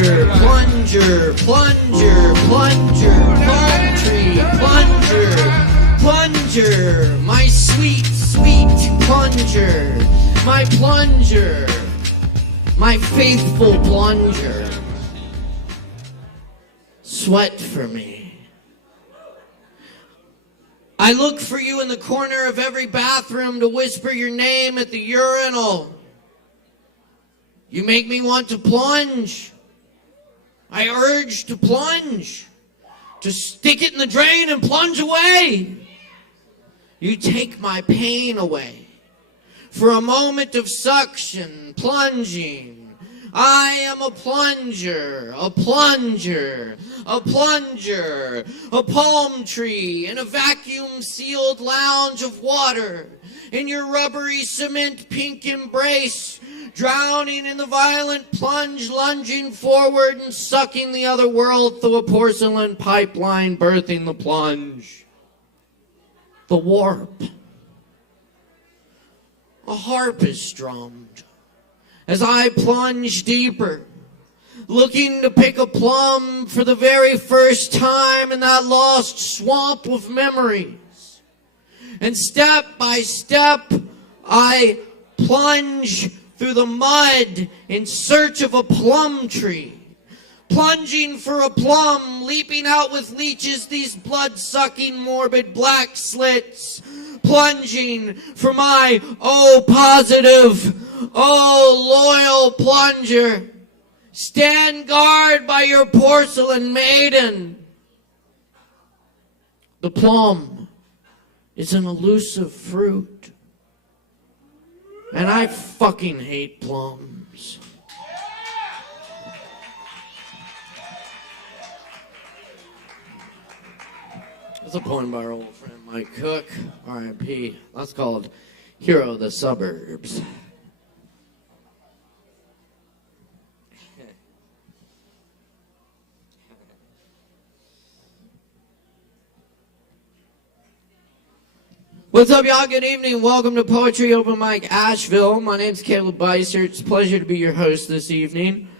plunger, plunger, plunger, plunger, palm tree, plunger, plunger, my sweet, sweet plunger, my plunger, my faithful plunger. Sweat for me. I look for you in the corner of every bathroom to whisper your name at the urinal. You make me want to plunge. I urge to plunge. To stick it in the drain and plunge away. You take my pain away. For a moment of suction, plunging. I am a plunger, a plunger, a plunger, a palm tree in a vacuum-sealed lounge of water. In your rubbery cement pink embrace, drowning in the violent plunge, lunging forward and sucking the other world through a porcelain pipeline, birthing the plunge. The warp. A harp is strummed as I plunge deeper, looking to pick a plum for the very first time in that lost swamp of memories. And step by step, I plunge through the mud in search of a plum tree. Plunging for a plum, leaping out with leeches, these blood-sucking, morbid black slits. Plunging for my, oh, positive, oh, loyal plunger. Stand guard by your porcelain maiden. The plum is an elusive fruit. And I fucking hate plums. That's a poem by our old friend Mike Cook, R.I.P. That's called Hero of the Suburbs. What's up, y'all? Good evening. Welcome to Poetry Open Mic Asheville. My name's Caleb Beissert. It's a pleasure to be your host this evening.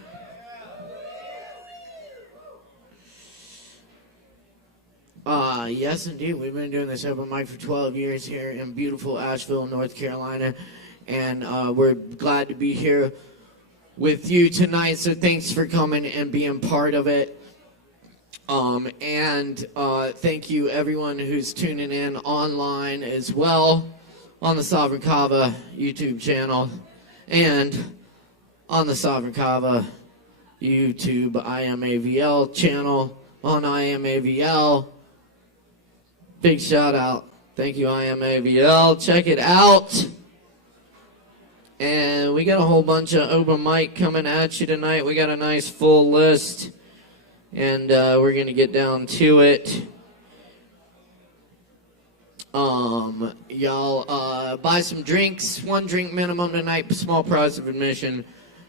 Yes, indeed. We've been doing this open mic for 12 years here in beautiful Asheville, North Carolina. And we're glad to be here with you tonight. So thanks for coming and being part of it. Thank you everyone who's tuning in online as well on the Sovereign Kava YouTube channel and on the Sovereign Kava YouTube IMAVL channel on IMAVL. Big shout out. Thank you IMAVL. Check it out. And we got a whole bunch of open mic coming at you tonight. We got a nice full list. And we're going to get down to it. Y'all buy some drinks. 1 drink minimum tonight. Small price of admission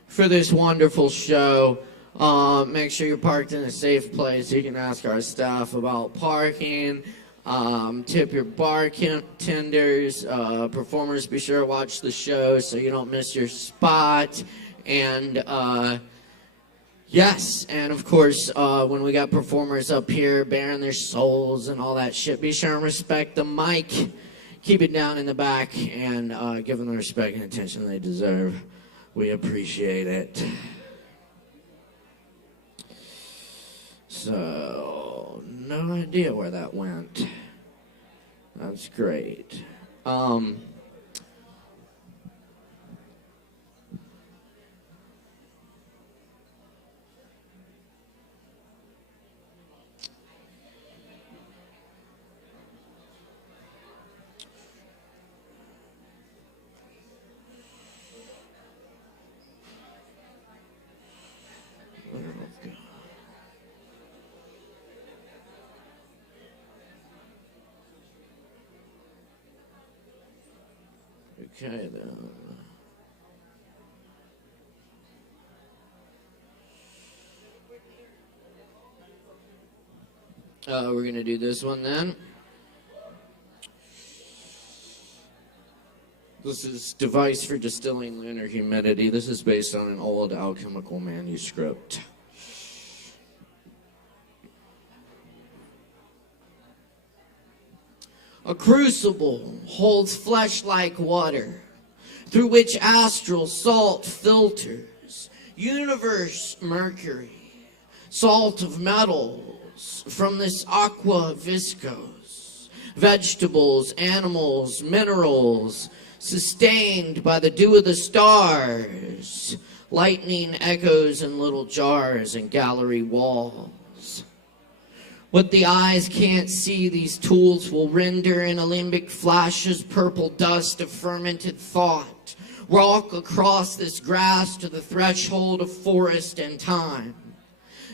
for this wonderful show. Make sure you're parked in a safe place. You can ask our staff about parking. Tip your bartenders. Performers, be sure to watch the show so you don't miss your spot. And yes, and of course, when we got performers up here bearing their souls and all that shit, be sure and respect the mic. Keep it down in the back and give them the respect and attention they deserve. We appreciate it. So, no idea where that went. That's great. Okay, then. We're going to do this one then. This is Device for Distilling Lunar Humidity. This is based on an old alchemical manuscript. A crucible holds flesh-like water, through which astral salt filters, universe mercury, salt of metals, from this aqua viscose, vegetables, animals, minerals, sustained by the dew of the stars, lightning echoes in little jars and gallery walls. What the eyes can't see, these tools will render in alembic flashes, purple dust of fermented thought, walk across this grass to the threshold of forest and time.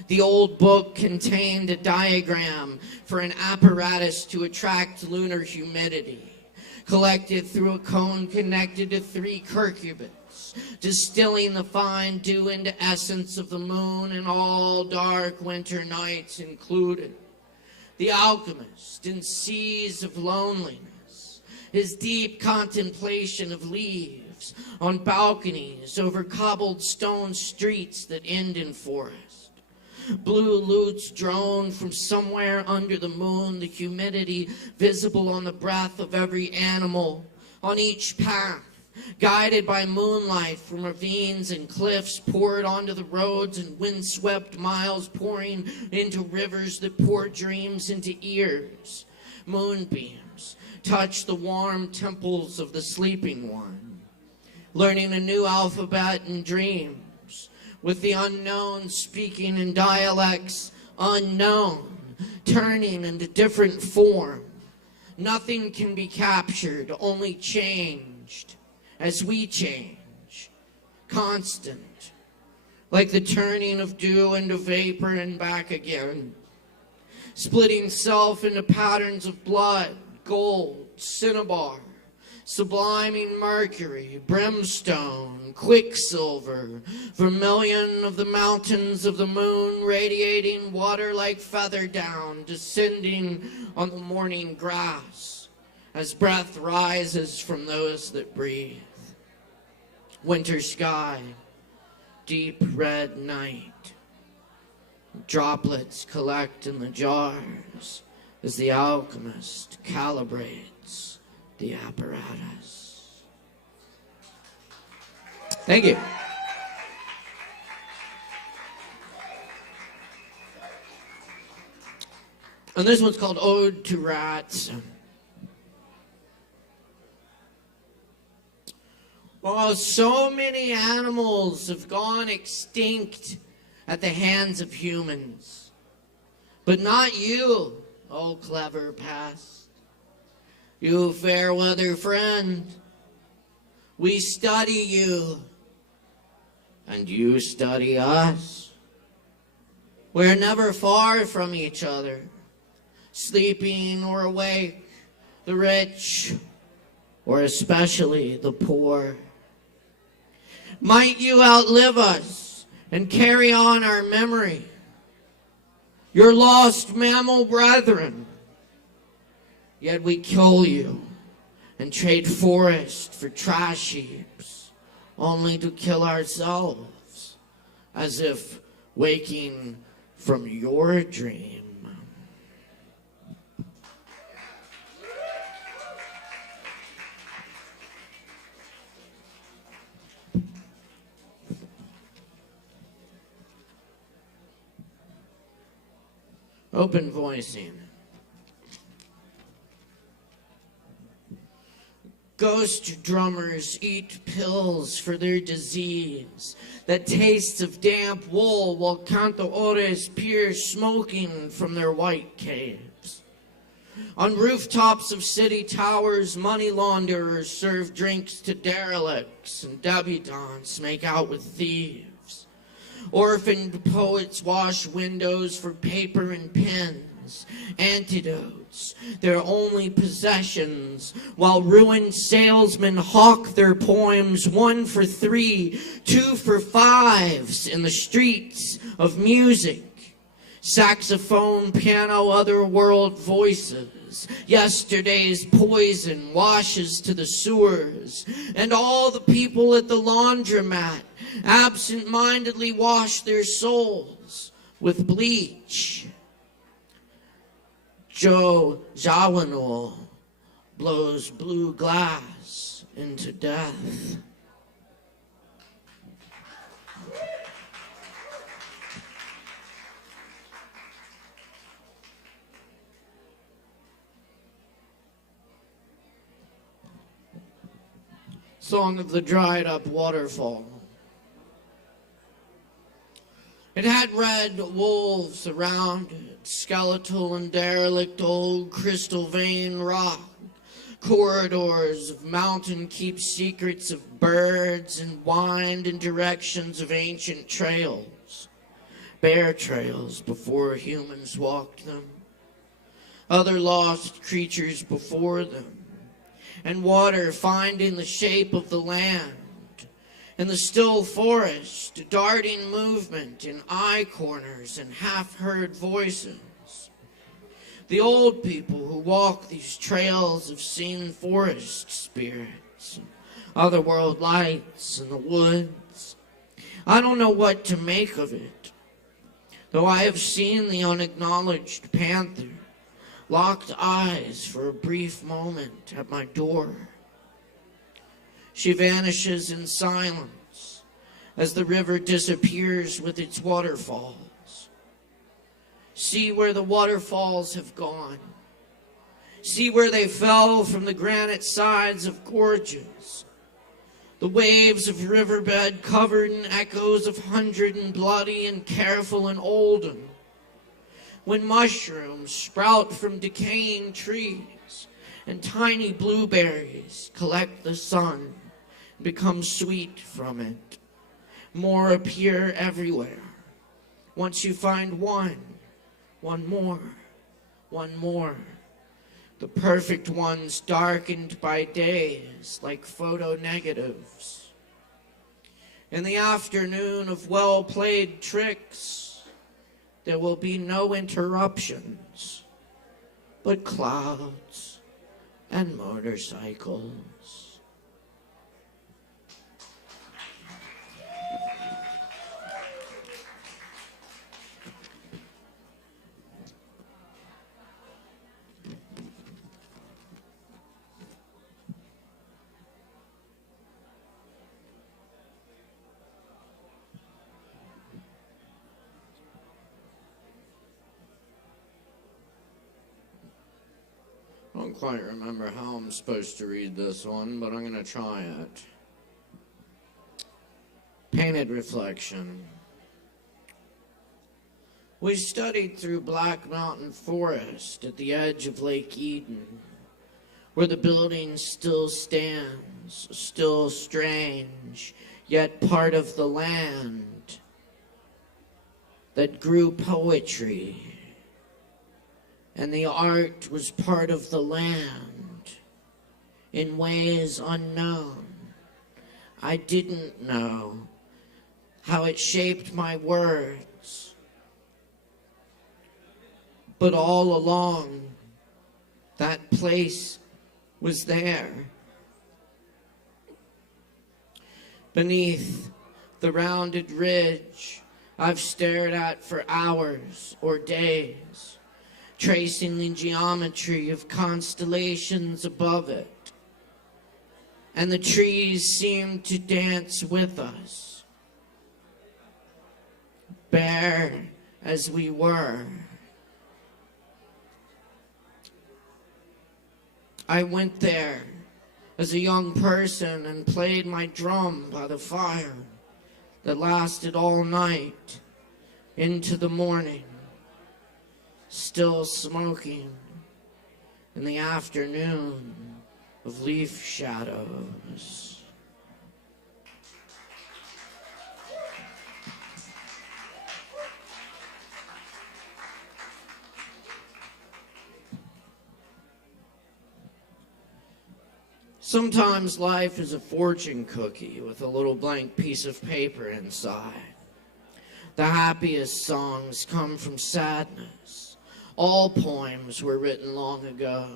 The old book contained a diagram for an apparatus to attract lunar humidity, collected through a cone connected to 3 curcubits, distilling the fine dew into essence of the moon and all dark winter nights included. The alchemist, in seas of loneliness, his deep contemplation of leaves on balconies over cobbled stone streets that end in forest. Blue lutes drone from somewhere under the moon, the humidity visible on the breath of every animal, on each path, guided by moonlight from ravines and cliffs, poured onto the roads and windswept miles, pouring into rivers that pour dreams into ears. Moonbeams touch the warm temples of the sleeping one, learning a new alphabet and dreams, with the unknown speaking in dialects unknown, turning into different form. Nothing can be captured, only changed as we change, constant, like the turning of dew into vapor and back again, splitting self into patterns of blood, gold, cinnabar, subliming mercury, brimstone, quicksilver, vermilion of the mountains of the moon, radiating water like feather down, descending on the morning grass as breath rises from those that breathe. Winter sky, deep red night, droplets collect in the jars as the alchemist calibrates the apparatus. Thank you. And this one's called Ode to Rats. Oh, so many animals have gone extinct at the hands of humans. But not you, oh clever past. You fair weather friend. We study you, and you study us. We're never far from each other, sleeping or awake, the rich, or especially the poor. Might you outlive us and carry on our memory, your lost mammal brethren. Yet we kill you and trade forest for trash heaps, only to kill ourselves, as if waking from your dream. Open voicing. Ghost drummers eat pills for their disease that tastes of damp wool, while cantadores peer smoking from their white caves. On rooftops of city towers, money launderers serve drinks to derelicts, and debutantes make out with thieves. Orphaned poets wash windows for paper and pens, antidotes, their only possessions, while ruined salesmen hawk their poems 1 for 3, 2 for 5s in the streets of music. Saxophone, piano, otherworld voices. Yesterday's poison washes to the sewers, and all the people at the laundromat absent-mindedly wash their souls with bleach. Joe Zawinul blows blue glass into death. Song of the dried up waterfall. It had red wolves around it, skeletal and derelict old crystal vein rock, corridors of mountain keep secrets of birds and wind in directions of ancient trails, bear trails before humans walked them, other lost creatures before them, and water finding the shape of the land, and the still forest, darting movement in eye corners and half-heard voices. The old people who walk these trails have seen forest spirits, otherworld lights in the woods. I don't know what to make of it, though I have seen the unacknowledged panther, locked eyes for a brief moment at my door. She vanishes in silence as the river disappears with its waterfalls. See where the waterfalls have gone. See where they fell from the granite sides of gorges. The waves of riverbed covered in echoes of hundred and bloody and careful and olden. When mushrooms sprout from decaying trees and tiny blueberries collect the sun and become sweet from it, more appear everywhere. Once you find one more, the perfect ones darkened by days like photo negatives. In the afternoon of well-played tricks, there will be no interruptions, but clouds and motorcycles. I don't quite remember how I'm supposed to read this one, but I'm going to try it. Painted reflection. We studied through Black Mountain Forest at the edge of Lake Eden, where the building still stands, still strange, yet part of the land that grew poetry. And the art was part of the land in ways unknown. I didn't know how it shaped my words. But all along, that place was there. Beneath the rounded ridge I've stared at for hours or days, tracing the geometry of constellations above it. And the trees seemed to dance with us, bare as we were. I went there as a young person and played my drum by the fire that lasted all night into the morning, still smoking in the afternoon of leaf shadows. Sometimes life is a fortune cookie with a little blank piece of paper inside. The happiest songs come from sadness. All poems were written long ago.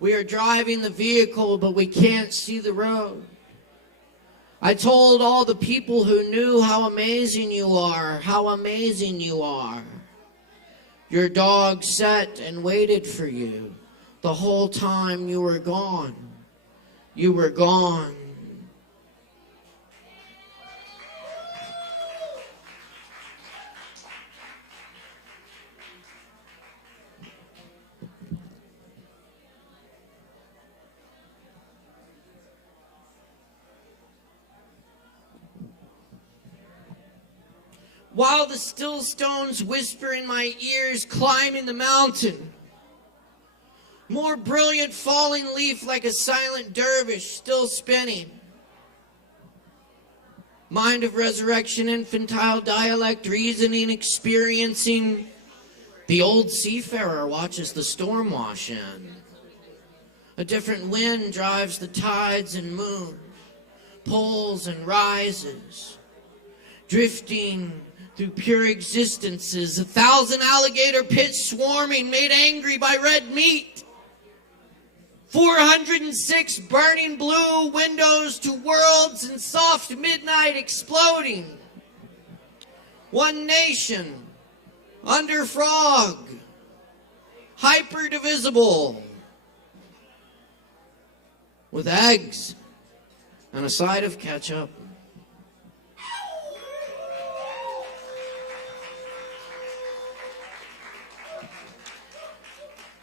We are driving the vehicle, but we can't see the road. I told all the people who knew how amazing you are, how amazing you are. Your dog sat and waited for you, The whole time you were gone. You were gone. While the still stones whisper in my ears, climbing the mountain. More brilliant falling leaf like a silent dervish still spinning. Mind of resurrection, infantile dialect, reasoning, experiencing. The old seafarer watches the storm wash in. A different wind drives the tides and moon, pulls and rises, drifting through pure existences, 1,000 alligator pits swarming, made angry by red meat. 406 burning blue windows to worlds in soft midnight exploding. One nation, under frog, hyper divisible, with eggs and a side of ketchup.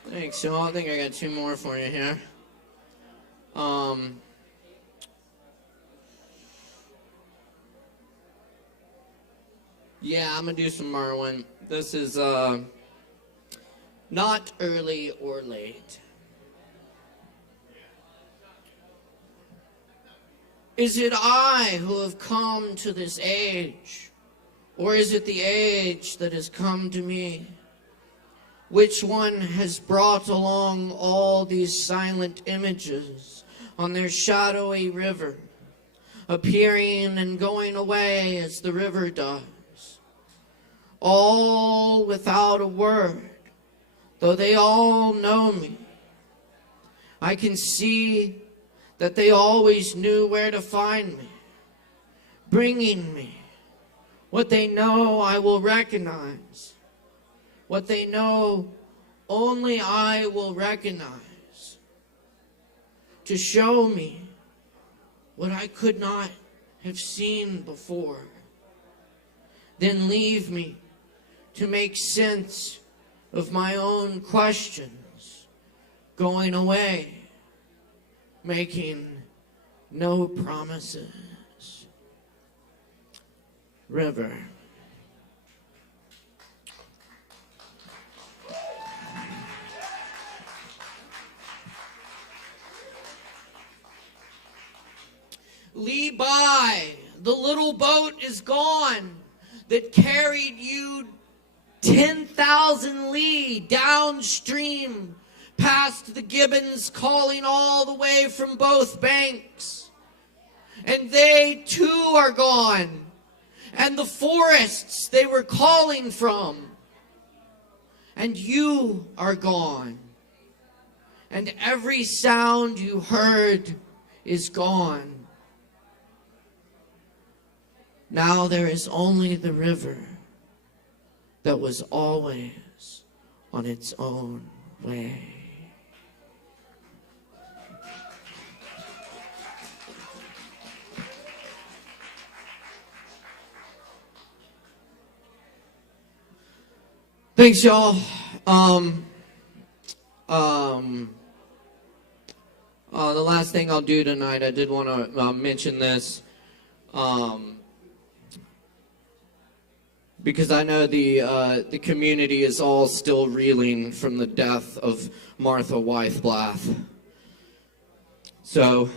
Thanks, so I think I got two more for you here. Yeah, I'm gonna do some Marwin. This is not early or late. Is it I who have come to this age, or is it the age that has come to me? Which one has brought along all these silent images on their shadowy river, appearing and going away as the river does, all without a word, though they all know me? I can see that they always knew where to find me, bringing me what they know I will recognize. What they know only I will recognize, to show me what I could not have seen before, then leave me to make sense of my own questions, going away, making no promises. River. Lee by, the little boat is gone that carried you 10,000 li downstream past the gibbons calling all the way from both banks. And they too are gone, and the forests they were calling from. And you are gone, and every sound you heard is gone. Now there is only the river that was always on its own way. Thanks, y'all. The last thing I'll do tonight, I did want to mention this. Because I know the community is all still reeling from the death of Martha Weithblath. So,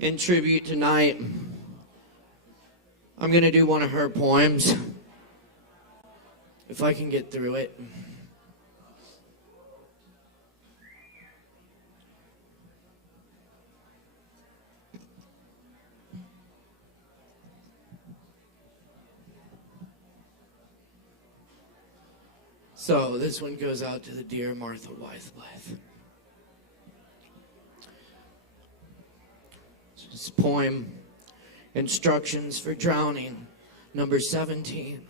in tribute tonight, I'm going to do one of her poems, if I can get through it. So this one goes out to the dear Martha Weithblath. This poem, Instructions for Drowning, number 17.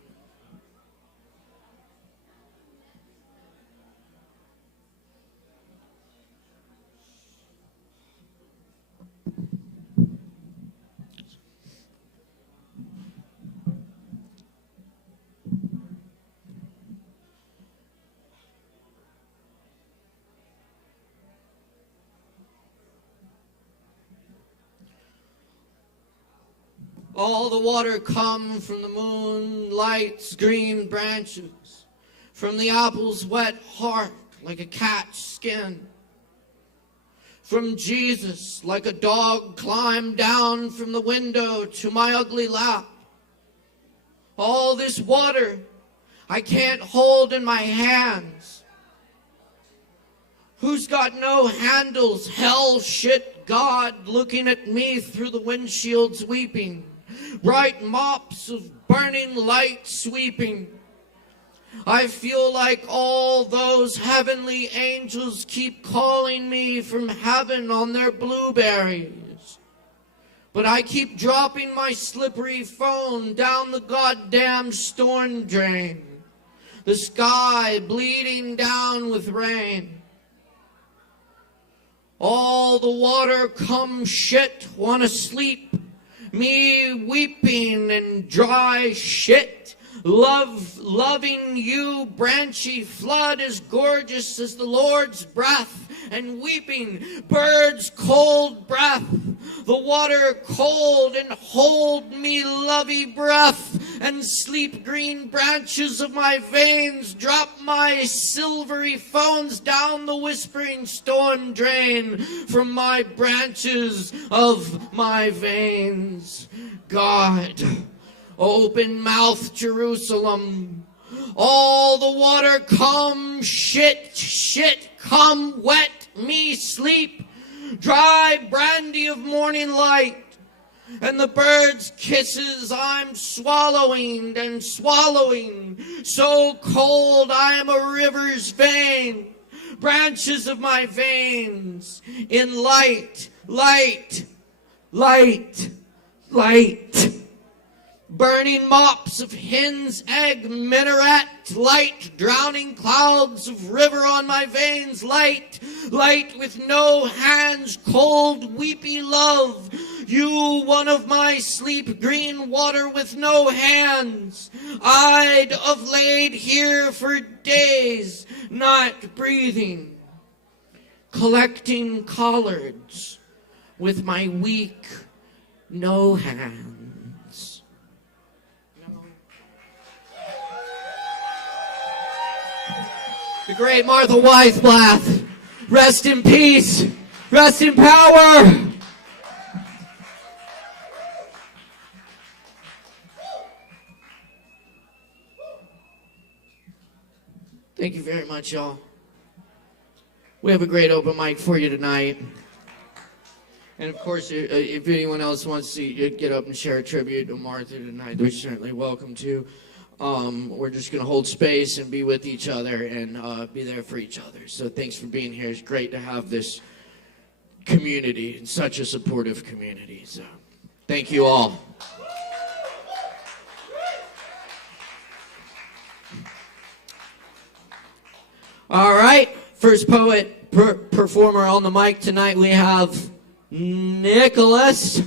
All the water come from the moonlight's green branches, from the apple's wet heart like a cat's skin. From Jesus, like a dog climbed down from the window to my ugly lap. All this water I can't hold in my hands. Who's got no handles? Hell, shit, God, looking at me through the windshields weeping. Bright mops of burning light sweeping. I feel like all those heavenly angels keep calling me from heaven on their blueberries. But I keep dropping my slippery phone down the goddamn storm drain. The sky bleeding down with rain. All the water come shit, wanna sleep. Me weeping and dry shit. Loving you, branchy flood as gorgeous as the Lord's breath, and weeping birds' cold breath, the water cold and hold me lovey breath, and sleep green branches of my veins drop my silvery phones down the whispering storm drain from my branches of my veins. God, open mouth Jerusalem. All the water come shit, come wet me sleep. Dry brandy of morning light. And the birds' kisses I'm swallowing and swallowing. So cold I am a river's vein. Branches of my veins in light, light, light, light. Burning mops of hen's egg minaret, light, drowning clouds of river on my veins, light, light with no hands, cold, weepy love. You, one of my sleep, green water with no hands. I'd have laid here for days, not breathing, collecting collards with my weak, no hands. The great Martha Weisblath, rest in peace, rest in power. Thank you very much, y'all. We have a great open mic for you tonight. And of course, if anyone else wants to get up and share a tribute to Martha tonight, they're certainly welcome to. We're just going to hold space and be with each other and be there for each other. So thanks for being here. It's great to have this community and such a supportive community. So thank you all. All right. First poet performer on the mic tonight, we have Nicholas.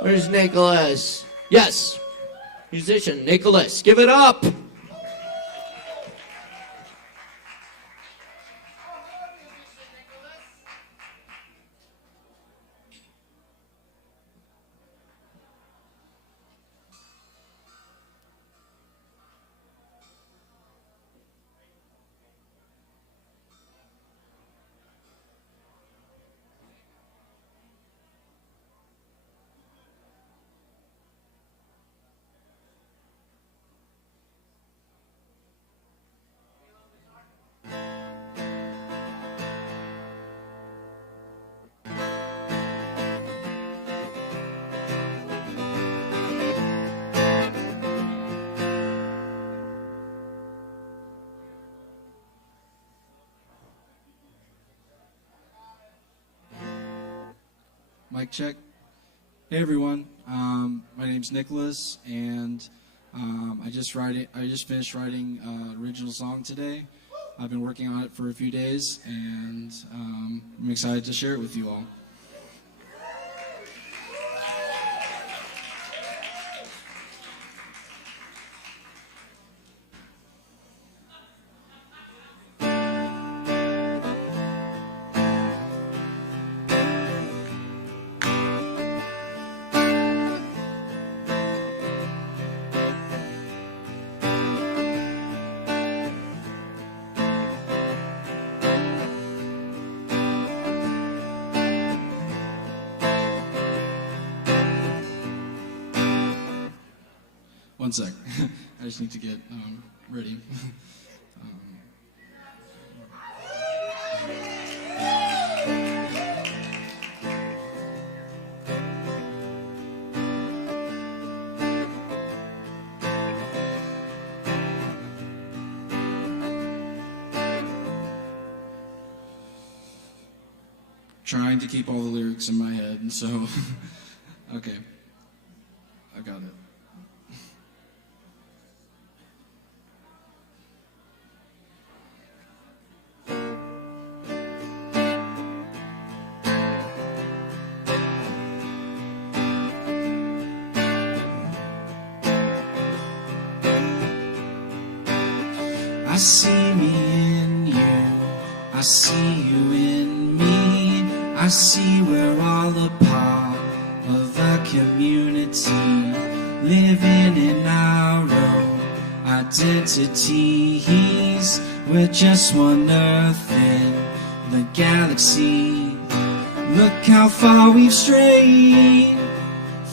Where's Nicholas? Yes. Musician Nicholas, give it up. Mic check. Hey everyone, my name's Nicholas, and I just finished writing an original song today. I've been working on it for a few days, and I'm excited to share it with you all. One sec. I just need to get ready. Trying to keep all the lyrics in my head, and so, okay, I got it. I see me in you, I see you in me, I see we're all a part of a community, living in our own identities. We're just one earth in the galaxy. Look how far we've strayed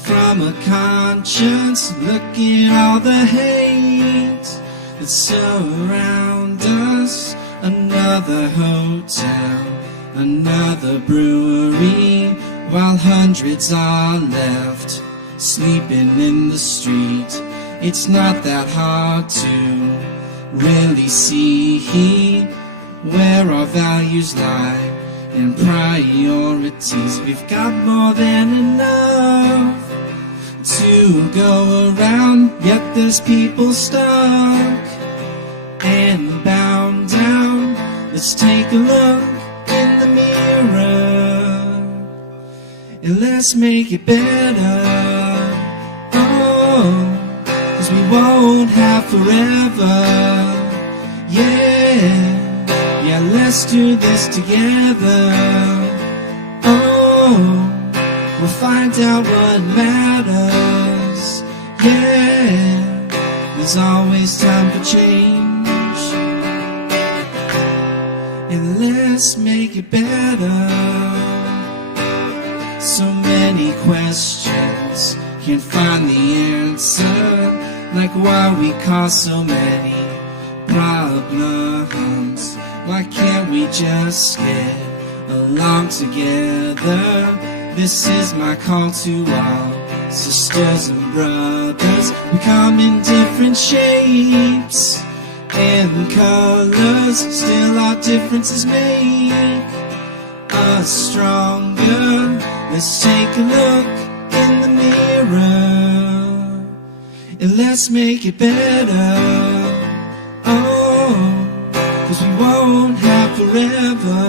from a conscience. Look at all the hate that surround us. Another hotel, another brewery, while hundreds are left sleeping in the street. It's not that hard to really see where our values lie and priorities. We've got more than enough to go around, yet there's people stuck and bound down. Let's take a look in the mirror and let's make it better. Oh, 'cause we won't have forever. Yeah, let's do this together. Oh, we'll find out what matters. Yeah, there's always time for change. And let's make it better. So many questions, can't find the answer. Like why we cause so many problems. Why can't we just get along together? This is my call to all sisters and brothers. We come in different shapes and colors, still our differences make us stronger. Let's take a look in the mirror and let's make it better. Oh, 'cause we won't have forever.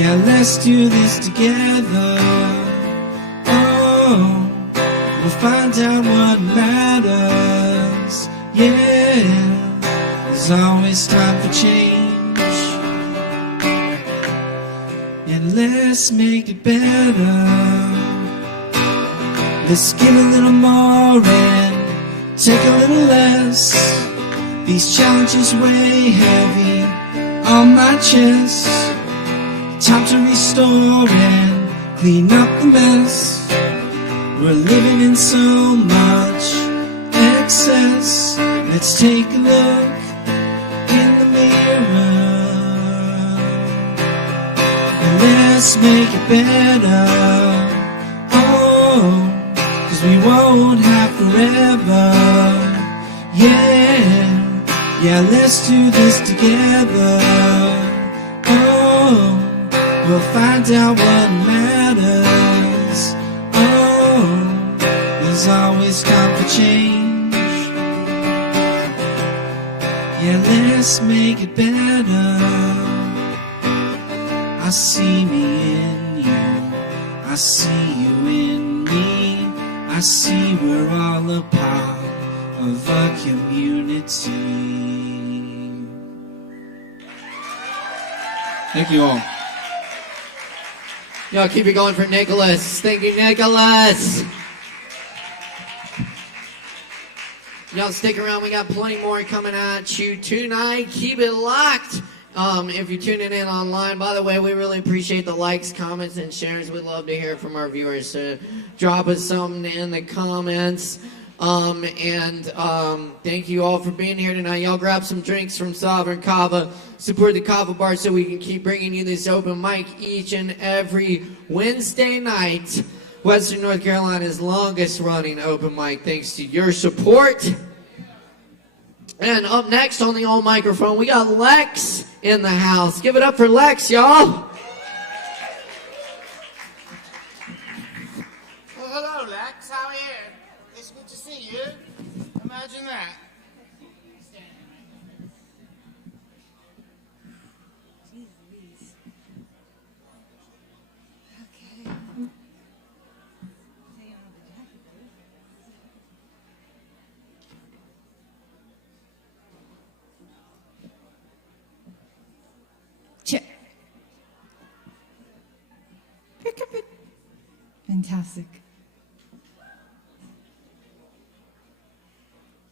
Yeah, let's do this together. Oh, we'll find out what matters. Yeah, there's always time for change. And let's make it better. Let's give a little more and take a little less. These challenges weigh heavy on my chest. Time to restore and clean up the mess. We're living in so much excess. Let's take a look in the mirror and let's make it better. Oh, 'cause we won't have forever. Yeah, let's do this together. Oh, we'll find out what matters. Oh, there's always time for change. Yeah, let's make it better. I see me in you, I see you in me, I see we're all a part of a community. Thank you all. Yo, keep it going for Nicholas. Thank you, Nicholas. Y'all stick around. We got plenty more coming at you tonight. Keep it locked if you're tuning in online. By the way, we really appreciate the likes, comments, and shares. We'd love to hear from our viewers. So drop us something in the comments. Thank you all for being here tonight. Y'all grab some drinks from Sovereign Kava. Support the Kava Bar so we can keep bringing you this open mic each and every Wednesday night. Western North Carolina's longest running open mic, thanks to your support. And up next on the old microphone, we got Lex in the house. Give it up for Lex, y'all. Well, hello, Lex. How are you? It's good to see you. Imagine that. Check. Fantastic.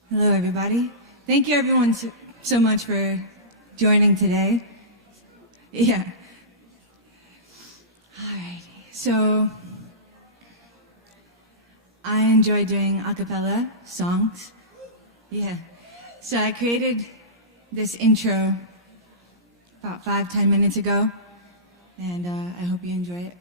Hello, everybody. Thank you, everyone, so much for joining today. Yeah. Alrighty. So, I enjoy doing a cappella songs. Yeah. So I created this intro about 5-10 minutes ago, and I hope you enjoy it.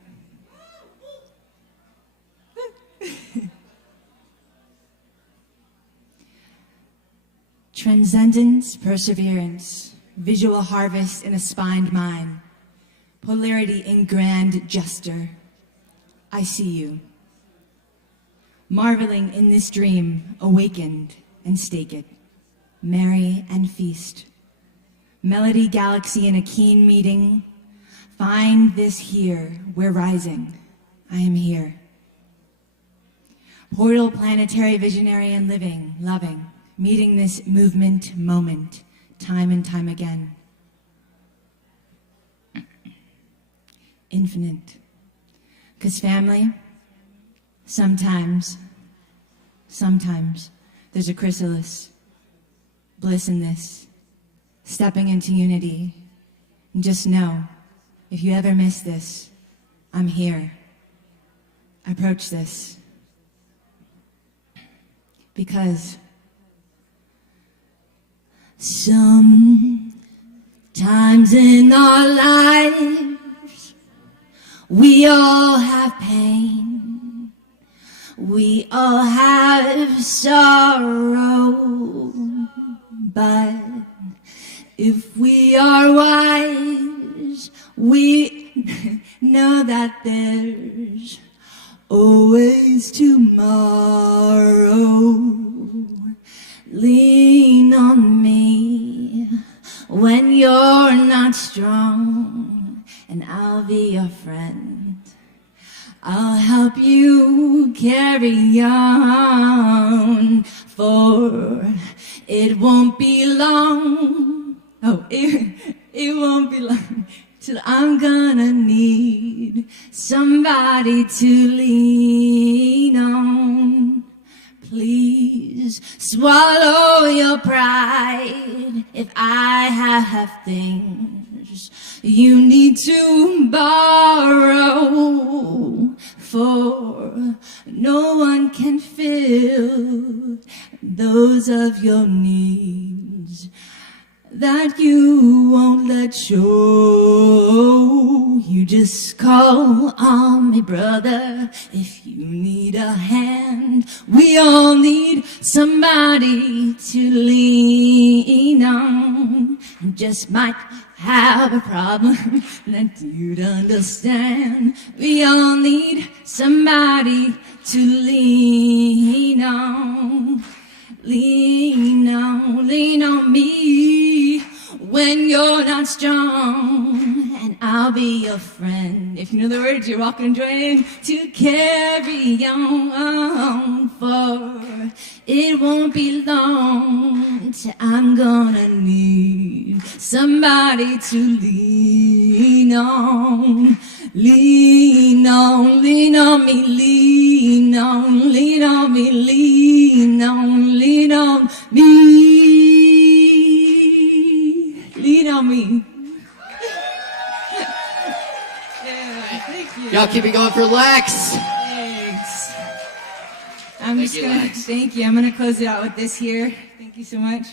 Transcendence, perseverance, visual harvest in a spined mind, polarity in grand gesture. I see you, marveling in this dream, awakened and staked, merry and feast. Melody galaxy in a keen meeting. Find this here, we're rising. I am here. Portal planetary visionary and living, loving, meeting this movement moment, time and time again. Infinite. 'Cause family, sometimes there's a chrysalis, bliss in this. Stepping into unity. And just know, if you ever miss this, I'm here. Approach this. Because sometimes in our lives, we all have pain. We all have sorrow. But if we are wise, we know that there's always tomorrow. Lean on me when you're not strong, and I'll be your friend. I'll help you carry on, for it won't be long. It won't be long till I'm gonna need somebody to lean on. Please swallow your pride if I have things you need to borrow, for no one can fill those of your needs that you won't let show. You just call on me, brother, if you need a hand. We all need somebody to lean on. I just might have a problem that you'd understand. We all need somebody to lean on. Lean on me when you're not strong, and I'll be your friend. If you know the words, you're welcome to join to carry on, for it won't be long till I'm gonna need somebody to lean on. Lean on me, lean on me, lean on me, lean on me, lean on me. Keep it going for Lex. Thanks. I'm Thank just you, gonna Lex. thank you. I'm gonna close it out with this here. Thank you so much.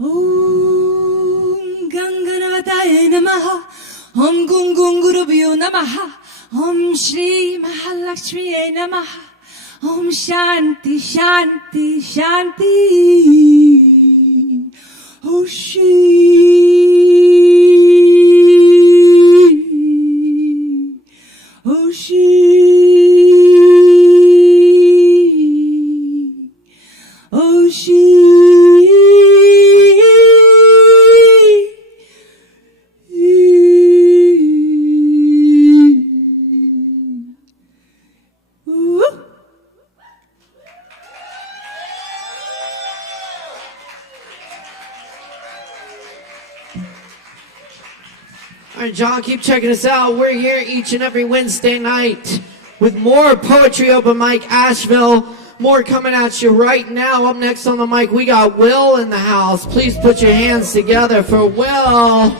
Om Ganganavataye Namaha, Om Gungungurubhyo Namaha, Om Shri Mahalakshmiye Namaha, Om Shanti Shanti Shanti, Om Shri, Om Shri, Om Shri. All right, John, keep checking us out. We're here each and every Wednesday night with more Poetry Open Mic Asheville. More coming at you right now. Up next on the mic, we got Will in the house. Please put your hands together for Will.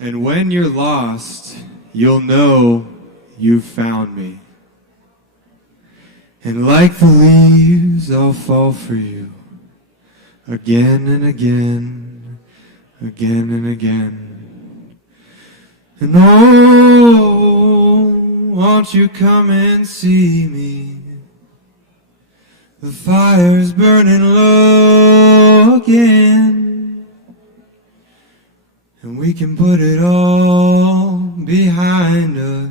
And when you're lost, you'll know you've found me. And like the leaves, I'll fall for you again and again, again and again. And oh, won't you come and see me? The fire's burning low again. And we can put it all behind us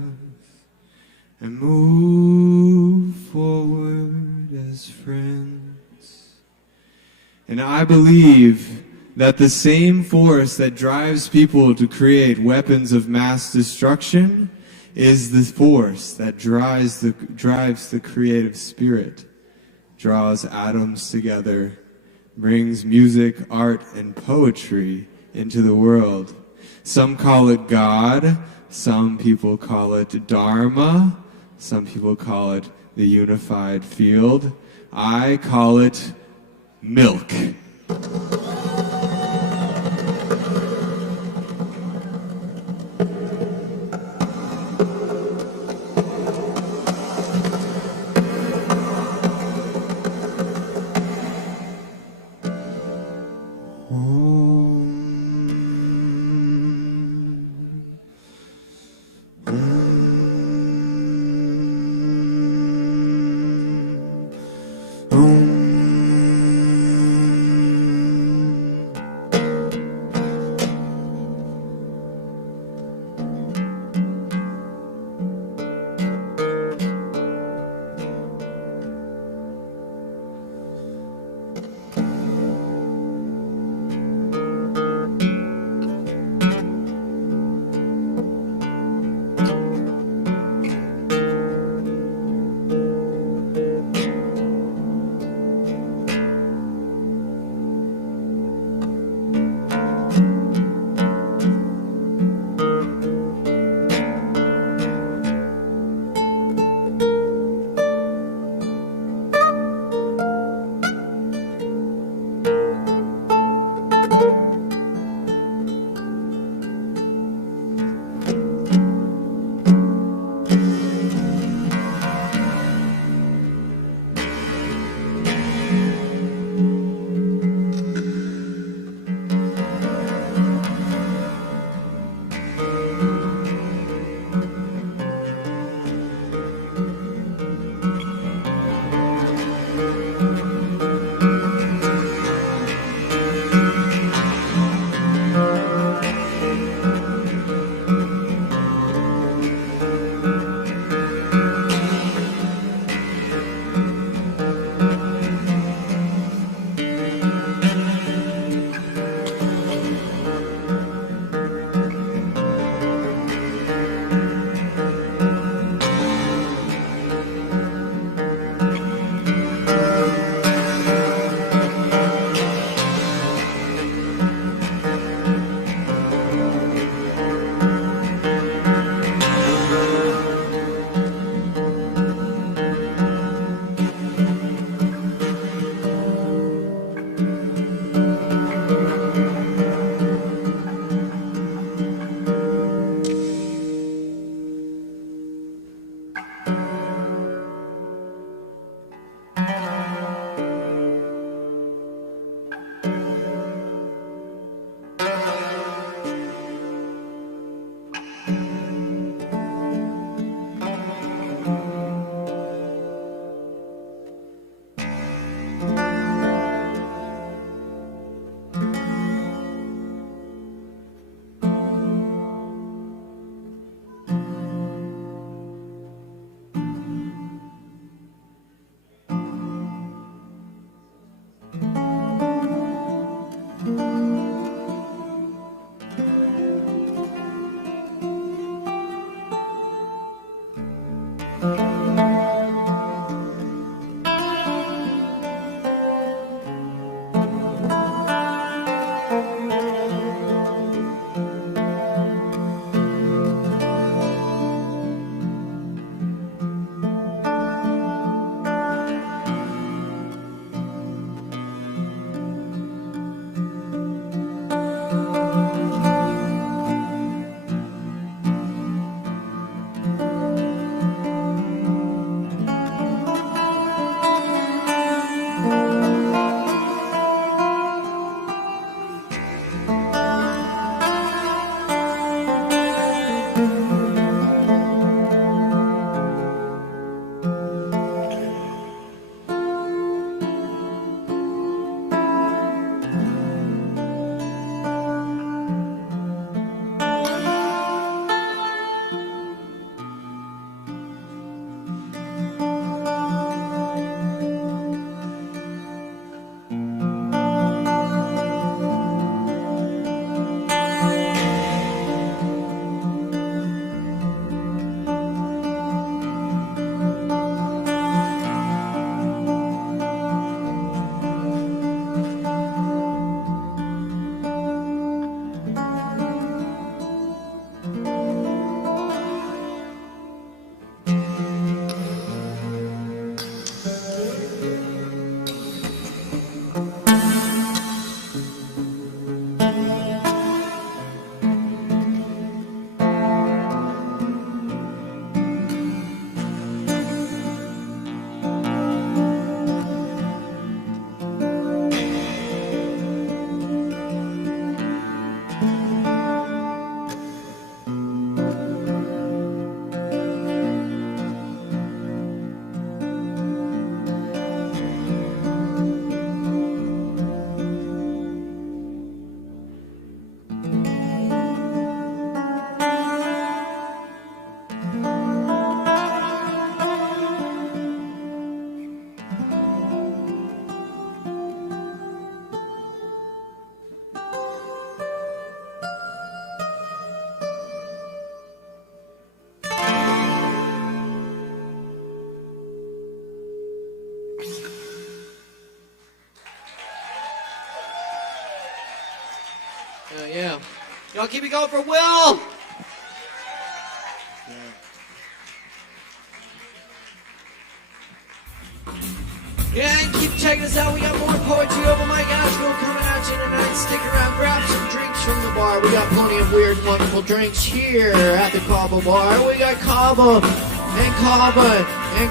and move forward as friends. And I believe that the same force that drives people to create weapons of mass destruction is the force that drives the creative spirit, draws atoms together, brings music, art, and poetry into the world. Some call it God, some people call it Dharma, some people call it the unified field. I call it milk. Yeah. Y'all keep it going for Will. Yeah, and keep checking us out. We got more poetry open mic ASHEViLLE coming at you tonight. Stick around, grab some drinks from the bar. We got plenty of weird, wonderful drinks here at the Kava bar. We got Kava and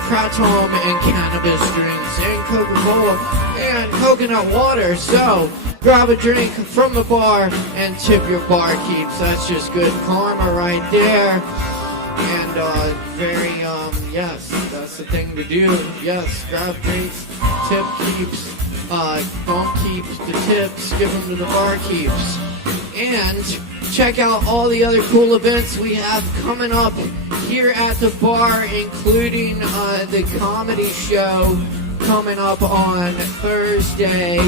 kratom and cannabis drinks and Coca-Cola and coconut water. So grab a drink from the bar and tip your barkeeps. That's just good karma right there. And yes, that's the thing to do. Yes, grab drinks, tip keeps, bump keeps the tips, give them to the barkeeps. And check out all the other cool events we have coming up here at the bar, including the comedy show coming up on Thursday.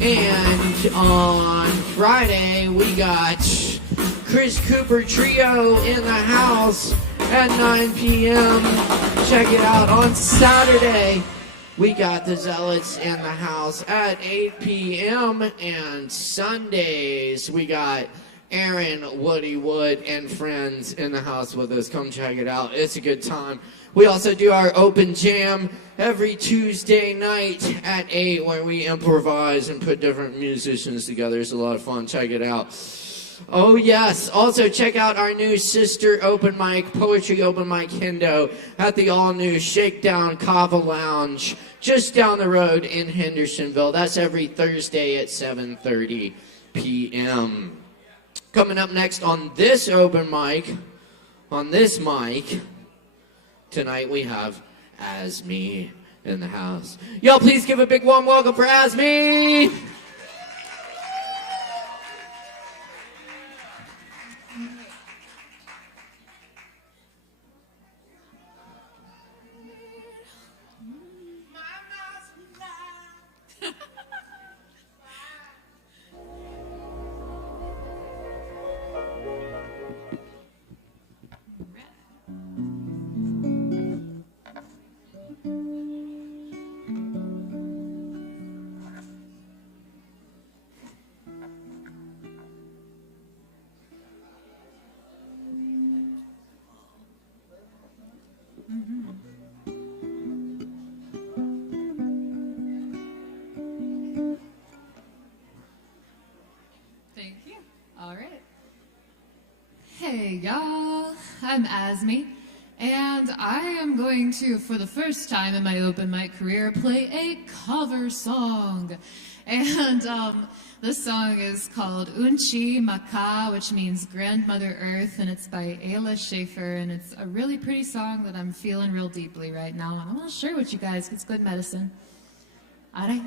And on Friday, we got Chris Cooper Trio in the house at 9 p.m. Check it out. On Saturday, we got the Zealots in the house at 8 p.m. And Sundays, we got Aaron, Woody Wood, and friends in the house with us. Come check it out. It's a good time. We also do our open jam every Tuesday night at 8 where we improvise and put different musicians together. It's a lot of fun. Check it out. Oh, yes. Also, check out our new sister open mic, Poetry Open Mic Hendo, at the all-new Shakedown Kava Lounge, just down the road in Hendersonville. That's every Thursday at 7:30 p.m. Coming up next on this open mic, tonight we have Asmi in the house. Y'all please give a big warm welcome for Asmi! Thank you. All right. Hey, y'all. I'm Asmi, and I am going to, for the first time in my open mic career, play a cover song. And this song is called Unchi Maka, which means Grandmother Earth, and it's by Ayla Schaefer, and it's a really pretty song that I'm feeling real deeply right now, and I want to share with you guys. It's good medicine. All right.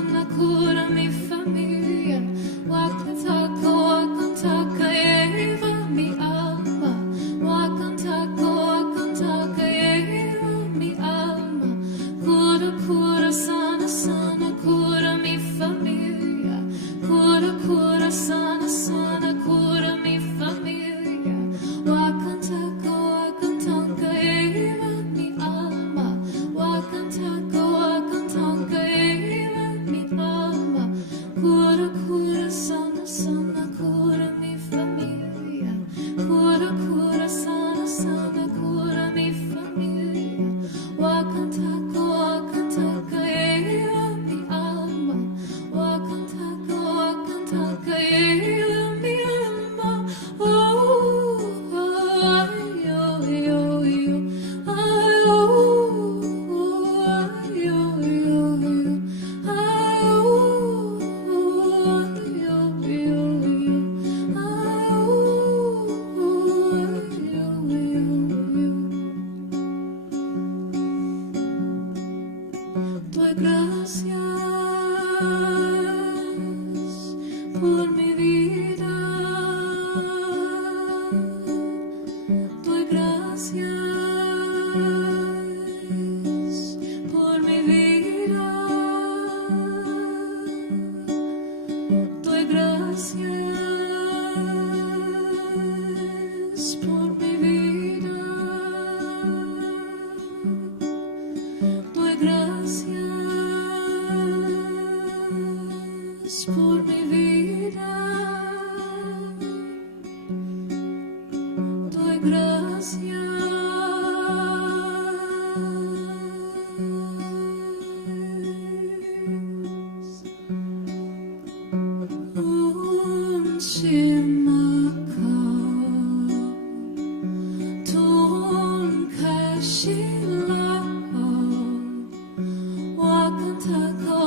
sana, cura mi famiglia. Wakan taka, eva mi alma. Wakan taka, eva mi alma. Cura sana, sana, cura mi famiglia. Cura sana, sana, cura mi famiglia. Wakan taka, eva mi alma. Wakan taka, eva mi alma. Cura sana, sana, cura mi famiglia. Cura sana, sana, cura mi famiglia. Wakan taka, eva mi alma. Wakan taka, eva mi alma. Oh, ay, oh, yo, yo. Ay, oh, ay, yo, yo, yo. Ay, oh, ay, yo, yo, yo. Ay, oh, ay, yo, yo, yo. Doy gracias por mi vida. Doy gracias por mi vida. Doy gracias por mi vida. Doy gracias por mi vida. Doy gracias. Un shimaka, tun kashila. Wakan taka,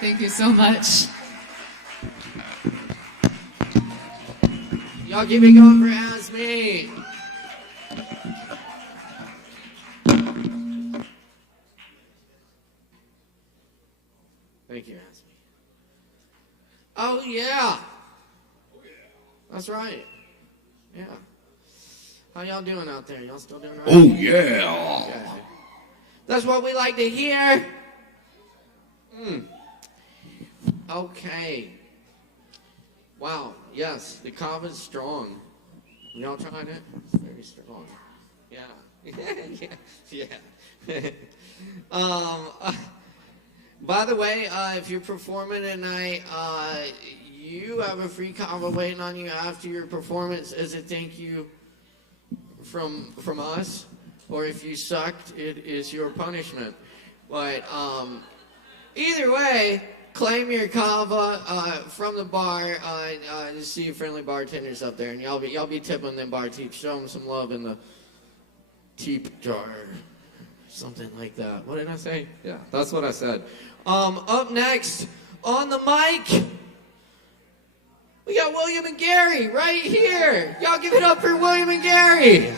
Thank you so much. Y'all keep it going for Ask Me. Thank you, Ask Me. Oh, yeah. That's right. Yeah. How y'all doing out there? Y'all still doing all right? Oh, yeah. Okay. That's what we like to hear. Okay. Wow. Yes, the Kava's strong. Y'all tried it? It's very strong. Yeah. yeah. By the way, if you're performing tonight, you have a free Kava waiting on you after your performance as a thank you from us. Or if you sucked, it is your punishment. But either way, claim your Kava from the bar. Just see your friendly bartenders up there, and y'all be tipping them bar teeps. Show them some love in the tip jar, something like that. What did I say? Yeah, that's what I said. Up next on the mic, we got William and Gary right here. Y'all give it up for William and Gary.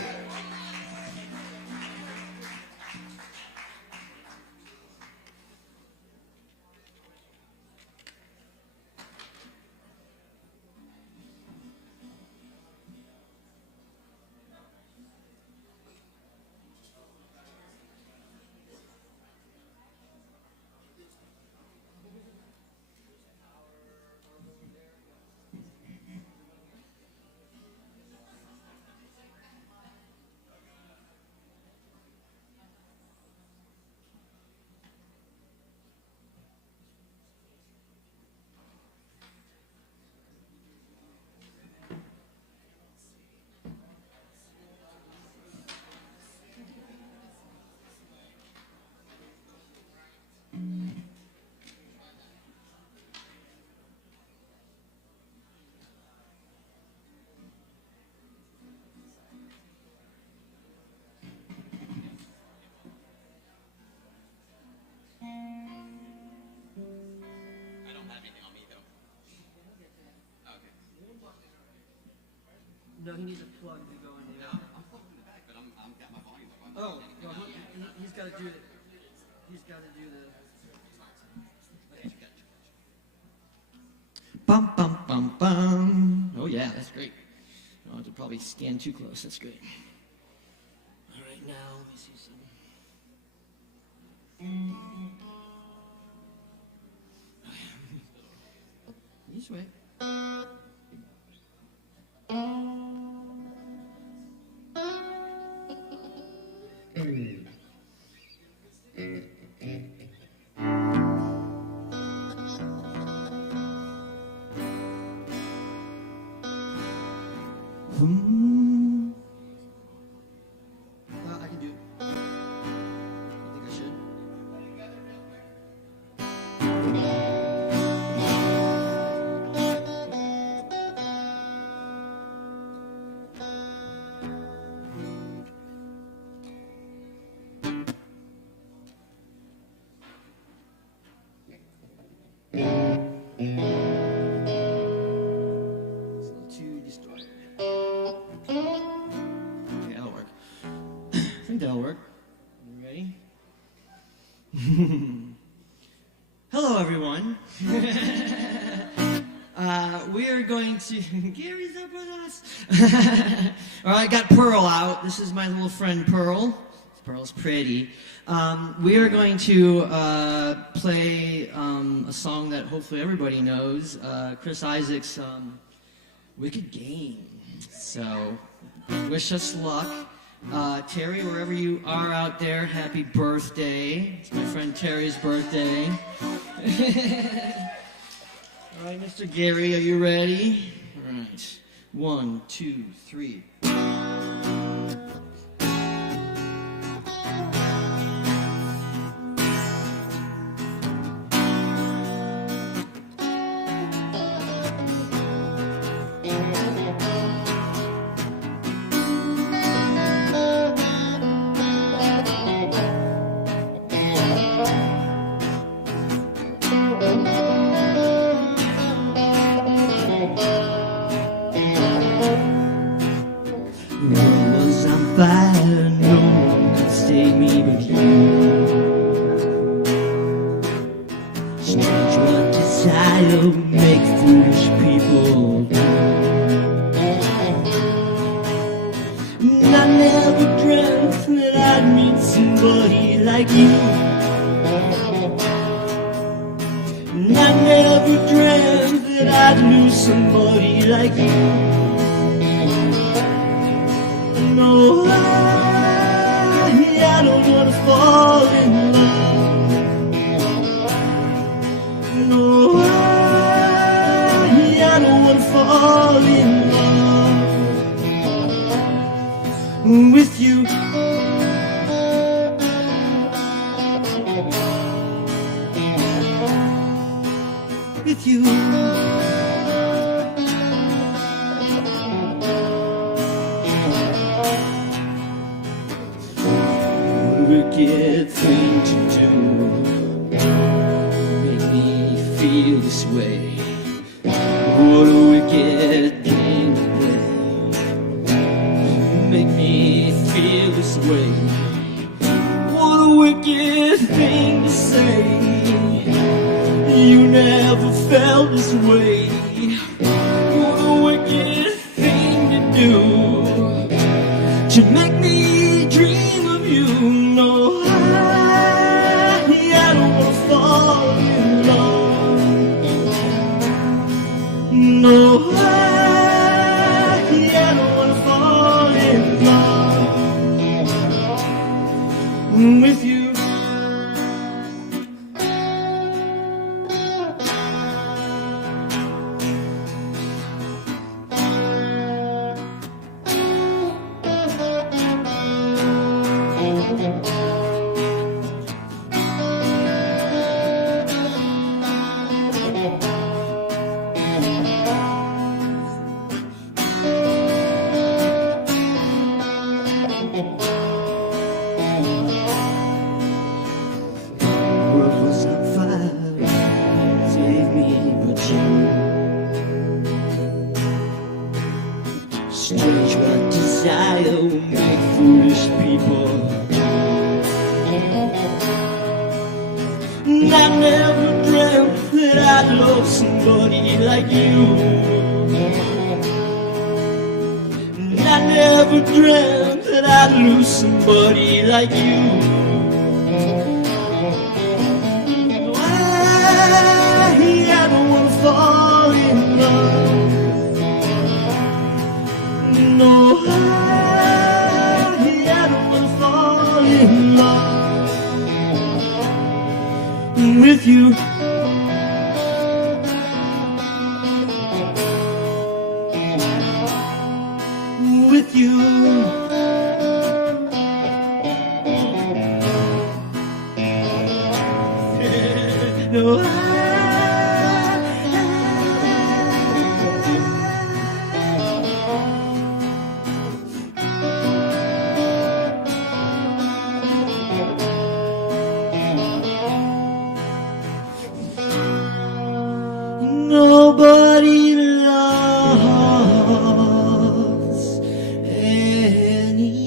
No, he needs a plug to go in there. Oh, no, he's got to do it. He's got to do the. Bum, bum, bum, bum. Oh, yeah, that's great. I don't have to probably stand too close. That's great. All right, now, let me see some. This way. I can do it. I think I should. It's a little too distorted. Okay, that'll work. I think that'll work. You ready? Hello, everyone. We are going to... Gary's up with us. All right, I got Pearl out. This is my little friend, Pearl. Pearl's pretty. We are going to play a song that hopefully everybody knows, Chris Isaak's Wicked Game. So, wish us luck. Terry, wherever you are out there, happy birthday. It's my friend Terry's birthday. All right, Mr. Gary, are you ready? All right. 1, 2, 3. Fire, no one could save me but you. Strange what desire makes foolish people do. And I never dreamt that I'd meet somebody like you. And I never dreamt that I'd lose somebody like you. No, I don't wanna fall in love. No, I don't wanna fall in love with you. With you. Wicked thing to do, make me feel this way. What a wicked game to play, make me feel this way. What a wicked thing to say, you never felt this way. What a wicked thing to do, to make me dream of you. No, I don't wanna fall in love. No, I don't wanna fall in love with you. strange what desire will make foolish people. And I never dreamt that I'd love somebody like you. And I never dreamt that I'd lose somebody like you. I don't wanna fall in love. No, I don't wanna fall in love with you. With you. No, nobody loves anyone.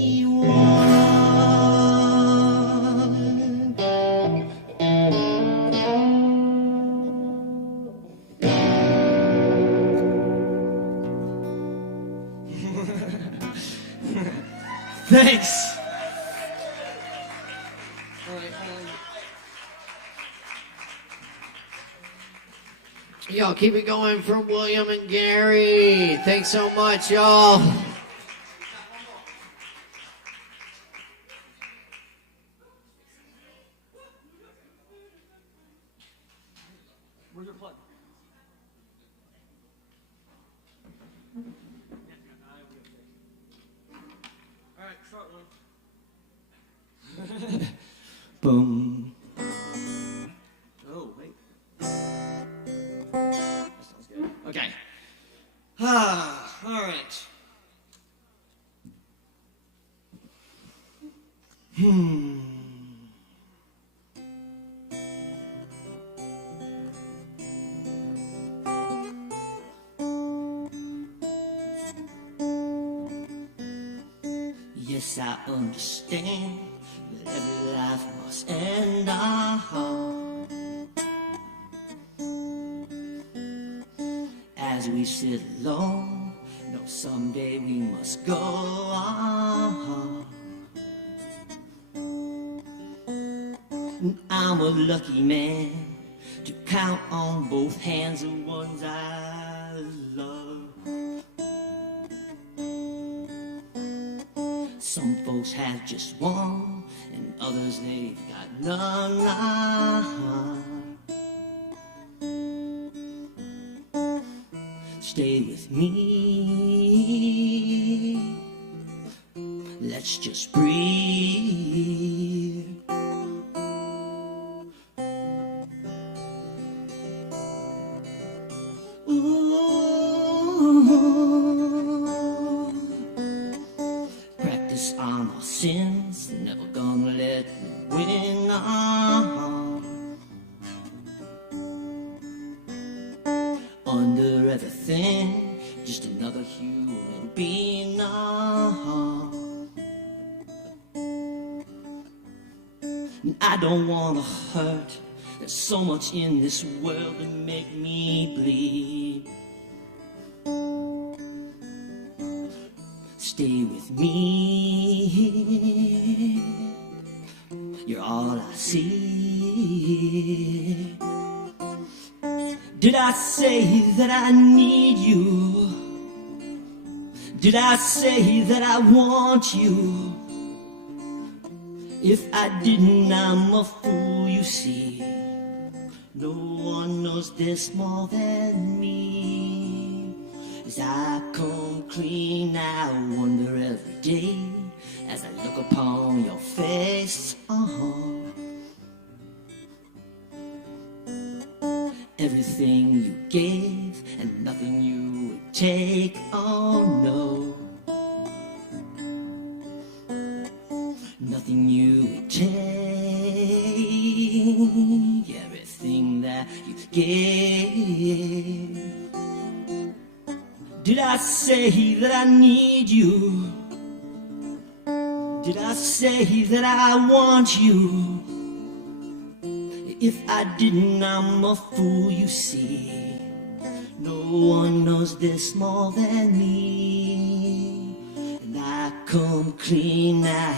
Thanks. Y'all keep it going for William and Gary. Thanks so much, y'all. Where's your plug? All right, start one. Boom. Oh, wait. Okay. All right. Yes, I understand that every life must end. As we sit alone, know someday we must go on. And I'm a lucky man to count on both hands the ones I love. Some folks have just one, and others they've got none. Stay with me. Let's just breathe. Ooh. Practice on our sins, never gonna let me win. Under everything, just another human being. And I don't wanna hurt. There's so much in this world that make me bleed. Stay with me. You're all I see. Did I say that I need you? Did I say that I want you? If I didn't, I'm a fool, you see. No one knows this more than me. As I come clean, I wonder every day as I look upon your face. Everything you gave and nothing you would take. Oh no, nothing you would take. Everything that you gave. Did I say that I need you? Did I say that I want you? If I didn't, I'm a fool, you see. No one knows this more than me, and I come clean now.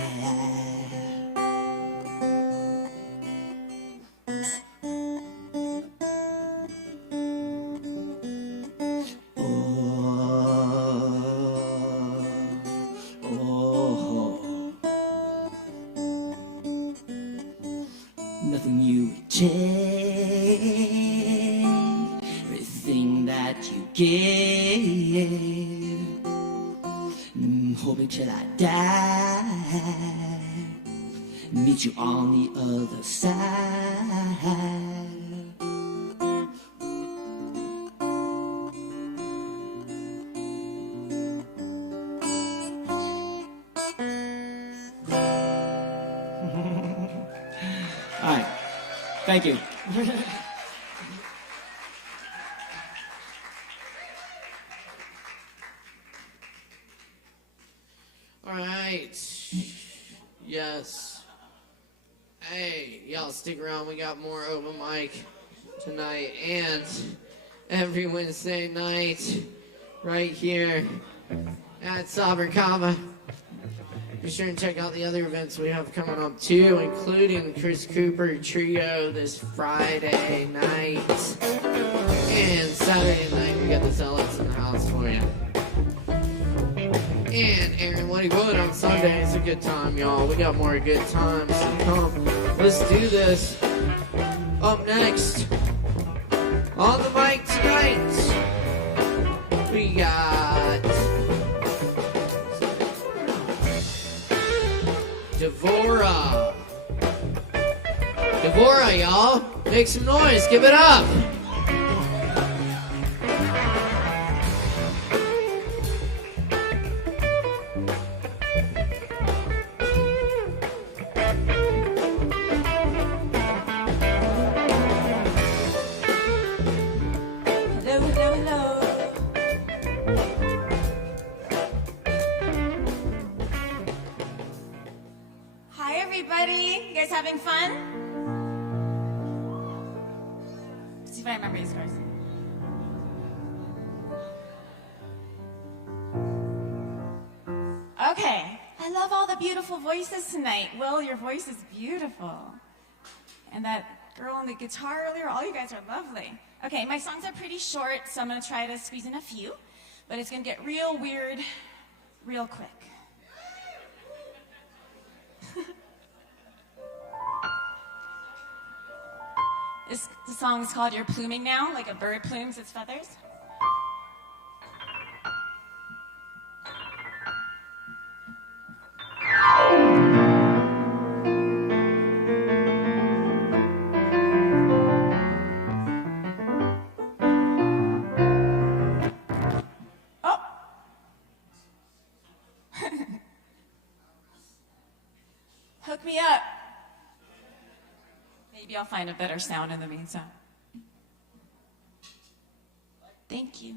Nothing you take, everything that you give. Hold me till I die, meet you on the other side. All right. Thank you. All right. Yes. Hey, y'all stick around. We got more open mic tonight and every Wednesday night right here at Sovereign Kava. Be sure and check out the other events we have coming up too, including the Chris Cooper Trio this Friday night. And Saturday night we got the Zealots in the house for you. And Aaron Woody Wood on Sunday. It's a good time, y'all. We got more good times to come. Let's do this. Up next, on the mic tonight, we got Devora. Devora, y'all. Make some noise. Give it up. Having fun? Let's see if I remember these scores. Okay, I love all the beautiful voices tonight. Will, your voice is beautiful. And that girl on the guitar earlier, all you guys are lovely. Okay, my songs are pretty short, so I'm going to try to squeeze in a few, but it's going to get real weird real quick. The song is called You're Pluming Now, like a bird plumes its feathers. Oh! Hook me up. Maybe I'll find a better sound in the meantime. Thank you.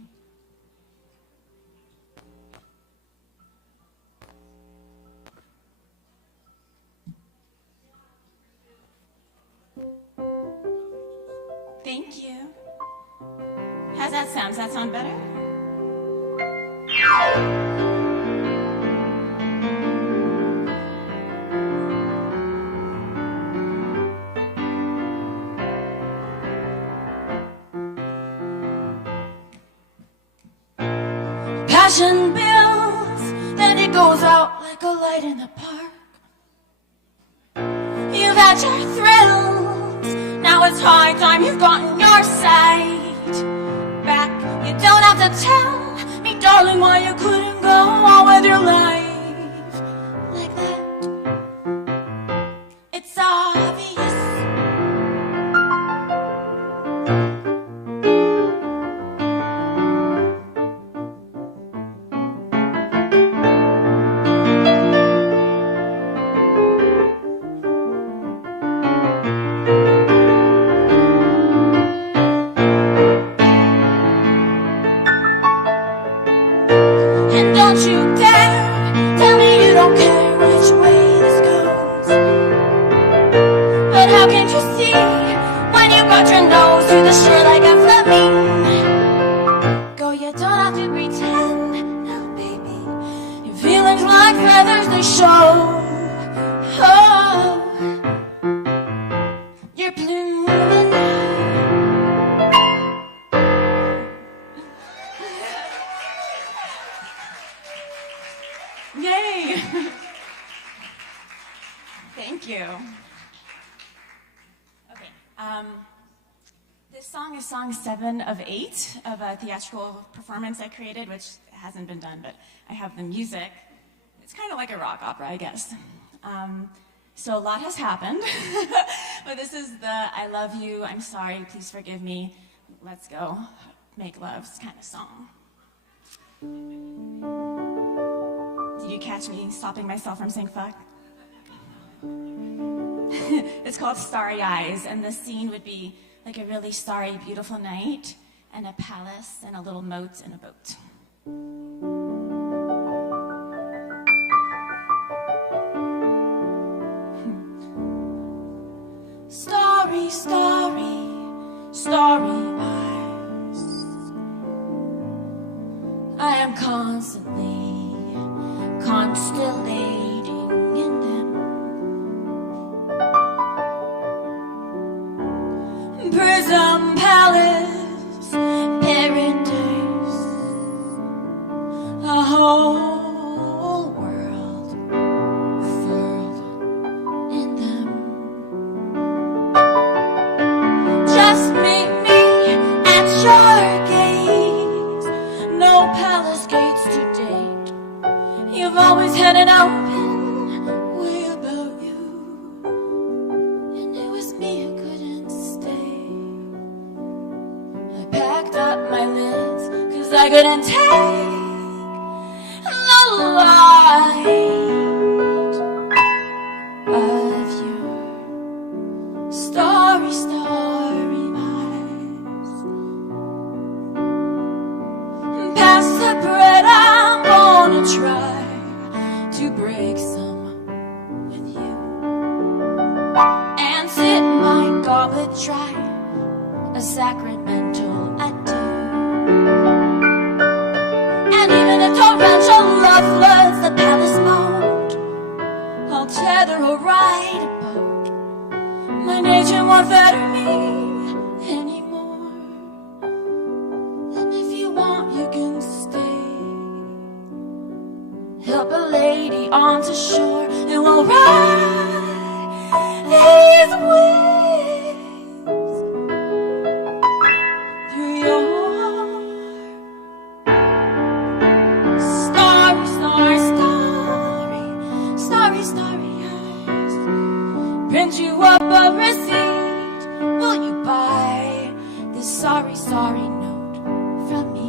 Thank you. How's that sound? Does that sound better? Passion builds, then it goes out like a light in the park. You've had your thrills, now it's high time you've gotten your sight back. You don't have to tell me, darling, why you couldn't go on with your life like that. It's obvious. you dare tell me you don't care which way this goes? But how can you see when you got your nose to the shore like a flamingo? Go, you don't have to pretend, no baby. Your feelings like feathers, they show. Oh, you're blooming now. Yay! Thank you. Okay, this song is song 7 of 8 of a theatrical performance I created, which hasn't been done, but I have the music. It's kind of like a rock opera, I guess. So a lot has happened, but this is the I love you, I'm sorry, please forgive me, let's go, make love kind of song. Did you catch me stopping myself from saying fuck? It's called Starry Eyes, and the scene would be like a really starry, beautiful night, and a palace, and a little moat, and a boat. Starry, starry, starry eyes. I am constantly constellating in them. Prism palace, paradise, a whole world furled in them. Just meet me at your gates, no palace gates to date. You've always had an open way about you, and it was me who couldn't stay. I packed up my lids, 'cause I couldn't take the light of your starry, starry eyes. Pass the bread, I'm gonna try to break some with you, and sit my goblet dry, a sacramental adieu. And even if torrential love floods the palace moat, I'll tether or ride a boat. My nature won't fetter me anymore, and if you want you can stay. Help a lady onto shore, and we'll ride these waves through your starry, starry, starry, starry, starry eyes. Print you up a receipt. Will you buy this sorry, sorry note from me?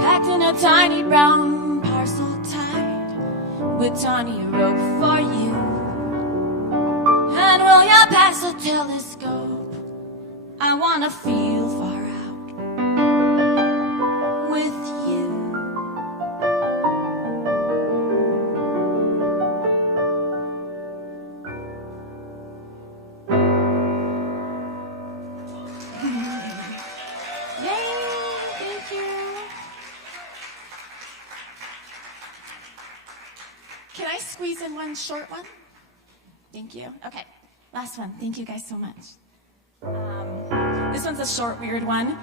Packed in a tiny brown parcel tied with tiny rope for you. And will you pass a telescope? I wanna feel far out with you. Yay, thank you. Can I squeeze in one short one? Thank you. Okay, last one. Thank you guys so much. This one's a short, weird one.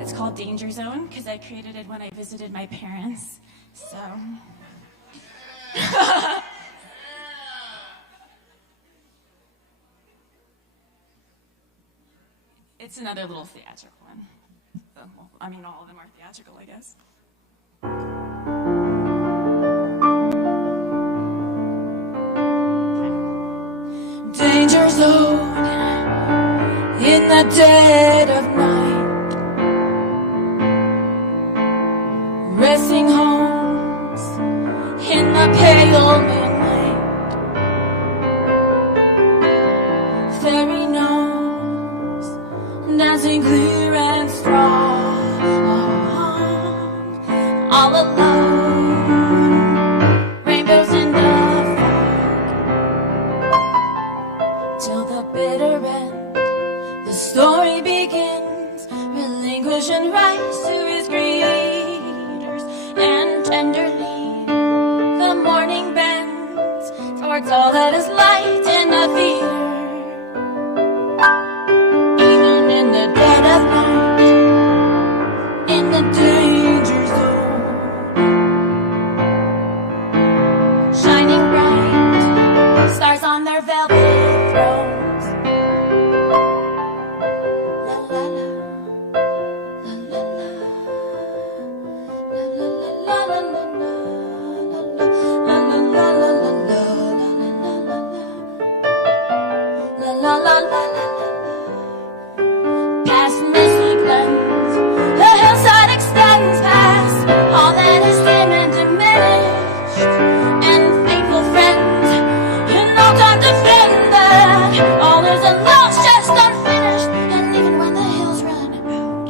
It's called Danger Zone, because I created it when I visited my parents. So. It's another little theatrical one. Well, I mean, all of them are theatrical, I guess. Danger zone in the dead of night, resting homes in the pale moonlight, fairy gnomes dancing clear and strong, all alone. heart's all that is light in the theater. Even in the dead of night, in the danger zone, shining bright, stars on their velvet thrones. La la la, la la la, la la la, la la la. La la la la, past misty glens, the hillside extends past all that is dim and diminished, and faithful friends, you know don't defend that all is lost, just unfinished, and even when the hills run out,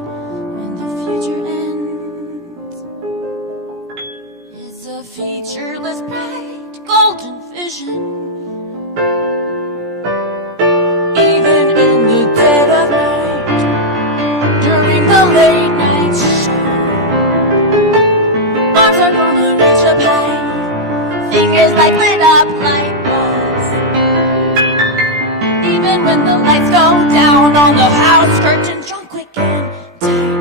when the future ends, it's a featureless, bright, golden vision. Late night show, arms are gonna reach up high, fingers like lit up light bulbs. Even when the lights go down on the house, curtains drawn quick and tight,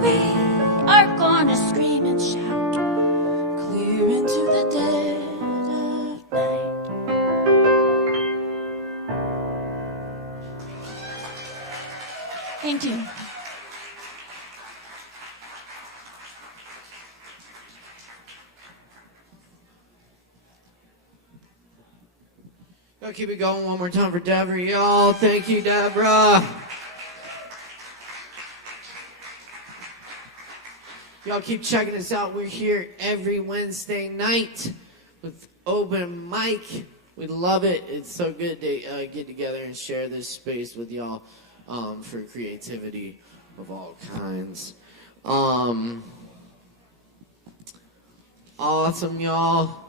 we are gonna scream and shout clear into the dead of night. Thank you. I'll keep it going one more time for Deborah, y'all. Thank you, Deborah. Y'all keep checking us out. We're here every Wednesday night with open mic. We love it. It's so good to get together and share this space with y'all. For creativity of all kinds. Awesome, y'all.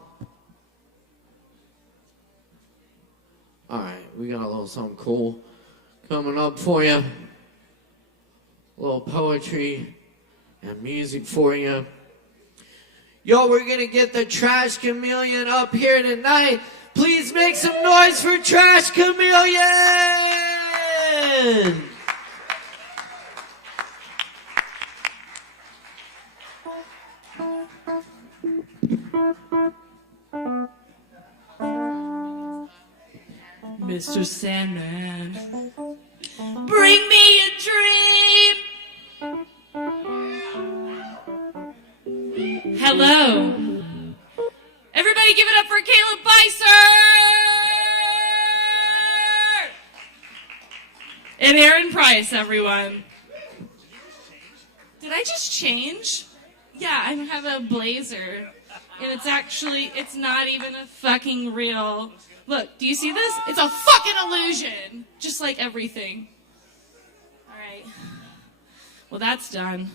Alright, we got a little something cool coming up for you. A little poetry and music for you. Yo, we're gonna get the Trash Chameleon up here tonight. Please make some noise for Trash Chameleon! Mr. Sandman, bring me a dream. Hello. Everybody give it up for Caleb Beissert! And Aaron Price, everyone. Did I just change? Yeah, I have a blazer. And it's not even a fucking real... Look, do you see this? It's a fucking illusion! Just like everything. Alright. Well, that's done.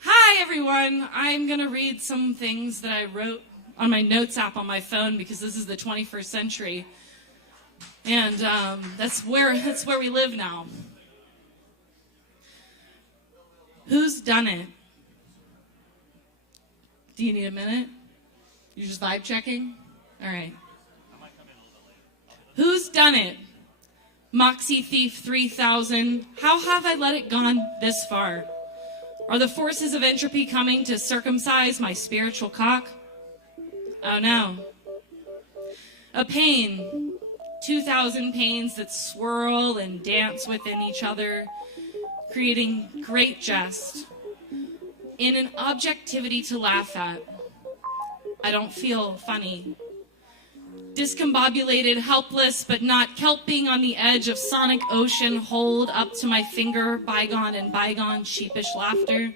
Hi, everyone. I'm going to read some things that I wrote on my notes app on my phone because this is the 21st century. And that's where we live now. Who's done it? Do you need a minute? You're just vibe checking? All right. Who's done it? Moxie Thief 3000. How have I let it gone this far? Are the forces of entropy coming to circumcise my spiritual cock? Oh no. A pain. 2,000 pains that swirl and dance within each other, creating great jest. In an objectivity to laugh at. I don't feel funny. Discombobulated, helpless, but not kelping on the edge of sonic ocean, hold up to my finger, bygone and bygone, sheepish laughter.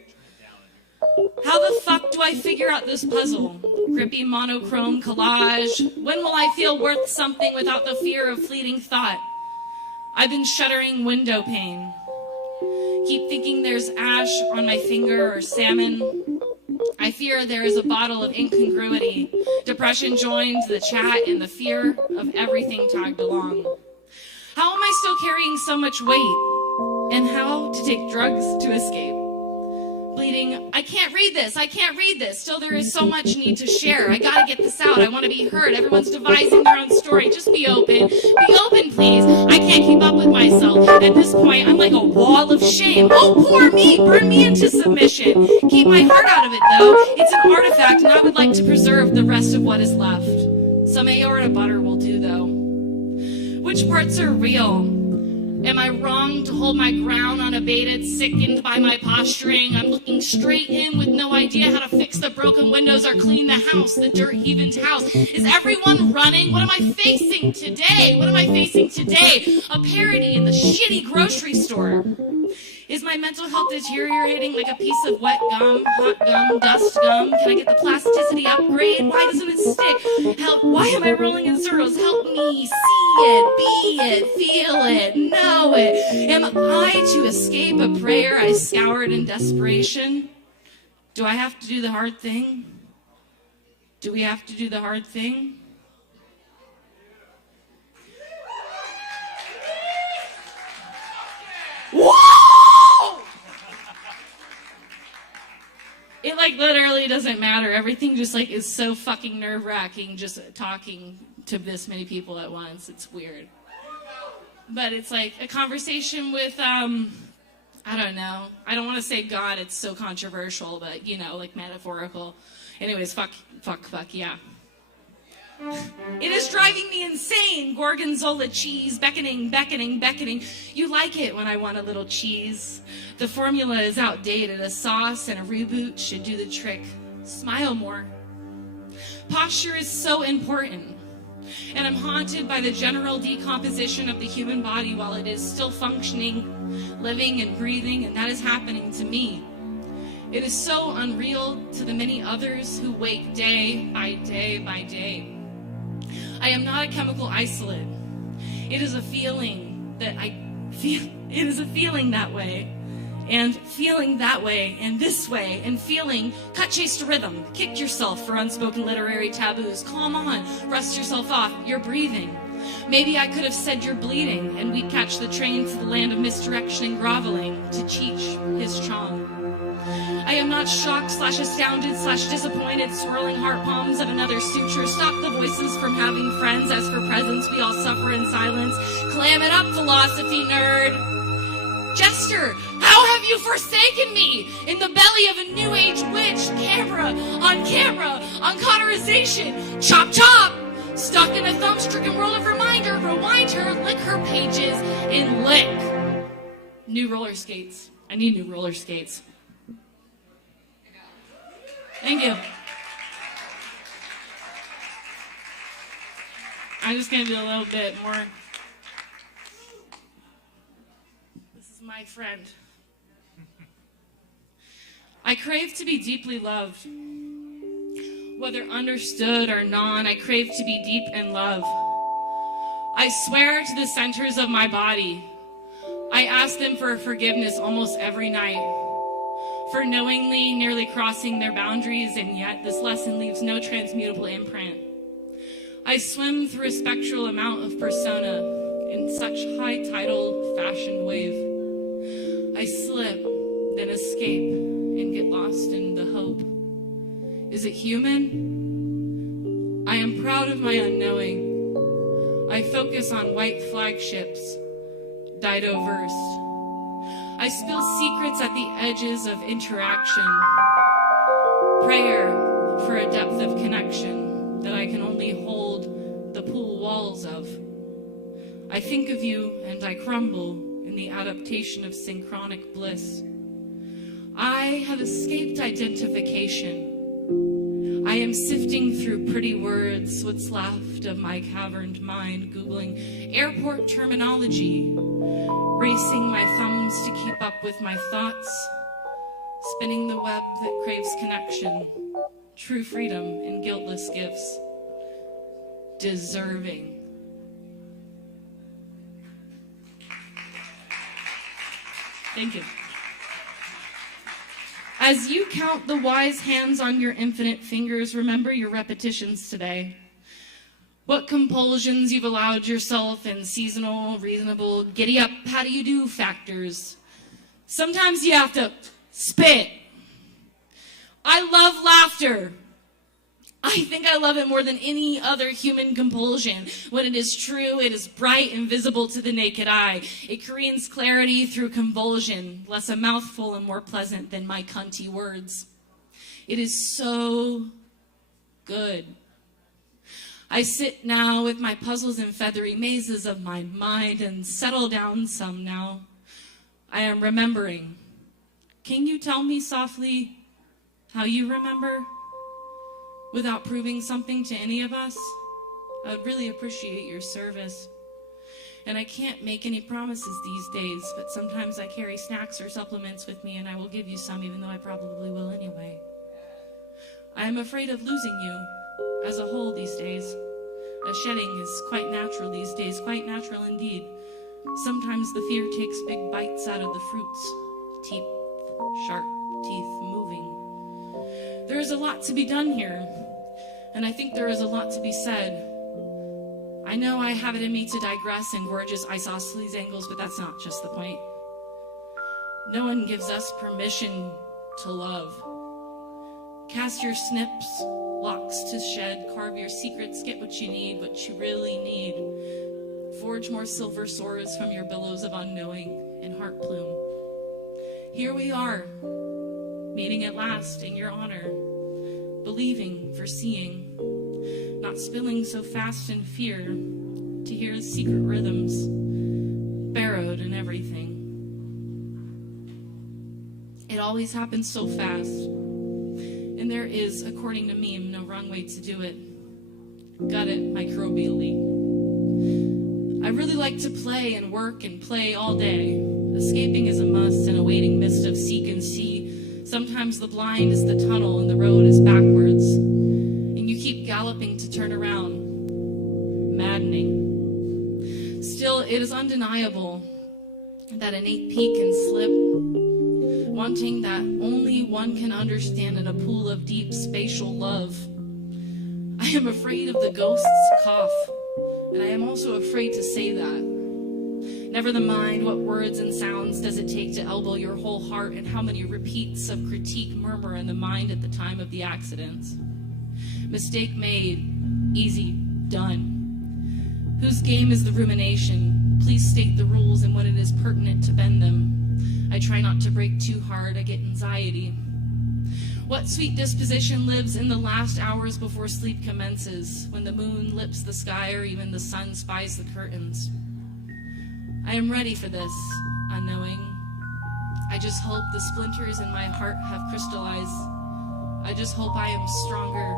How the fuck do I figure out this puzzle? Grippy monochrome collage. When will I feel worth something without the fear of fleeting thought? I've been shuddering window pane. Keep thinking there's ash on my finger or salmon. I fear there is a bottle of incongruity. Depression joins the chat and the fear of everything tagged along. How am I still carrying so much weight? And how to take drugs to escape? bleeding. I can't read this. I can't read this. Still, there is so much need to share. I gotta get this out. I want to be heard. Everyone's devising their own story. Just be open. Be open, please. I can't keep up with myself. At this point, I'm like a wall of shame. Oh, poor me. Burn me into submission. Keep my heart out of it, though. It's an artifact, and I would like to preserve the rest of what is left. Some aorta butter will do, though. Which parts are real? Am I wrong to hold my ground unabated, sickened by my posturing? I'm looking straight in with no idea how to fix the broken windows or clean the house, the dirt-heaving house. Is everyone running? What am I facing today? What am I facing today? A parody in the shitty grocery store. Is my mental health deteriorating like a piece of wet gum, hot gum, dust gum? Can I get the plasticity upgrade? Why doesn't it stick? Help! Why am I rolling in circles? Help me see it, be it, feel it, know it. Am I to escape a prayer I scoured in desperation? Do I have to do the hard thing? Do we have to do the hard thing? Whoa! It like literally doesn't matter. Everything just like is so fucking nerve-wracking just talking to this many people at once. It's weird. But it's like a conversation with, I don't know. I don't want to say God. It's so controversial, but you know, like metaphorical. Anyways, fuck, yeah. It is driving me insane. Gorgonzola cheese, beckoning. You like it when I want a little cheese. The formula is outdated. A sauce and a reboot should do the trick. Smile more. Posture is so important. And I'm haunted by the general decomposition of the human body while it is still functioning, living and breathing, and that is happening to me. It is so unreal to the many others who wake day by day by day. I am not a chemical isolate. It is a feeling that I feel. It is a feeling that way, and feeling that way, and this way, and feeling. Cut, chase to rhythm. Kick yourself for unspoken literary taboos. Calm on. Rust yourself off. You're breathing. Maybe I could have said you're bleeding, and we'd catch the train to the land of misdirection and groveling to teach his charm. I am not shocked / astounded / disappointed, swirling heart palms of another suture. Stop the voices from having friends. As for presence, we all suffer in silence. Clam it up, philosophy nerd. Jester, how have you forsaken me? In the belly of a new age witch. Camera, on cauterization. Chop, chop. Stuck in a thumb-stricken world of reminder. Rewind her, lick her pages, and lick. New roller skates. I need new roller skates. Thank you. I'm just going to do a little bit more. This is my friend. I crave to be deeply loved. Whether understood or non, I crave to be deep in love. I swear to the centers of my body. I ask them for forgiveness almost every night. For knowingly nearly crossing their boundaries, and yet this lesson leaves no transmutable imprint. I swim through a spectral amount of persona in such high tidal fashioned wave. I slip, then escape, and get lost in the hope. Is it human? I am proud of my unknowing. I focus on white flagships, Dido versed. I spill secrets at the edges of interaction. Prayer for a depth of connection that I can only hold the pool walls of. I think of you and I crumble in the adaptation of synchronic bliss. I have escaped identification. I am sifting through pretty words, what's left of my caverned mind, Googling airport terminology, racing my thumbs to keep up with my thoughts, spinning the web that craves connection, true freedom in guiltless gifts, deserving. Thank you. As you count the wise hands on your infinite fingers, remember your repetitions today. What compulsions you've allowed yourself in seasonal, reasonable, giddy up, how do you do factors. Sometimes you have to spit. I love laughter. I think I love it more than any other human compulsion. When it is true, it is bright and visible to the naked eye. It careens clarity through convulsion, less a mouthful and more pleasant than my cunty words. It is so good. I sit now with my puzzles and feathery mazes of my mind and settle down some now. I am remembering. Can you tell me softly how you remember? Without proving something to any of us? I would really appreciate your service. And I can't make any promises these days, but sometimes I carry snacks or supplements with me, and I will give you some, even though I probably will anyway. I am afraid of losing you as a whole these days. A shedding is quite natural these days, quite natural indeed. Sometimes the fear takes big bites out of the fruits, teeth, sharp teeth moving. There is a lot to be done here, and I think there is a lot to be said. I know I have it in me to digress in gorgeous isosceles angles, but that's not just the point. No one gives us permission to love. Cast your snips, locks to shed, carve your secrets, get what you need, what you really need. Forge more silver swords from your billows of unknowing and heart plume. Here we are, meeting at last in your honor, believing, foreseeing, not spilling so fast in fear, to hear secret rhythms, barrowed in everything. It always happens so fast, and there is, according to meme, no wrong way to do it. Got it, microbially. I really like to play and work and play all day. Escaping is a must in a waiting mist of seek and see. Sometimes the blind is the tunnel and the road is backwards. And you keep galloping to turn around. Maddening. Still, it is undeniable that an 8P can slip, wanting that only one can understand in a pool of deep spatial love. I am afraid of the ghost's cough, and I am also afraid to say that. Never the mind, what words and sounds does it take to elbow your whole heart, and how many repeats of critique murmur in the mind at the time of the accidents. Mistake made, easy, done. Whose game is the rumination? Please state the rules and when it is pertinent to bend them. I try not to break too hard, I get anxiety. What sweet disposition lives in the last hours before sleep commences, when the moon lips the sky or even the sun spies the curtains? I am ready for this, unknowing. I just hope the splinters in my heart have crystallized. I just hope I am stronger.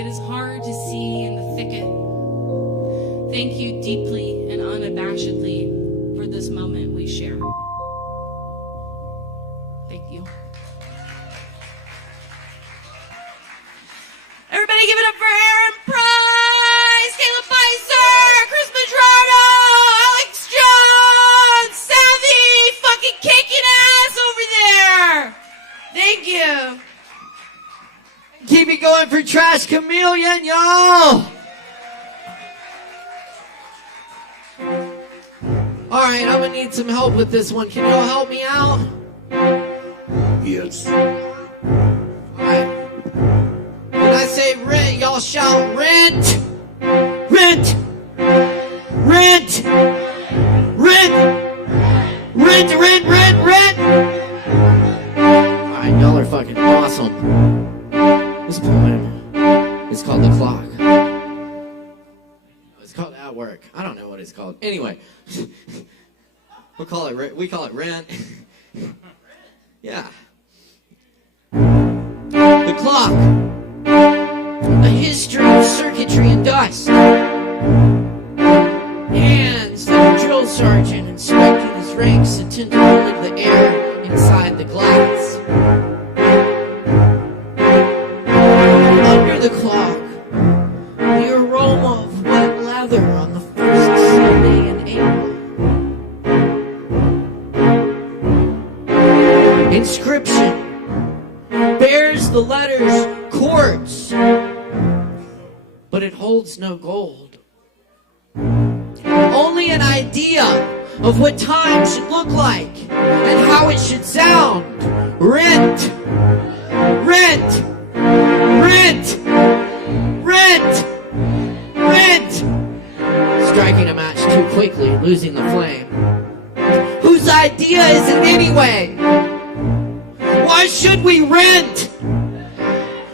It is hard to see in the thicket. Thank you deeply and unabashedly for this moment we share. Thank you. Everybody give it up for Aaron Price, Caleb Beissert, Chris Medrano, Alex Jones, Savvy, fucking kicking ass over there. Thank you. Keep it going for Trash Chameleon, y'all. All right, I'm gonna need some help with this one. Can y'all help me out? Yes. All right. When I say rent, y'all shout rent, rent, rent, rent, rent, rent, rent, rent. All right, y'all are fucking awesome. This poem is called The Clock. It's called At Work. I don't know what it's called. Anyway, we call it rent. Yeah. The clock. A history of circuitry and dust. Hands like a drill sergeant inspecting his ranks, attentive only to the air inside the glass. Under the clock, the aroma of wet leather on the first Sunday in April. Inscription bears the letters quartz, but it holds no gold. Only an idea of what time should look like and how it should sound. Rent. losing the flame. Whose idea is it anyway? Why should we rent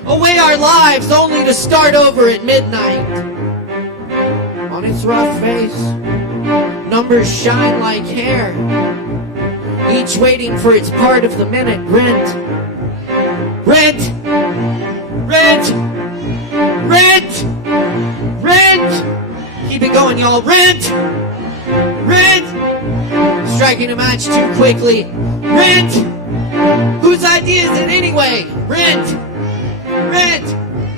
away our lives only to start over at midnight? On its rough face, numbers shine like hair, each waiting for its part of the minute. Rent, rent, rent, rent, rent. Keep it going, y'all. Rent, rent. Striking a match too quickly. Rent. Whose idea is it anyway? Rent, rent,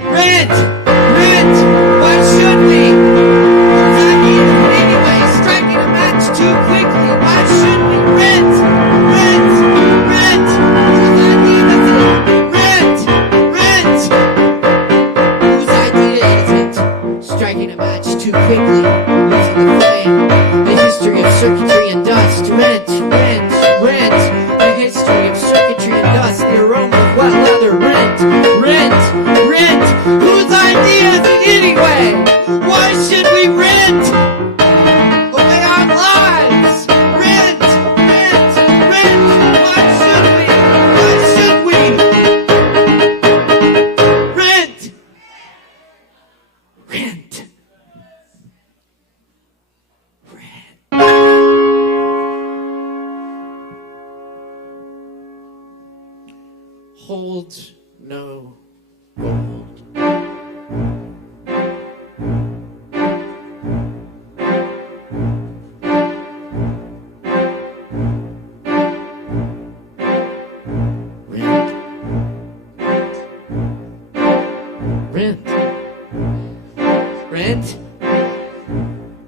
rent, rent. Why should we? Whose idea is it anyway? Striking a match too quickly. Why should we? Rent, rent, rent. Whose idea is it? Rent, rent. Whose idea is it? Striking a match too quickly, losing the flame. The history of circuitry and dust. Rent, rent, rent. The history of circuitry and dust. The aroma of wet leather. Rent, rent, rent. Whose idea is it anyway? Why should we rent away our lives? Rent, rent, rent. Why should we? Why should we? Rent, rent, hold no gold. Rent, rent, rent,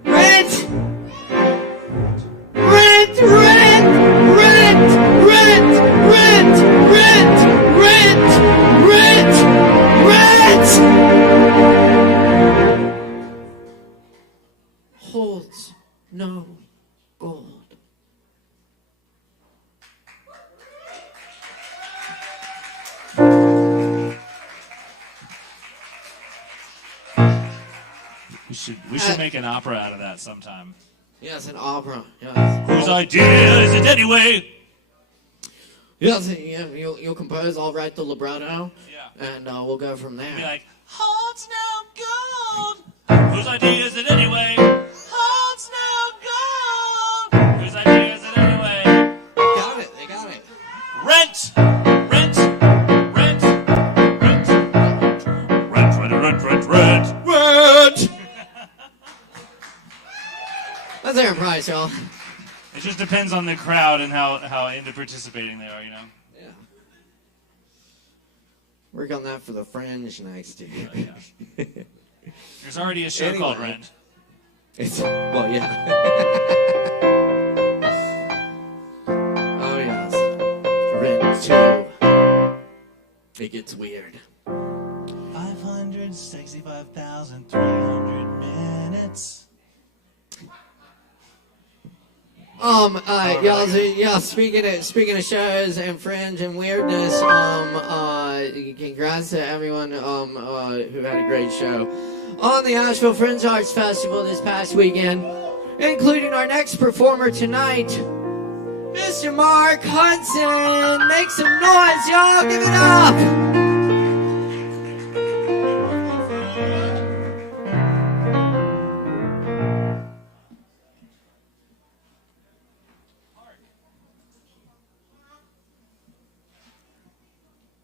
rent. Rent, rent, rent, rent, rent, rent, rent, rent, rent. Holds no gold. We should make an opera out of that sometime. Yes, an opera. Yes. Whose idea is it anyway? Yes, yeah, you'll compose. I'll write the libretto. Yeah. And we'll go from there. Be like, holds no gold. Whose idea is it anyway? Holds no gold. Whose idea is it anyway? Got it. They got it. Rent, rent, rent, rent, rent, rent, rent, rent, rent. Rent. That's our prize, y'all. It just depends on the crowd and how into participating they are, you know? Yeah. Work on that for the Fringe next year. Oh, yeah. There's already a show called Rent. It's, well, yeah. Oh, yes. Rent 2. It gets weird. 565,300 minutes. Yeah, speaking of shows and Fringe and weirdness, congrats to everyone who had a great show on the Asheville Fringe Arts Festival this past weekend, including our next performer tonight, Mr. Mark Hudson. Make some noise, y'all. Give it up.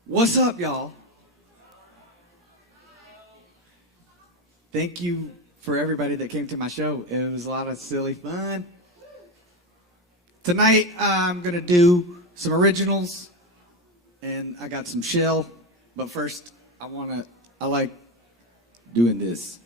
What's up, y'all? Thank you for everybody that came to my show. It was a lot of silly fun. Tonight, I'm going to do some originals, and I got some shell. But first, I like doing this.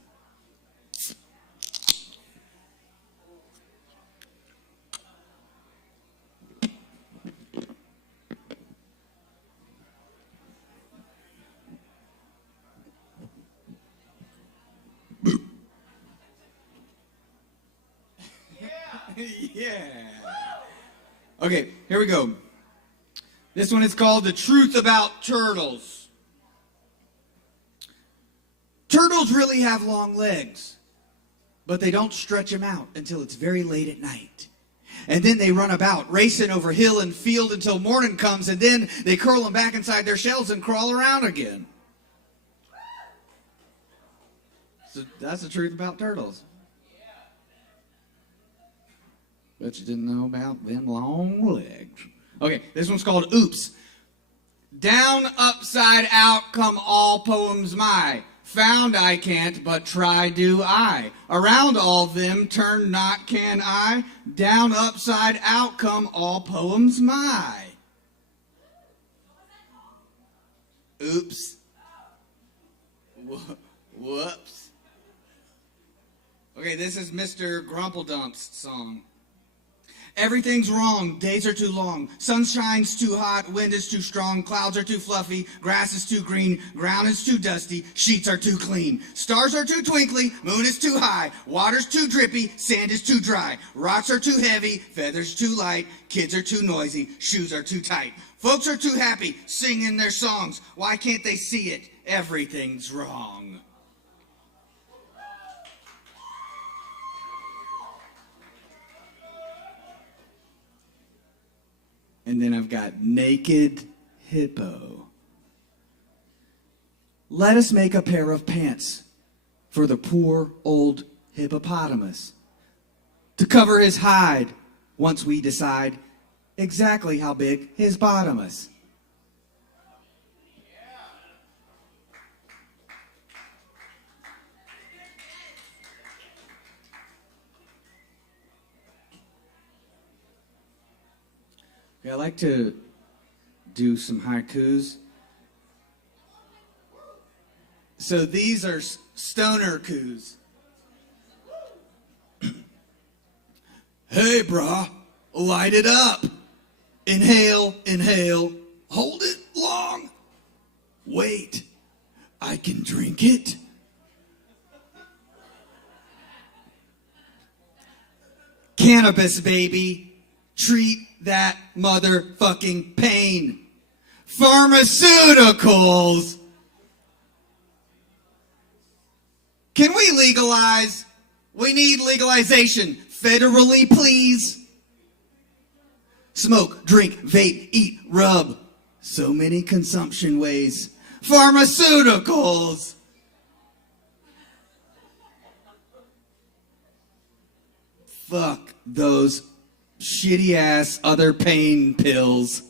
Yeah. Okay, here we go. This one is called The Truth About Turtles. Turtles really have long legs. but they don't stretch them out until it's very late at night. And then they run about, racing over hill and field until morning comes, and then they curl them back inside their shells and crawl around again. So that's the truth about turtles. Bet you didn't know about them long legs. Okay, this one's called Oops. Down, upside out come all poems my. Found I can't, but try do I. Around all them turn not can I. Down, upside out come all poems my. Oops. Whoops. Okay, this is Mr. Grumpledump's song. Everything's wrong, days are too long, sun shines too hot, wind is too strong, clouds are too fluffy, grass is too green, ground is too dusty, sheets are too clean, stars are too twinkly, moon is too high, water's too drippy, sand is too dry, rocks are too heavy, feathers too light, kids are too noisy, shoes are too tight, folks are too happy, singing their songs, why can't they see it? Everything's wrong. And then I've got Naked Hippo. Let us make a pair of pants for the poor old hippopotamus to cover his hide once we decide exactly how big his bottom is. I like to do some haikus. So these are stoner coos. Hey, brah, light it up. Inhale, inhale, hold it long. Wait, I can drink it. Cannabis, baby. Treat that motherfucking pain. Pharmaceuticals. Can we legalize? We need legalization. Federally, please. Smoke, drink, vape, eat, rub. So many consumption ways. Pharmaceuticals. Fuck those shitty ass other pain pills.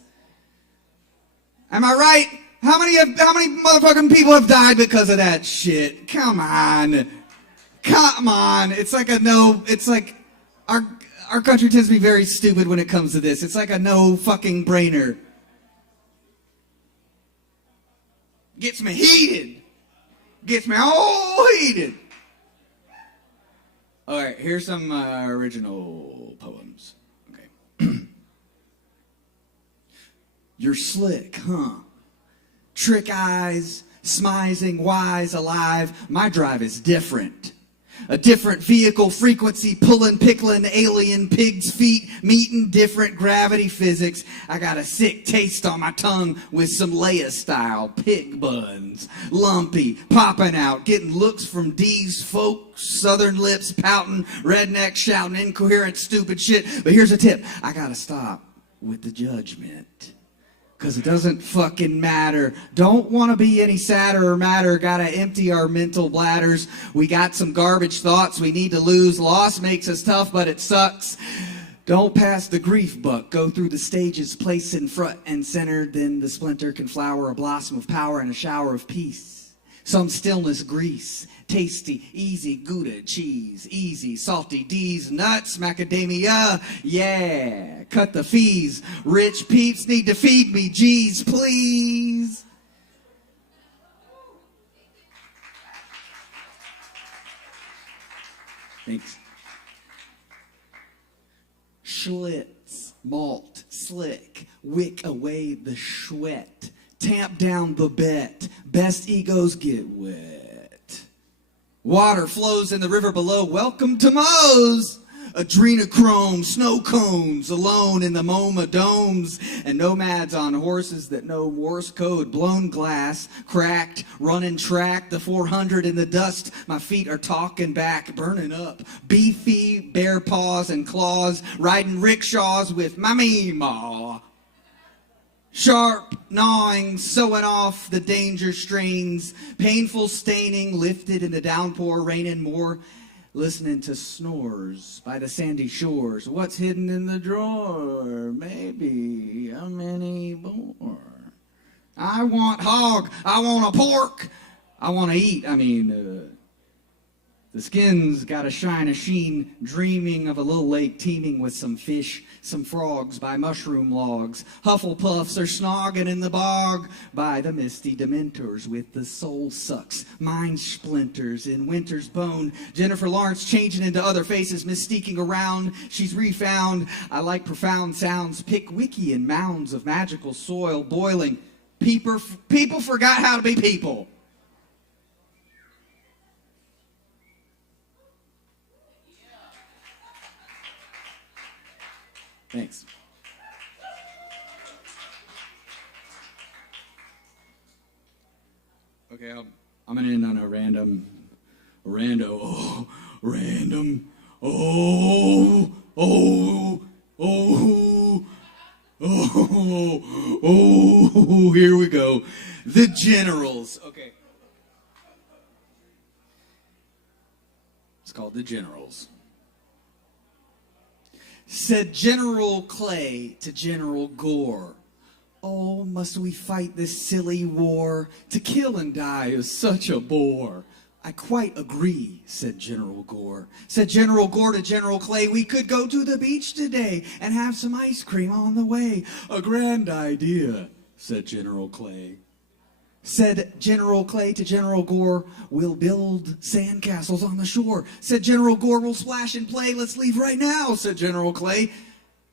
Am I right? How many motherfucking people have died because of that shit? Come on. Come on. It's like our country tends to be very stupid when it comes to this. It's like a no fucking brainer. Gets me heated. Gets me all heated. All right, here's some original poems. You're slick, huh? Trick eyes, smizing, wise, alive. My drive is different. A different vehicle frequency, pulling, pickling, alien pig's feet, meeting different gravity physics. I got a sick taste on my tongue with some Leia-style pig buns. Lumpy, popping out, getting looks from D's folks, southern lips pouting, redneck shouting, incoherent, stupid shit. But here's a tip. I gotta stop with the judgment. Because it doesn't fucking matter. Don't want to be any sadder or madder. Gotta empty our mental bladders. We got some garbage thoughts we need to lose. Loss makes us tough, but it sucks. Don't pass the grief buck. Go through the stages, place in front and center. Then the splinter can flower a blossom of power and a shower of peace. Some stillness grease. Tasty, easy, Gouda, cheese. Easy, salty, D's, nuts, macadamia. Yeah, cut the fees. Rich peeps need to feed me. Geez, please. Thanks. Schlitz, malt, slick. Wick away the sweat. Tamp down the bet. Best egos get wet. Water flows in the river below. Welcome to Moe's. adrenochrome, snow cones, alone in the MoMA domes, and nomads on horses that know Morse code, blown glass, cracked, running track, the 400 in the dust, my feet are talking back, burning up, beefy, bare paws and claws, riding rickshaws with my meemaw. Sharp gnawing, sewing off the danger strains, painful staining, lifted in the downpour, raining more, listening to snores by the sandy shores. What's hidden in the drawer? Maybe a mini more. I want hog, I want a pork, I want to eat, the skin's got a shine, a sheen, dreaming of a little lake teeming with some fish, some frogs by mushroom logs. Hufflepuffs are snogging in the bog by the misty dementors with the soul sucks, mind splinters in winter's bone. Jennifer Lawrence changing into other faces, mystiquing around. She's refound. I like profound sounds, Pickwickian mounds of magical soil boiling. People forgot how to be people. Thanks. Okay, I'm gonna end on a random, oh, here we go. The Generals. Okay. It's called The Generals. Said General Clay to General Gore, "Oh, must we fight this silly war? To kill and die is such a bore." "I quite agree," said General Gore. Said General Gore to General Clay, "We could go to the beach today and have some ice cream on the way." "A grand idea," said General Clay. Said General Clay to General Gore, "We'll build sandcastles on the shore." Said General Gore, "We'll splash and play. Let's leave right now," said General Clay.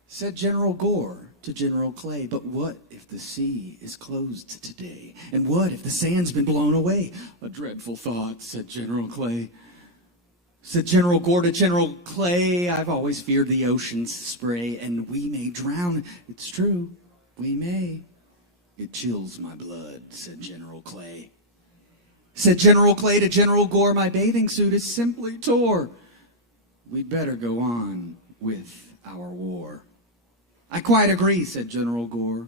Said General Gore to General Clay, "But what if the sea is closed today? And what if the sand's been blown away?" "A dreadful thought," said General Clay. Said General Gore to General Clay, "I've always feared the ocean's spray, and we may drown." "It's true, we may." "It chills my blood," said General Clay. Said General Clay to General Gore, "My bathing suit is simply tore. We'd better go on with our war." "I quite agree," said General Gore.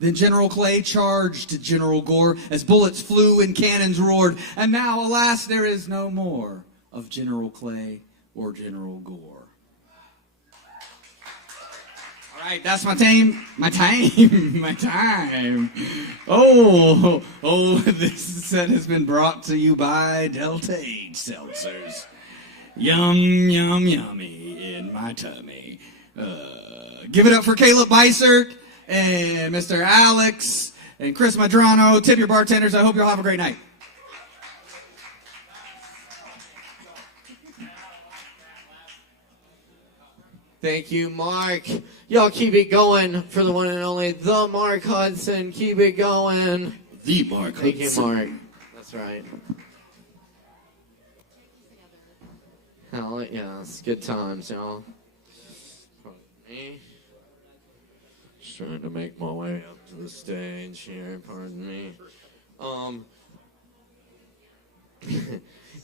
Then General Clay charged to General Gore as bullets flew and cannons roared. And now, alas, there is no more of General Clay or General Gore. All right, that's my time. Oh, this set has been brought to you by Delta 8 Seltzers. Yum, yum, yummy in my tummy. Give it up for Caleb Beissert and Mr. Alex and Chris Medrano. Tip your bartenders. I hope you'll have a great night. Thank you, Mark. Y'all keep it going for the one and only, the Mark Hudson. Keep it going. The Mark Hudson. Thank you, Mark. That's right. Hell yes. Good times, y'all. Pardon me. Just trying to make my way up to the stage here. Pardon me.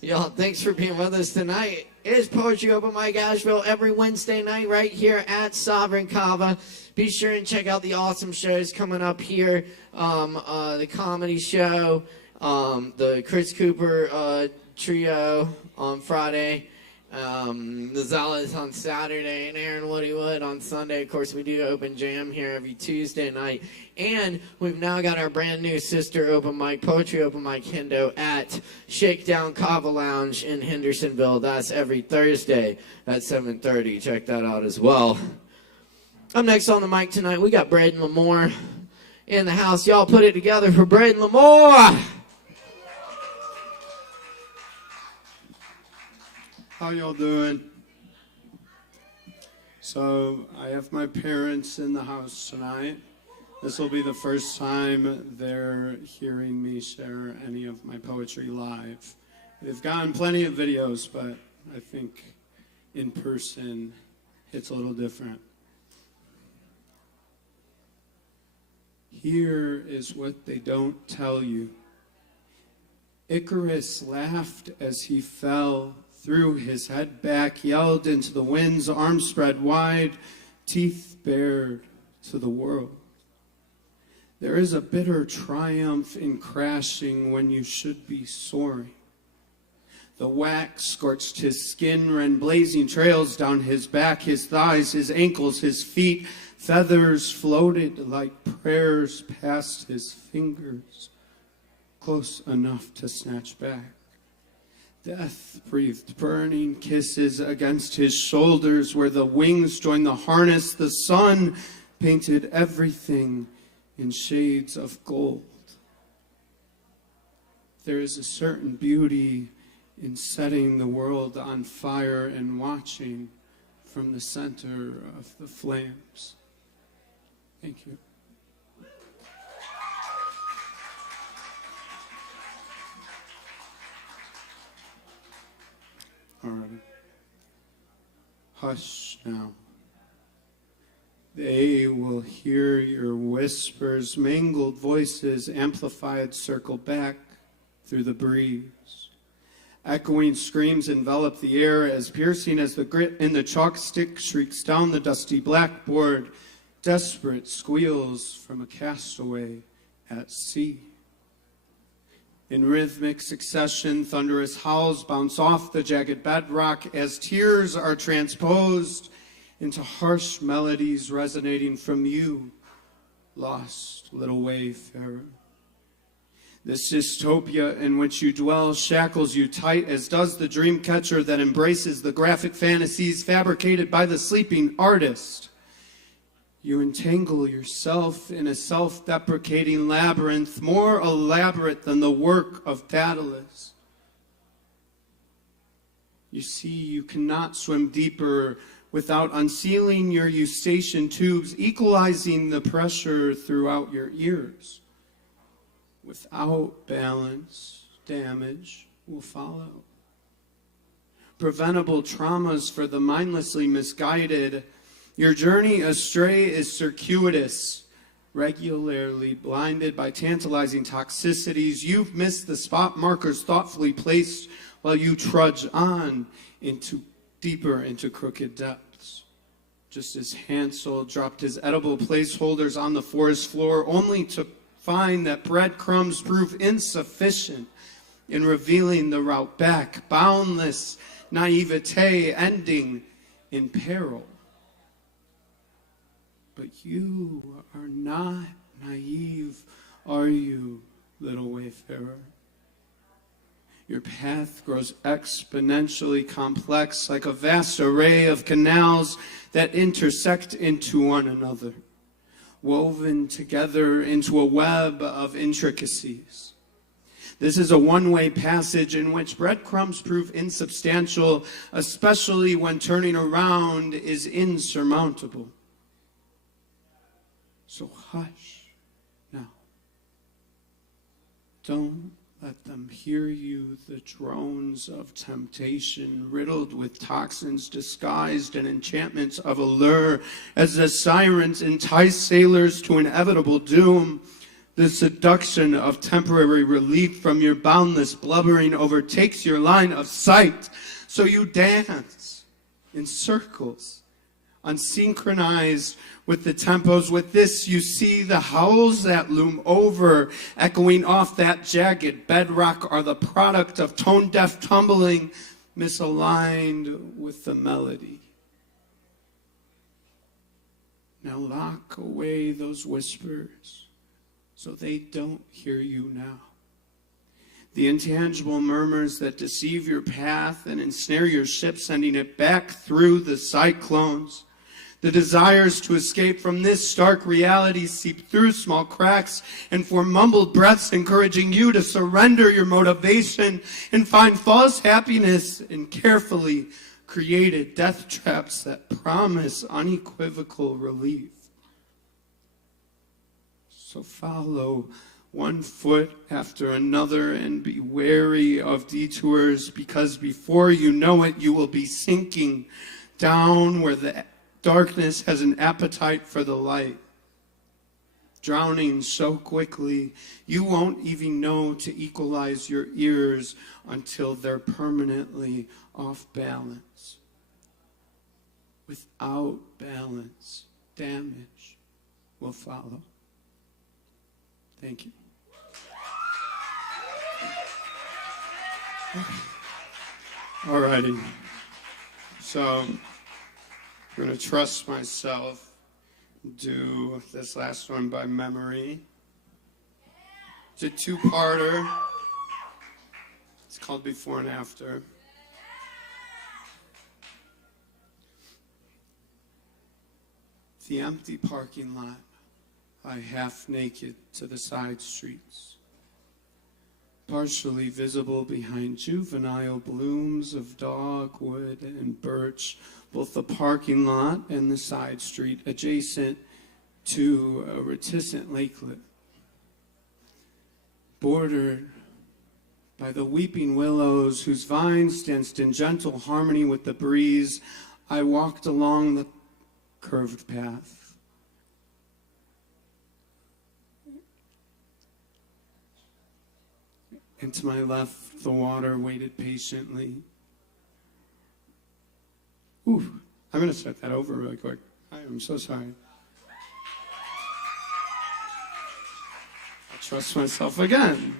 Y'all, thanks for being with us tonight. It is Poetry Open Mic Asheville every Wednesday night right here at Sovereign Kava. Be sure and check out the awesome shows coming up here. The comedy show, the Chris Cooper trio on Friday, the Zealots on Saturday, and Aaron Woodywood on Sunday. Of course, we do open jam here every Tuesday night. And we've now got our brand new sister open mic, Poetry Open Mic Hendo at Shakedown Kava Lounge in Hendersonville. That's every Thursday at 7:30. Check that out as well. Up next on the mic tonight, we got Braden Lamore in the house. Y'all put it together for Braden Lamore. How y'all doing? So I have my parents in the house tonight. This will be the first time they're hearing me share any of my poetry live. They've gotten plenty of videos, but I think in person, it's a little different. Here is what they don't tell you. Icarus laughed as he fell, threw his head back, yelled into the winds, arms spread wide, teeth bared to the world. There is a bitter triumph in crashing when you should be soaring. The wax scorched his skin, ran blazing trails down his back, his thighs, his ankles, his feet. Feathers floated like prayers past his fingers, close enough to snatch back. Death breathed burning kisses against his shoulders where the wings joined the harness. The sun painted everything in shades of gold. There is a certain beauty in setting the world on fire and watching from the center of the flames. Thank you. All right. Hush now. They will hear your whispers, mangled voices, amplified, circle back through the breeze. Echoing screams envelop the air as piercing as the grit in the chalk stick shrieks down the dusty blackboard. Desperate squeals from a castaway at sea. In rhythmic succession, thunderous howls bounce off the jagged bedrock as tears are transposed into harsh melodies resonating from you, lost little wayfarer. This dystopia in which you dwell shackles you tight, as does the dream catcher that embraces the graphic fantasies fabricated by the sleeping artist. You entangle yourself in a self-deprecating labyrinth more elaborate than the work of Daedalus. You see, you cannot swim deeper without unsealing your eustachian tubes, equalizing the pressure throughout your ears. Without balance, damage will follow. Preventable traumas for the mindlessly misguided. Your journey astray is circuitous, regularly blinded by tantalizing toxicities. You've missed the spot markers thoughtfully placed while you trudge on deeper into crooked depths. Just as Hansel dropped his edible placeholders on the forest floor, only to find that breadcrumbs prove insufficient in revealing the route back. Boundless naivete ending in peril. But you are not naive, are you, little wayfarer? Your path grows exponentially complex like a vast array of canals that intersect into one another, woven together into a web of intricacies. This is a one-way passage in which breadcrumbs prove insubstantial, especially when turning around is insurmountable. So hush now. Don't let them hear you, the drones of temptation, riddled with toxins disguised in enchantments of allure, as the sirens entice sailors to inevitable doom. The seduction of temporary relief from your boundless blubbering overtakes your line of sight, so you dance in circles, unsynchronized with the tempos. With this, you see the howls that loom over, echoing off that jagged bedrock, are the product of tone-deaf tumbling, misaligned with the melody. Now lock away those whispers so they don't hear you now. The intangible murmurs that deceive your path and ensnare your ship, sending it back through the cyclones. The desires to escape from this stark reality seep through small cracks and form mumbled breaths, encouraging you to surrender your motivation and find false happiness in carefully created death traps that promise unequivocal relief. So follow one foot after another, and be wary of detours, because before you know it, you will be sinking down where the darkness has an appetite for the light, drowning so quickly you won't even know to equalize your ears until they're permanently off balance. Without balance, damage will follow. Thank you. Alrighty. So, I'm going to trust myself, do this last one by memory. It's a two-parter. It's called Before and After. The empty parking lot lie half naked to the side streets, partially visible behind juvenile blooms of dogwood and birch, both the parking lot and the side street adjacent to a reticent lakelet, bordered by the weeping willows whose vines danced in gentle harmony with the breeze. I walked along the curved path. And to my left, the water waited patiently. Ooh, I'm going to start that over really quick. I am so sorry. I'll trust myself again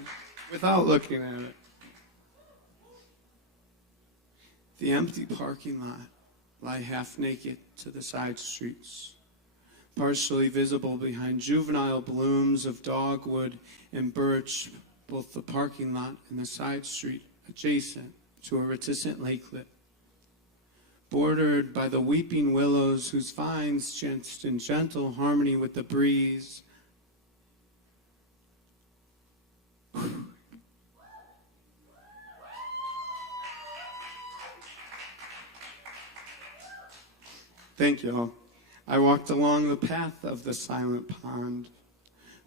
without looking at it. The empty parking lot lie half naked to the side streets, partially visible behind juvenile blooms of dogwood and birch, both the parking lot and the side street adjacent to a reticent lakelet, bordered by the weeping willows whose vines danced in gentle harmony with the breeze. Thank you all. I walked along the path of the silent pond,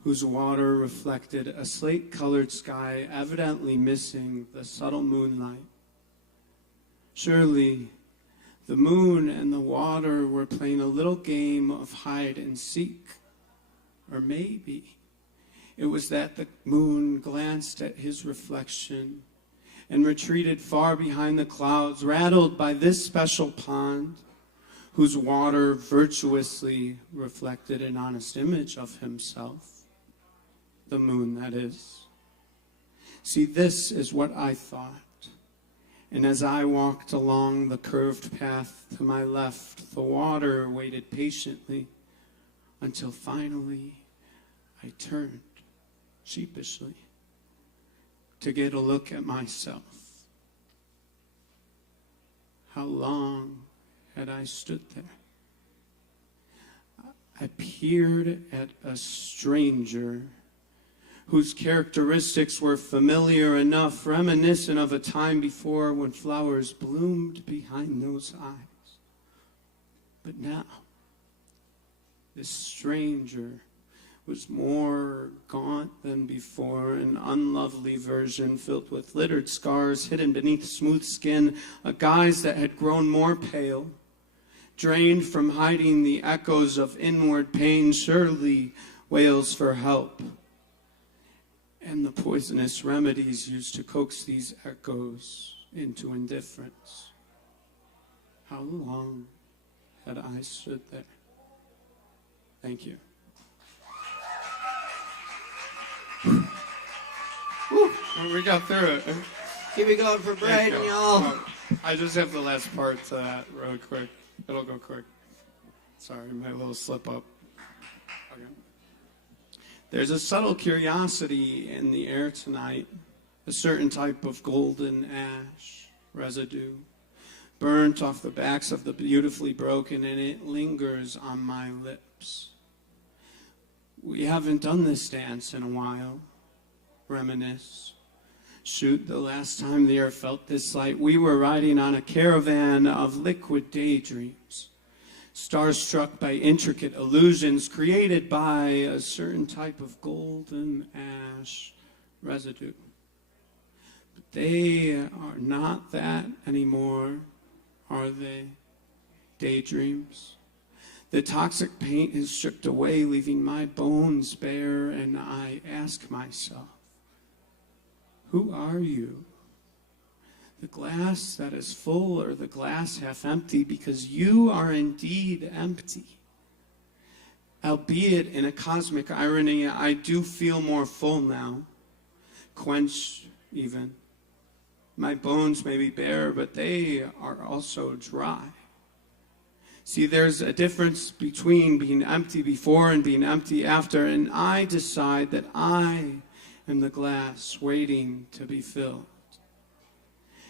whose water reflected a slate-colored sky, evidently missing the subtle moonlight. Surely, the moon and the water were playing a little game of hide and seek. Or maybe it was that the moon glanced at his reflection and retreated far behind the clouds, rattled by this special pond, whose water virtuously reflected an honest image of himself. The moon, that is. See, this is what I thought. And as I walked along the curved path to my left, the water waited patiently until finally I turned sheepishly to get a look at myself. How long had I stood there? I peered at a stranger whose characteristics were familiar enough, reminiscent of a time before when flowers bloomed behind those eyes. But now, this stranger was more gaunt than before, an unlovely version filled with littered scars hidden beneath smooth skin, a guise that had grown more pale, drained from hiding the echoes of inward pain, surely wails for help, and the poisonous remedies used to coax these echoes into indifference. How long had I stood there? Thank you. Whew, we got through it. Keep it going for Brighton, y'all. I just have the last part to that real quick. It'll go quick. Sorry, my little slip up. Okay. There's a subtle curiosity in the air tonight, a certain type of golden ash residue, burnt off the backs of the beautifully broken, and it lingers on my lips. We haven't done this dance in a while. Reminisce. Shoot, the last time the air felt this light, we were riding on a caravan of liquid daydreams, starstruck by intricate illusions created by a certain type of golden ash residue. But they are not that anymore, are they? Daydreams. The toxic paint is stripped away, leaving my bones bare, and I ask myself, who are you? The glass that is full or the glass half empty? Because you are indeed empty. Albeit in a cosmic irony, I do feel more full now, quenched even. My bones may be bare, but they are also dry. See, there's a difference between being empty before and being empty after, and I decide that I am the glass waiting to be filled.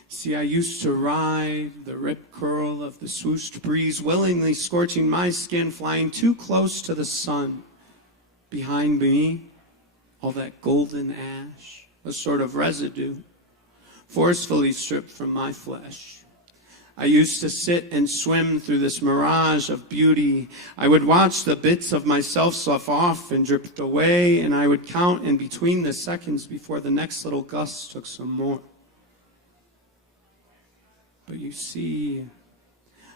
See, I used to ride the rip curl of the swooshed breeze, willingly scorching my skin, flying too close to the sun. Behind me, all that golden ash, a sort of residue, forcefully stripped from my flesh. I used to sit and swim through this mirage of beauty. I would watch the bits of myself slough off and drift away, and I would count in between the seconds before the next little gust took some more. But you see,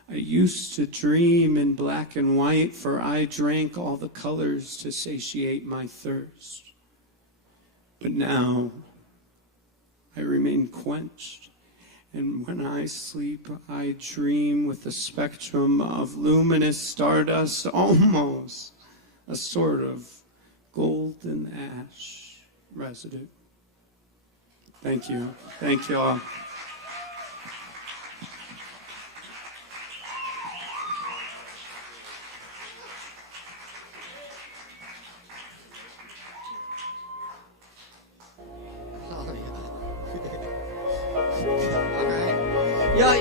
I used to dream in black and white, for I drank all the colors to satiate my thirst. But now, I remain quenched. And when I sleep, I dream with a spectrum of luminous stardust, almost a sort of golden ash residue. Thank you. Thank you all.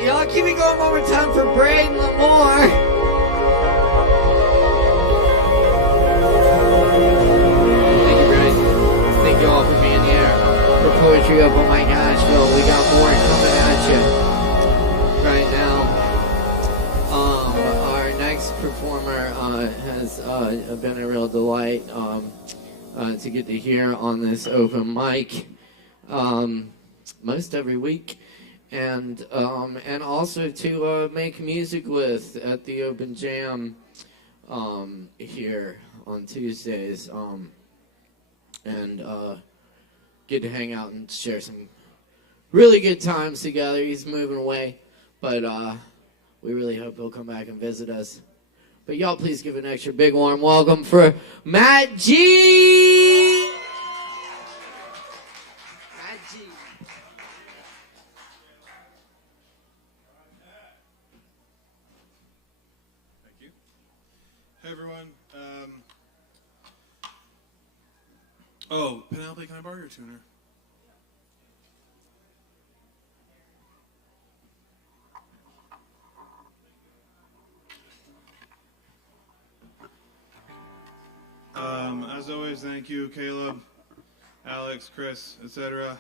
Y'all keep it going one more time for Braden Lamore. Thank you, Braden. Thank you all for being here for Poetry Up on Mike Asheville. We got more coming at you right now. Our next performer has been a real delight to get to hear on this open mic most every week. And also to make music with at the Open Jam here on Tuesdays, and get to hang out and share some really good times together. He's moving away, but we really hope he'll come back and visit us. But y'all please give an extra big warm welcome for Matt G. Hey everyone. Oh, Penelope, can I borrow your tuner? As always, thank you, Caleb, Alex, Chris, etc.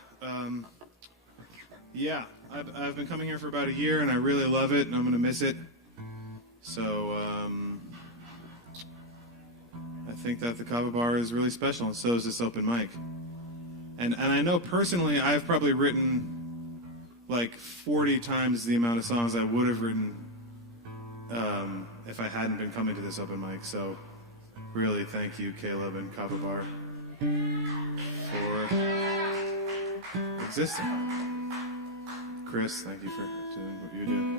Yeah, I've been coming here for about a year, and I really love it, and I'm going to miss it. So, I think that the Kava bar is really special, and so is this open mic. And I know personally I've probably written like 40 times the amount of songs I would have written if I hadn't been coming to this open mic. So really thank you, Caleb and Kava bar, for existing. Chris, thank you for doing what you do.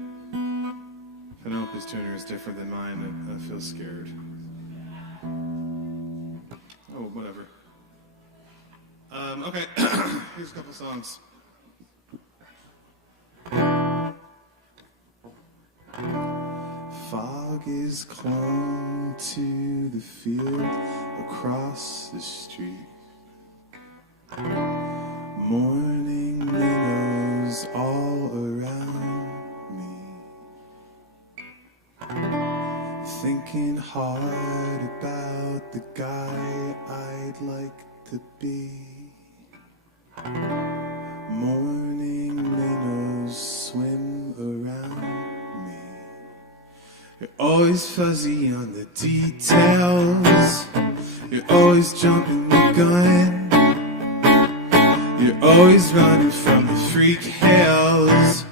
Penelope's tuner is different than mine, and I feel scared. Oh, whatever. Okay, here's a couple songs. Fog is clung to the field across the street. Morning minnows all around me. Thinking hard about the guy I'd like to be. Morning minnows swim around me. You're always fuzzy on the details. You're always jumping the gun. You're always running from the freak hells.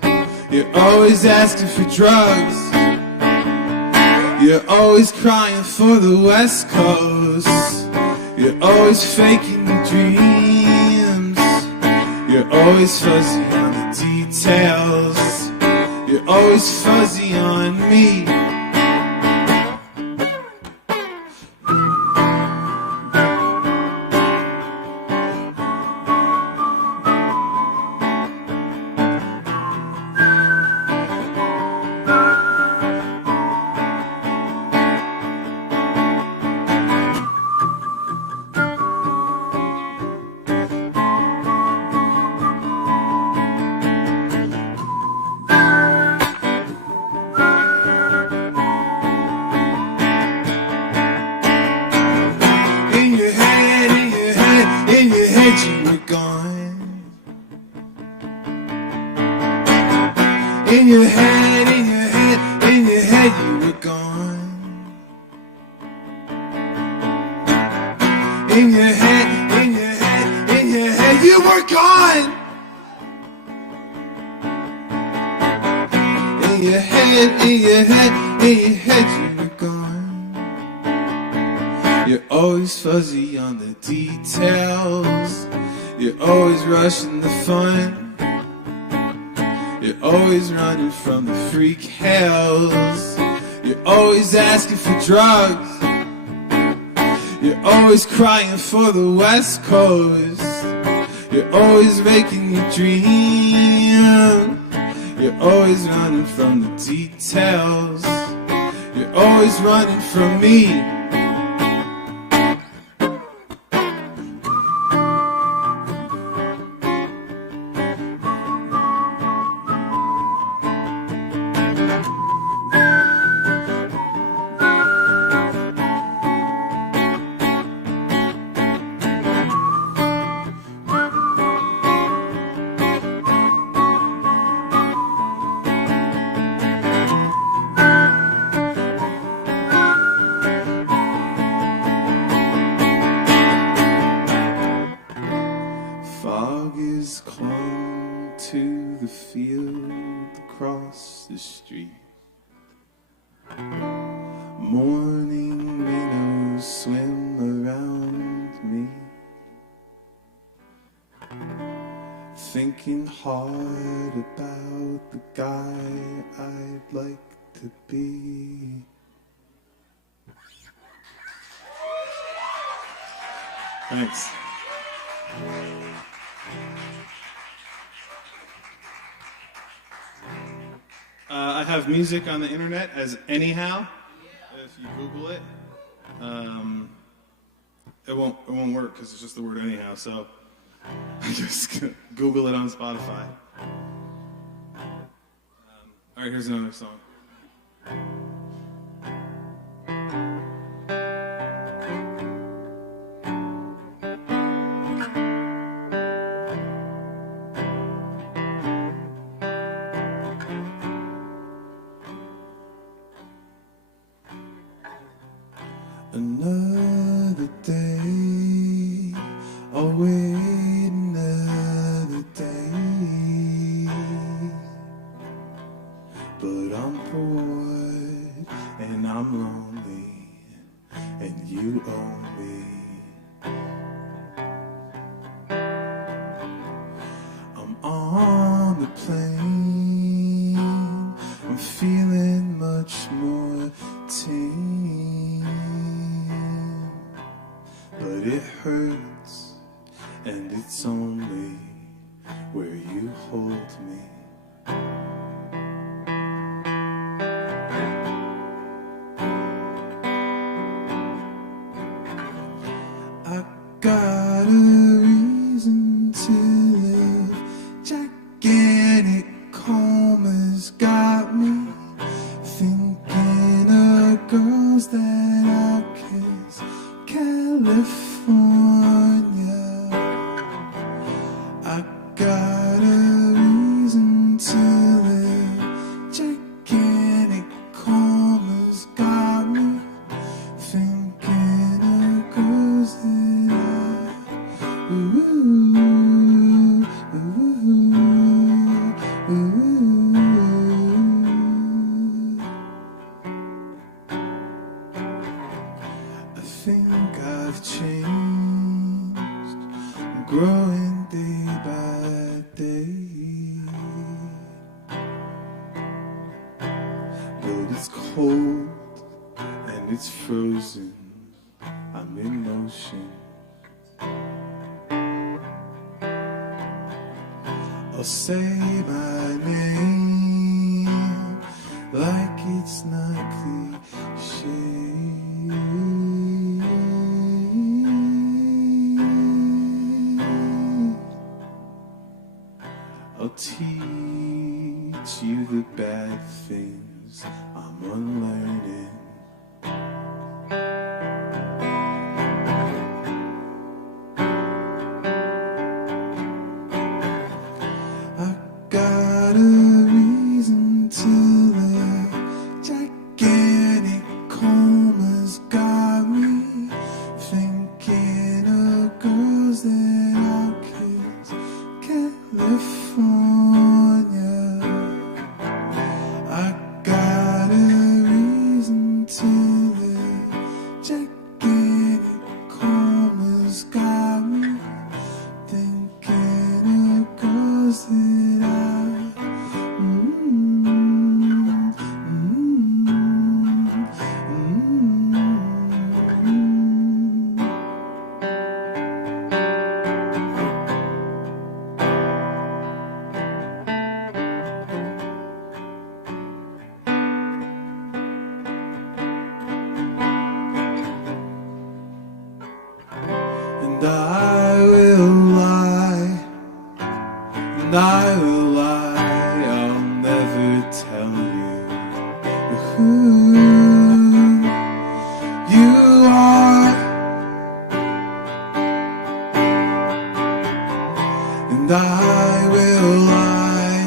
You're always asking for drugs. You're always crying for the West Coast. You're always faking the dreams. You're always fuzzy on the details. You're always fuzzy on me. In your head, in your head, in your head, you were gone. In your head, in your head, in your head, you were gone. In your head, in your head, in your head, you were gone. You're always fuzzy on the details. You're always rushing the fun. You're always running from the freak hells. You're always asking for drugs. You're always crying for the West Coast. You're always making your dream. You're always running from the details. You're always running from me. Thinking hard about the guy I'd like to be. Thanks. I have music on the internet as Anyhow. If you Google it, it won't work because it's just the word Anyhow. So just Google it on Spotify. All right, here's another song. Another day, I'll wait another day. But I'm bored and I'm lonely, and you owe me. I'm on the plane, I'm feeling much more tame. But it hurts, and it's only where you hold me. I got a reason to live. Gigantic coma's got me thinking of girls that I kiss. California, I got a reason to live. Gigantic coma's I think I've changed, I'm growing day by day. But it's cold and it's frozen, I'm in motion. I'll say my name like it's not cliche. I'll teach you the bad things I'm unlearning. I got a reason to live. Gigantic coma's got me thinking of girls that I'll kiss. California. I got a reason to live. Gigantic coma's got me thinking of girls that and I will lie, and I will lie, I'll never tell you who you are, and I will lie,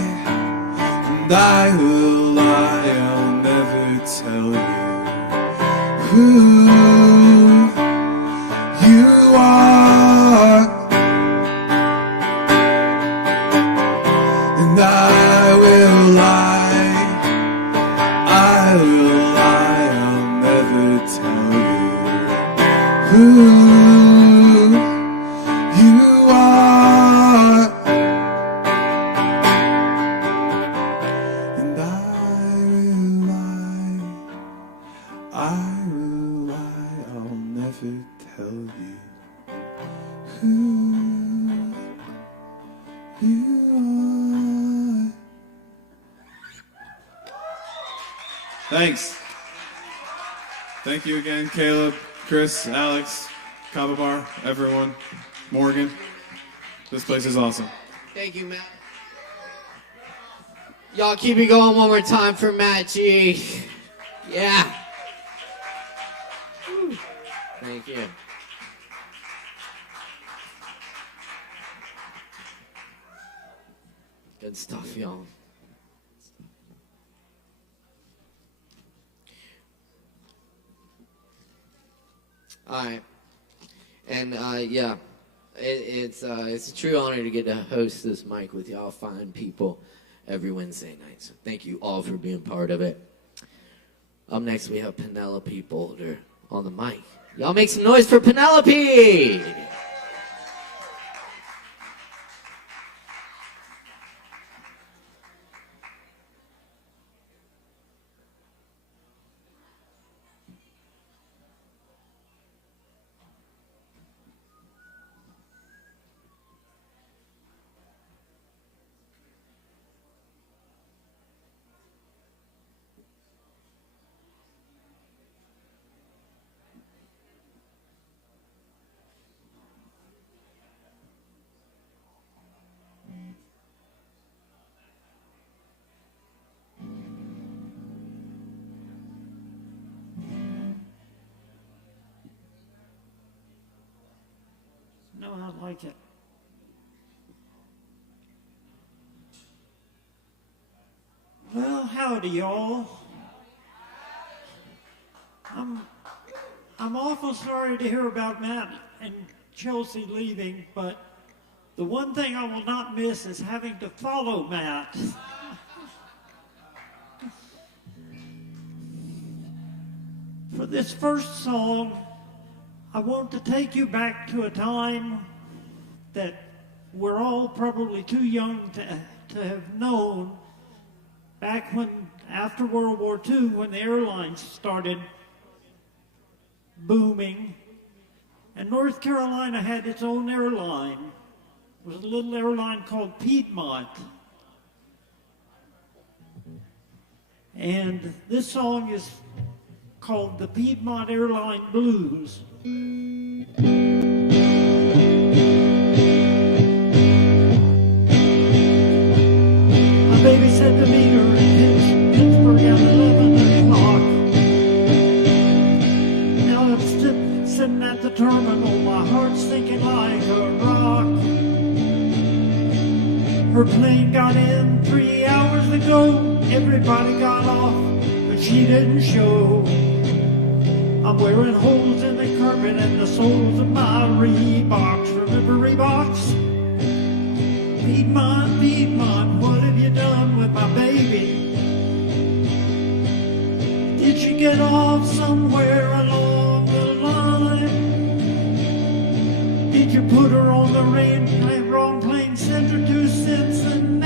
and I will lie, I'll never tell you who you are, and I will lie, I'll never tell you who you are, and I will lie, I'll never tell you who you are. Thanks. Thank you again, Caleb, Chris, Alex, Kava Bar, everyone, Morgan. This place is awesome. Thank you, Matt. Y'all keep it going one more time for Matt G. Yeah. Woo. Thank you. Good stuff, y'all. All right, and yeah, it's a true honor to get to host this mic with y'all fine people every Wednesday night. So thank you all for being part of it. Up next, we have Penelope Boulder on the mic. Y'all make some noise for Penelope! No, I like it. Well, howdy, y'all. I'm awful sorry to hear about Matt and Chelsea leaving, but the one thing I will not miss is having to follow Matt. For this first song, I want to take you back to a time that we're all probably too young to have known, back when, after World War II, when the airlines started booming, and North Carolina had its own airline. It was a little airline called Piedmont. And this song is called the Piedmont Airline Blues. My baby said to meet her in Pittsburgh at 11 o'clock. Now I'm sitting at the terminal, my heart's sinking like a rock. Her plane got in 3 hours ago, everybody got off, but she didn't show. I'm wearing holes in the carpet and the soles of my Reeboks. Remember Reeboks? Piedmont, Piedmont, what have you done with my baby? Did she get off somewhere along the line? Did you put her on the wrong plane, send her to Cincinnati?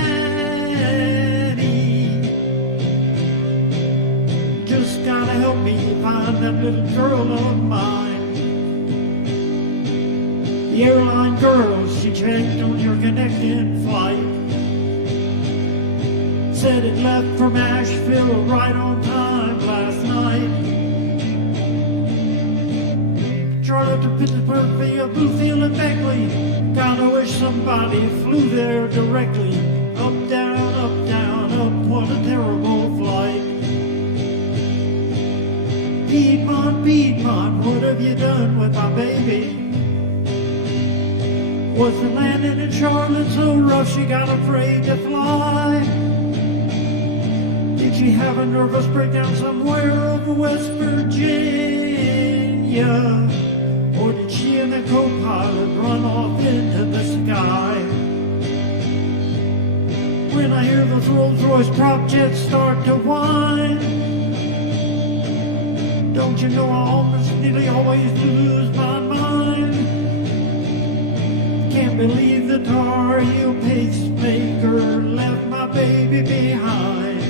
Just gotta help me find that little girl of mine. The airline girl, she checked on your connecting flight. Said it left from Asheville right on time last night. Charlotte to Pittsburgh via Bluefield and Beckley. Gotta wish somebody flew there directly. Up, down, up, what a terrible flight. Piedmont, Piedmont, what have you done with my baby? Was the landing in Charlotte so rough she got afraid to fly? Did she have a nervous breakdown somewhere over West Virginia? Or did she and the co-pilot run off into the sky? When I hear those Rolls-Royce prop jets start to whine, don't you know I almost nearly always lose my mind? Can't believe the Tar Heel pacemaker left my baby behind.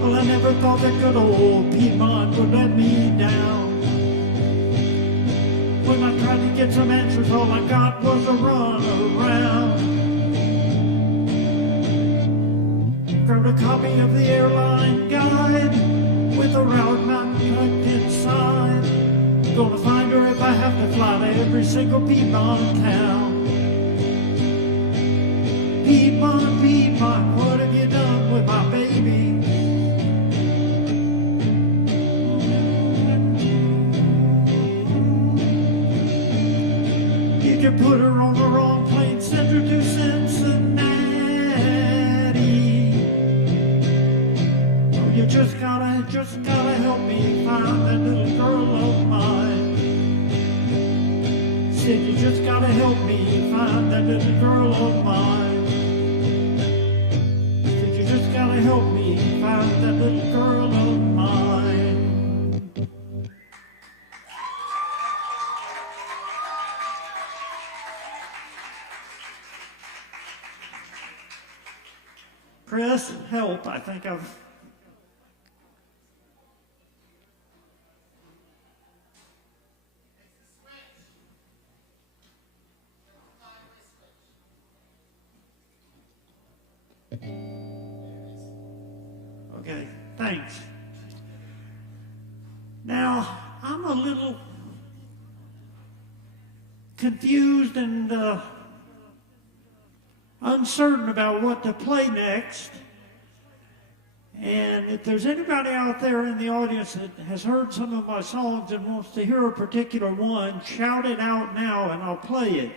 Well, I never thought that good old Piedmont would let me down. When I tried to get some answers, all I got was a run around. Grabbed a copy of the airline guide with a route map tucked inside. Gonna find her if I have to fly to every single Piedmont town. Piedmont, Piedmont, what have you done with my baby? Did you put her on the wrong plane, send her to Cincinnati? Oh, you just gotta help me find that little girl of mine. Said you just gotta help me find that little girl of mine. Said you just gotta help me find that little girl of mine. Chris, help. I think I've... Okay, thanks. Now, I'm a little confused and uncertain about what to play next. And if there's anybody out there in the audience that has heard some of my songs and wants to hear a particular one, shout it out now and I'll play it.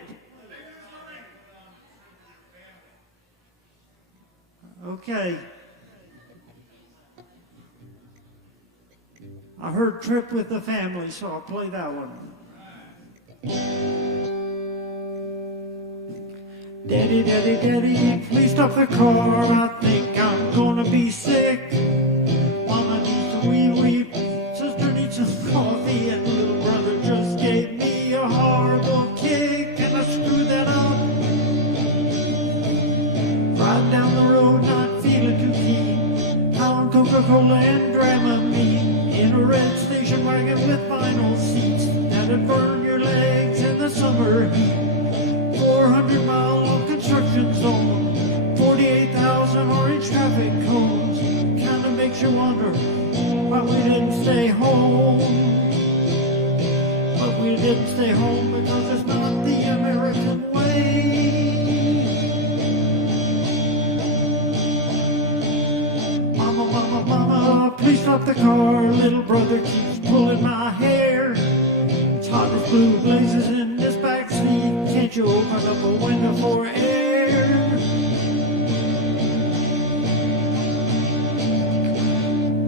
Okay. I heard Trip with the Family, so I'll play that one. Daddy, daddy, daddy, please stop the car. I think I'm gonna be sick. Mama needs a wee wee, sister needs some coffee, and little brother just gave me a horrible kick, and I screwed that up. Riding down the road, not feeling too keen. Pound Coca-Cola and Dramamine in a red station wagon with vinyl seats that'd burn your legs in the summer heat. 400-mile construction zone, 48,000 orange traffic cones. Kinda makes you wonder why we didn't stay home. But we didn't stay home because it's not the American way. Mama, mama, mama, please stop the car. Little brother keeps pulling my hair. It's hot as blue blazes in this back seat. Can't you open up a window for air?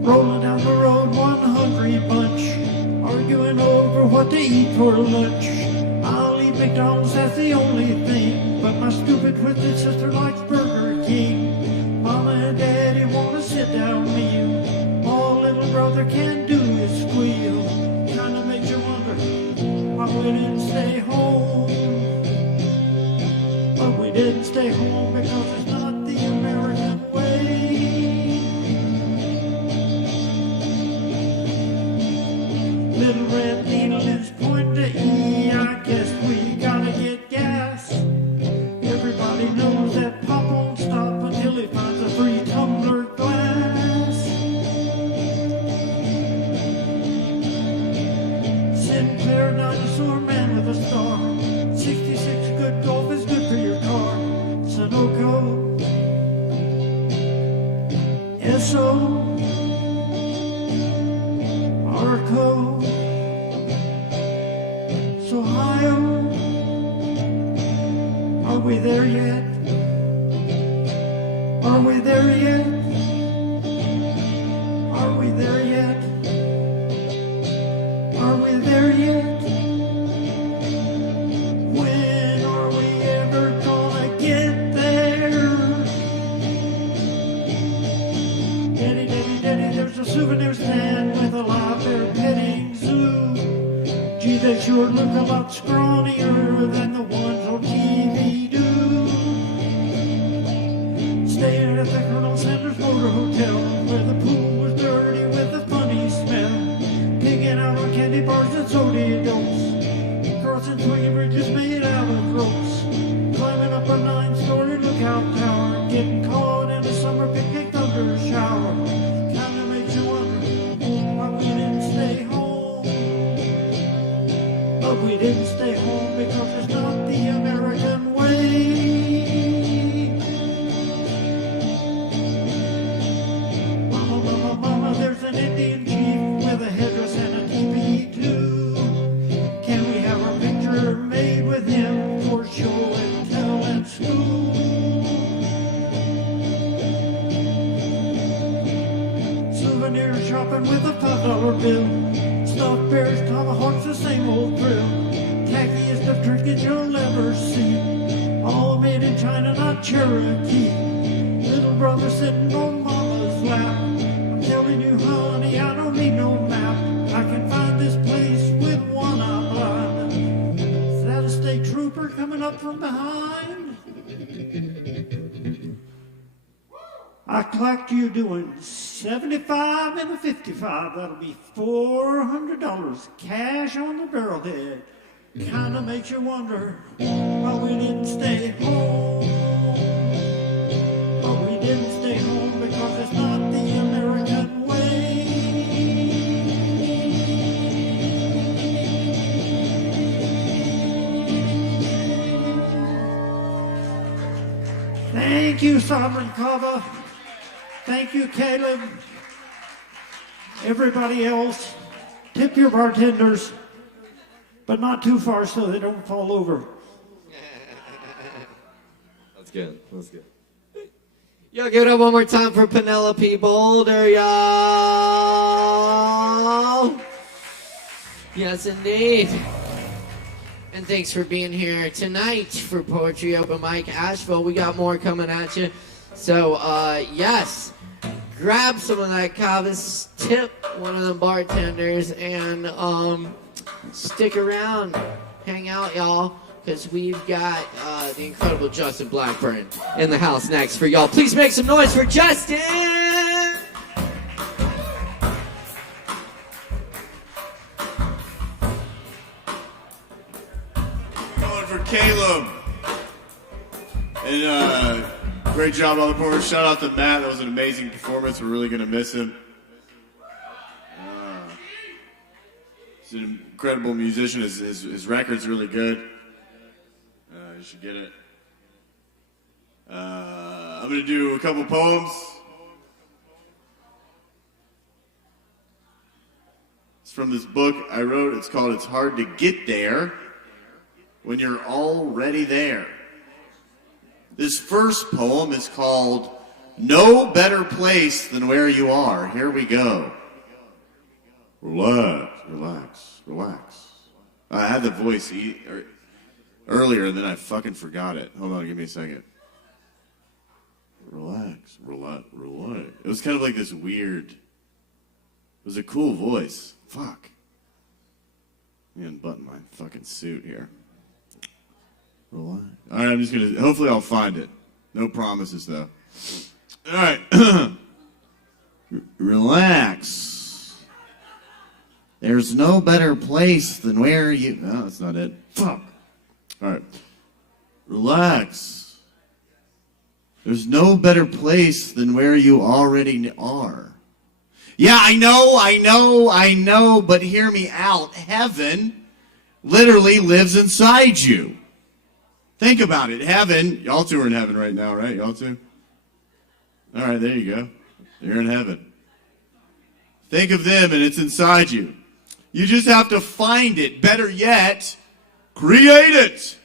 Rolling down the road, one hungry bunch, arguing over what to eat for lunch. I'll eat McDonald's, that's the only thing, but my stupid twisted sister likes Burger King. Mama and Daddy want a sit-down meal. All little brother can do is squeal. Kinda makes you wonder why we didn't stay home. But we didn't stay home because it's not the American way. Little red needle is pointing to E. I guess we gotta get gas. Everybody knows that Pop won't stop until he finds a free tumbler glass. Sinclair dinosaur man with a star. 66 good golf is good for your car. Sunoco, Esso, Arco, Ohio. Are we there yet? Are we there yet? Are we there yet? Are we there yet? When are we ever gonna get there? Daddy, daddy, daddy, there's a souvenir stand with a live bear petting zoo. Gee, they sure look a lot scrawnier than the ones on TV do. Staying at the Colonel Sanders Motor Hotel, where the pool was dirty with a funny smell. Picking out on candy bars and soda dopes. Crossing swinging bridges made out of ropes. Climbing up a 9-story lookout tower. Getting caught in a summer picnic thunder shower. Kinda makes you wonder why we didn't stay home. But we didn't stay home because it's not the American way. Mama, mama, mama, there's an Indian chief with a headdress and a teepee too. Can we have our picture made with him for show and tell at school? Souvenir shopping with a $5 bill. Stuffed bears, tomahawks, the same old thrill. Tackiest of trinkets you'll ever see. All made in China, not Cherokee. Little brother sitting on mama's lap. I'm telling you, honey, I don't need no map. I can find this place with one eye blind. Is that a state trooper coming up from behind? I clocked you doing 75 and a 55. That'll be $400 cash on the barrelhead. Kinda makes you wonder why we didn't stay home. But we didn't stay home because it's not the American way. Thank you, Sovereign Kava. Thank you, Caleb. Everybody else, tip your bartenders, but not too far so they don't fall over. That's good. That's good. Yo, give it up one more time for Penelope Boulder, y'all. y'all. Yes, indeed. And thanks for being here tonight for Poetry Open Mic Asheville. We got more coming at you. So, yes, grab some of that Kava, tip one of the bartenders, and stick around. Hang out, y'all, because we've got the incredible Justin Blackburn in the house next for y'all. Please make some noise for Justin! For Caleb. And great job on the board. Shout out to Matt. That was an amazing performance. We're really going to miss him. He's an incredible musician. His record's really good. You should get it. I'm going to do a couple poems. It's from this book I wrote. It's called It's Hard to Get There When You're Already There. This first poem is called No Better Place Than Where You Are. Here we go. Relax, relax, relax. I had the voice earlier and then I fucking forgot it. Hold on, give me a second. Relax, relax, relax. It was kind of like this weird, it was a cool voice. Fuck. Let me unbutton my fucking suit here. Relax. All right, I'm just going to, hopefully I'll find it. No promises, though. All right. Relax. There's no better place than where you... Oh, that's not it. Fuck. All right. Relax. There's no better place than where you already are. Yeah, I know, but hear me out. Heaven literally lives inside you. Think about it. Heaven, y'all two are in heaven right now, right? Y'all two? All right, there you go. You're in heaven. Think of them and it's inside you. You just have to find it. Better yet, create it.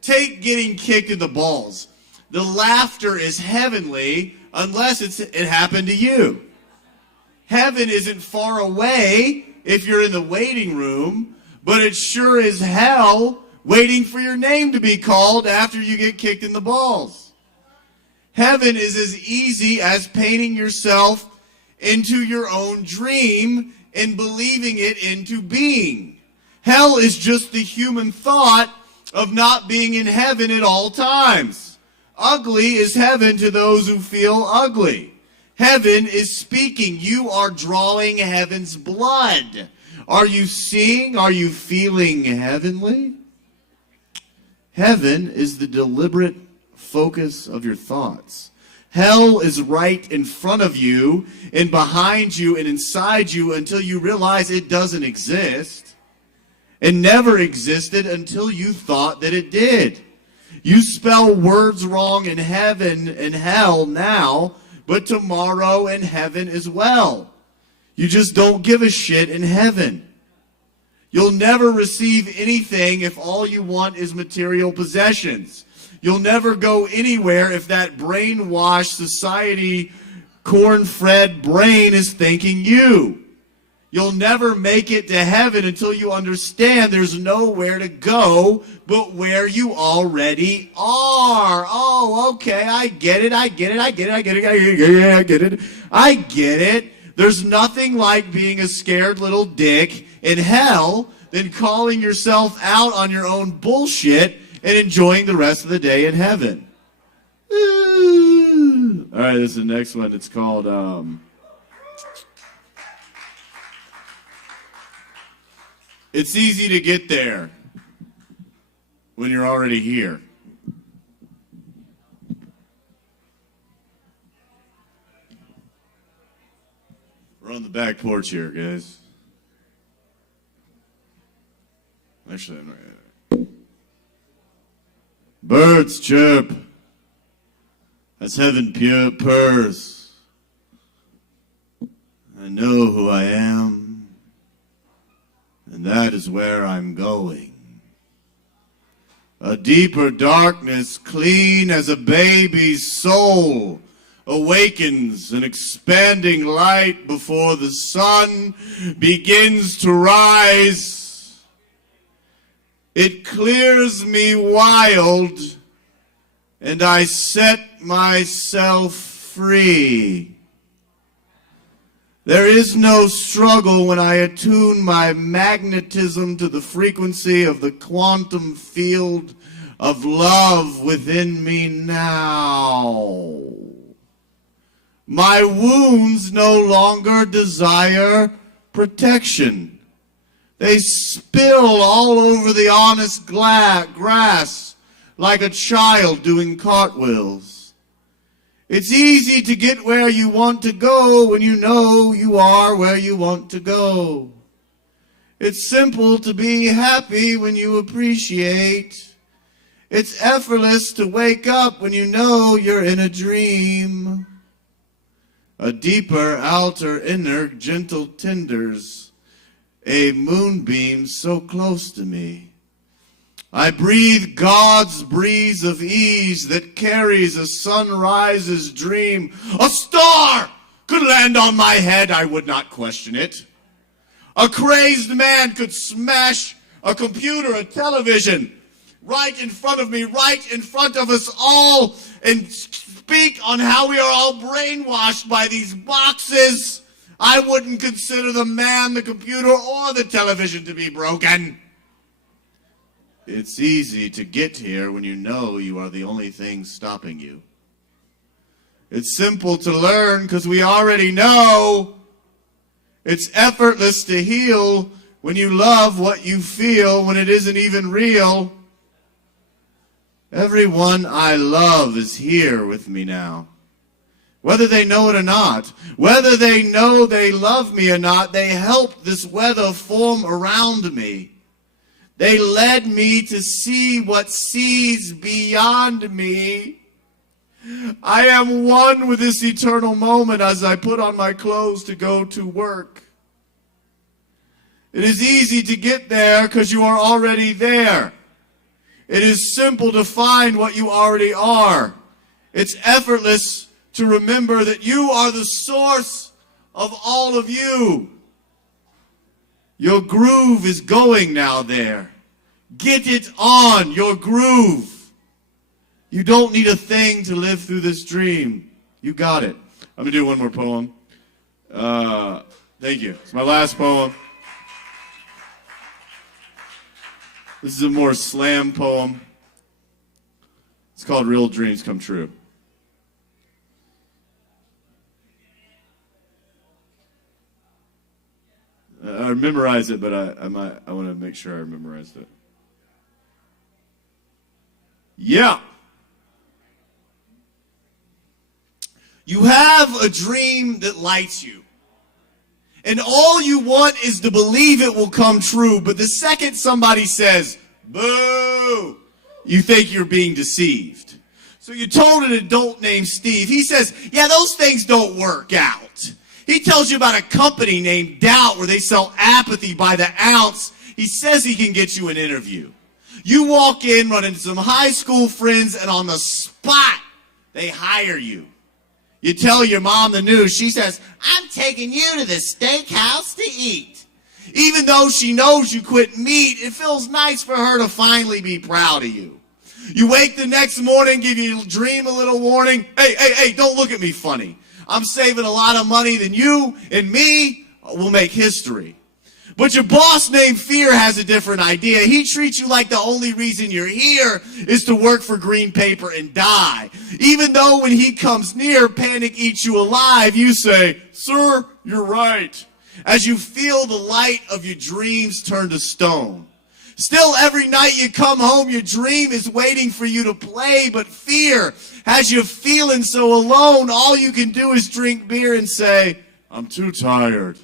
Take getting kicked in the balls. The laughter is heavenly unless it happened to you. Heaven isn't far away if you're in the waiting room, but it sure is hell waiting for your name to be called after you get kicked in the balls. Heaven is as easy as painting yourself into your own dream and believing it into being. Hell is just the human thought of not being in heaven at all times. Ugly is heaven to those who feel ugly. Heaven is speaking. You are drawing heaven's blood. Are you seeing? Are you feeling heavenly? Heaven is the deliberate focus of your thoughts. Hell is right in front of you and behind you and inside you until you realize it doesn't exist and never existed until you thought that it did. You spell words wrong in heaven and hell now, but tomorrow in heaven as well. You just don't give a shit in heaven. You'll never receive anything if all you want is material possessions. You'll never go anywhere if that brainwashed society, corn-fed brain is thinking you. You'll never make it to heaven until you understand there's nowhere to go but where you already are. Oh, okay, I get it. I get it. There's nothing like being a scared little dick in hell than calling yourself out on your own bullshit and enjoying the rest of the day in heaven. All right, this is the next one. It's called... It's easy to get there when you're already here. We're on the back porch here, guys. Actually, I'm not gonna... Birds chirp as heaven purrs. I know who I am, and that is where I'm going. A deeper darkness, clean as a baby's soul. awakens an expanding light before the sun begins to rise. It clears me wild, and I set myself free. There is no struggle when I attune my magnetism to the frequency of the quantum field of love within me now. My wounds no longer desire protection. They spill all over the honest grass like a child doing cartwheels. It's easy to get where you want to go when you know you are where you want to go. It's simple to be happy when you appreciate. It's effortless to wake up when you know you're in a dream. A deeper, outer, inner, gentle tenders, a moonbeam so close to me. I breathe God's breeze of ease that carries a sunrise's dream. A star could land on my head, I would not question it. A crazed man could smash a computer, a television, right in front of me, right in front of us all, and speak on how we are all brainwashed by these boxes. I wouldn't consider the man, the computer, or the television to be broken. It's easy to get here when you know you are the only thing stopping you. It's simple to learn because we already know. It's effortless to heal when you love what you feel when it isn't even real. Everyone I love is here with me now. Whether they know it or not, whether they know they love me or not, they helped this weather form around me. They led me to see what sees beyond me. I am one with this eternal moment as I put on my clothes to go to work. It is easy to get there because you are already there. It is simple to find what you already are. It's effortless to remember that you are the source of all of you. Your groove is going now there. Get it on, your groove. You don't need a thing to live through this dream. You got it. I'm going to do one more poem. Thank you. It's my last poem. This is a more slam poem. It's called Real Dreams Come True. I memorized it, but I want to make sure I memorized it. Yeah. You have a dream that lights you. And all you want is to believe it will come true. But the second somebody says, boo, you think you're being deceived. So you told an adult named Steve. He says, yeah, those things don't work out. He tells you about a company named Doubt where they sell apathy by the ounce. He says he can get you an interview. You walk in, run into some high school friends, and on the spot, they hire you. You tell your mom the news. She says, I'm taking you to the steakhouse to eat. Even though she knows you quit meat, it feels nice for her to finally be proud of you. You wake the next morning, give your dream a little warning. Hey, don't look at me funny. I'm saving a lot of money than you and me will make history. But your boss named Fear has a different idea. He treats you like the only reason you're here is to work for green paper and die. Even though when he comes near, panic eats you alive, you say, sir, you're right. As you feel the light of your dreams turn to stone. Still, every night you come home, your dream is waiting for you to play, but fear has you feeling so alone, all you can do is drink beer and say, I'm too tired.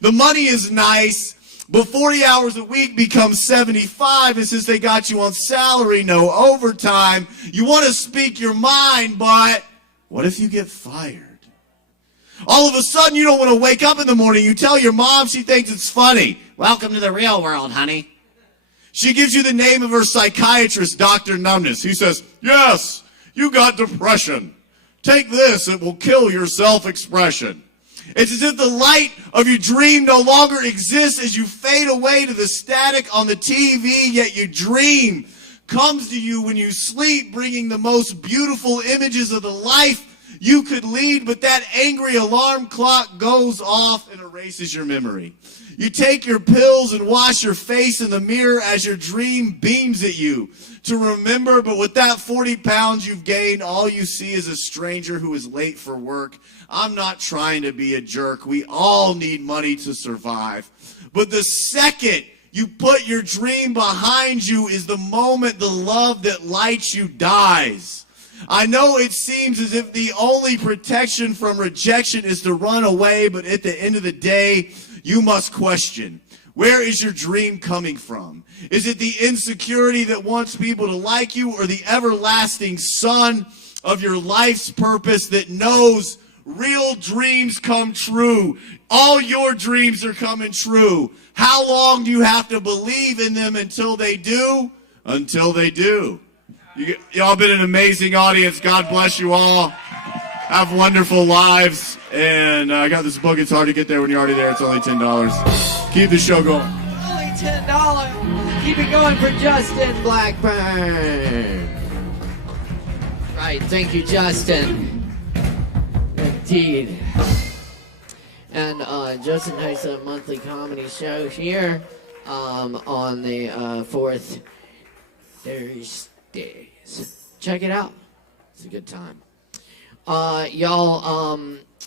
The money is nice, but 40 hours a week becomes 75, and since they got you on salary, no overtime, you want to speak your mind, but what if you get fired? All of a sudden, you don't want to wake up in the morning. You tell your mom, she thinks it's funny. Welcome to the real world, honey. She gives you the name of her psychiatrist, Dr. Numbness. He says, yes, you got depression. Take this, it will kill your self-expression. It's as if the light of your dream no longer exists as you fade away to the static on the TV, yet your dream comes to you when you sleep, bringing the most beautiful images of the life you could lead, but that angry alarm clock goes off and erases your memory. You take your pills and wash your face in the mirror as your dream beams at you to remember, but with that 40 pounds you've gained, all you see is a stranger who is late for work. I'm not trying to be a jerk. We all need money to survive. But the second you put your dream behind you is the moment the love that lights you dies. I know it seems as if the only protection from rejection is to run away, but at the end of the day, you must question, where is your dream coming from? Is it the insecurity that wants people to like you, or the everlasting sun of your life's purpose that knows real dreams come true? All your dreams are coming true. How long do you have to believe in them until they do? Until they do. Y'all been an amazing audience. God bless you all. Have wonderful lives. And I got this book. It's hard to get there when you're already there. It's only $10. Keep the show going. Only $10. Keep it going for Justin Blackburn. Right. Thank you, Justin. Indeed. And Justin hosts a monthly comedy show here on the fourth Thursdays. Check it out. It's a good time. Y'all,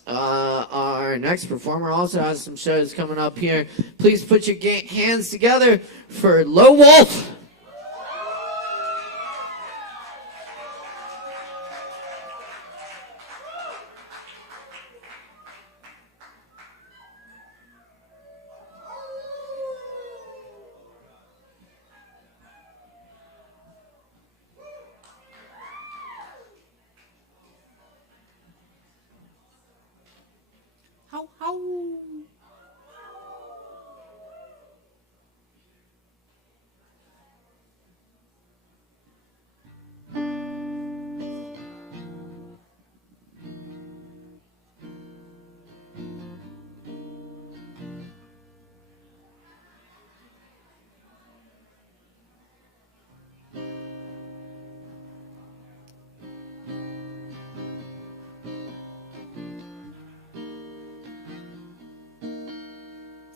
our next performer also has some shows coming up here. Please put your hands together for Low Wolf.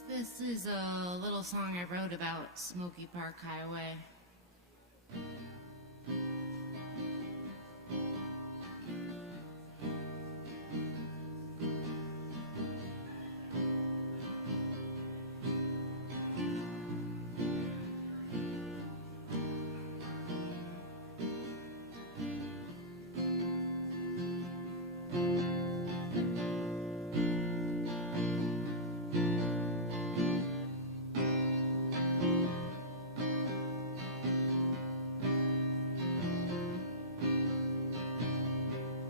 This is a little song I wrote about Smoky Park Highway.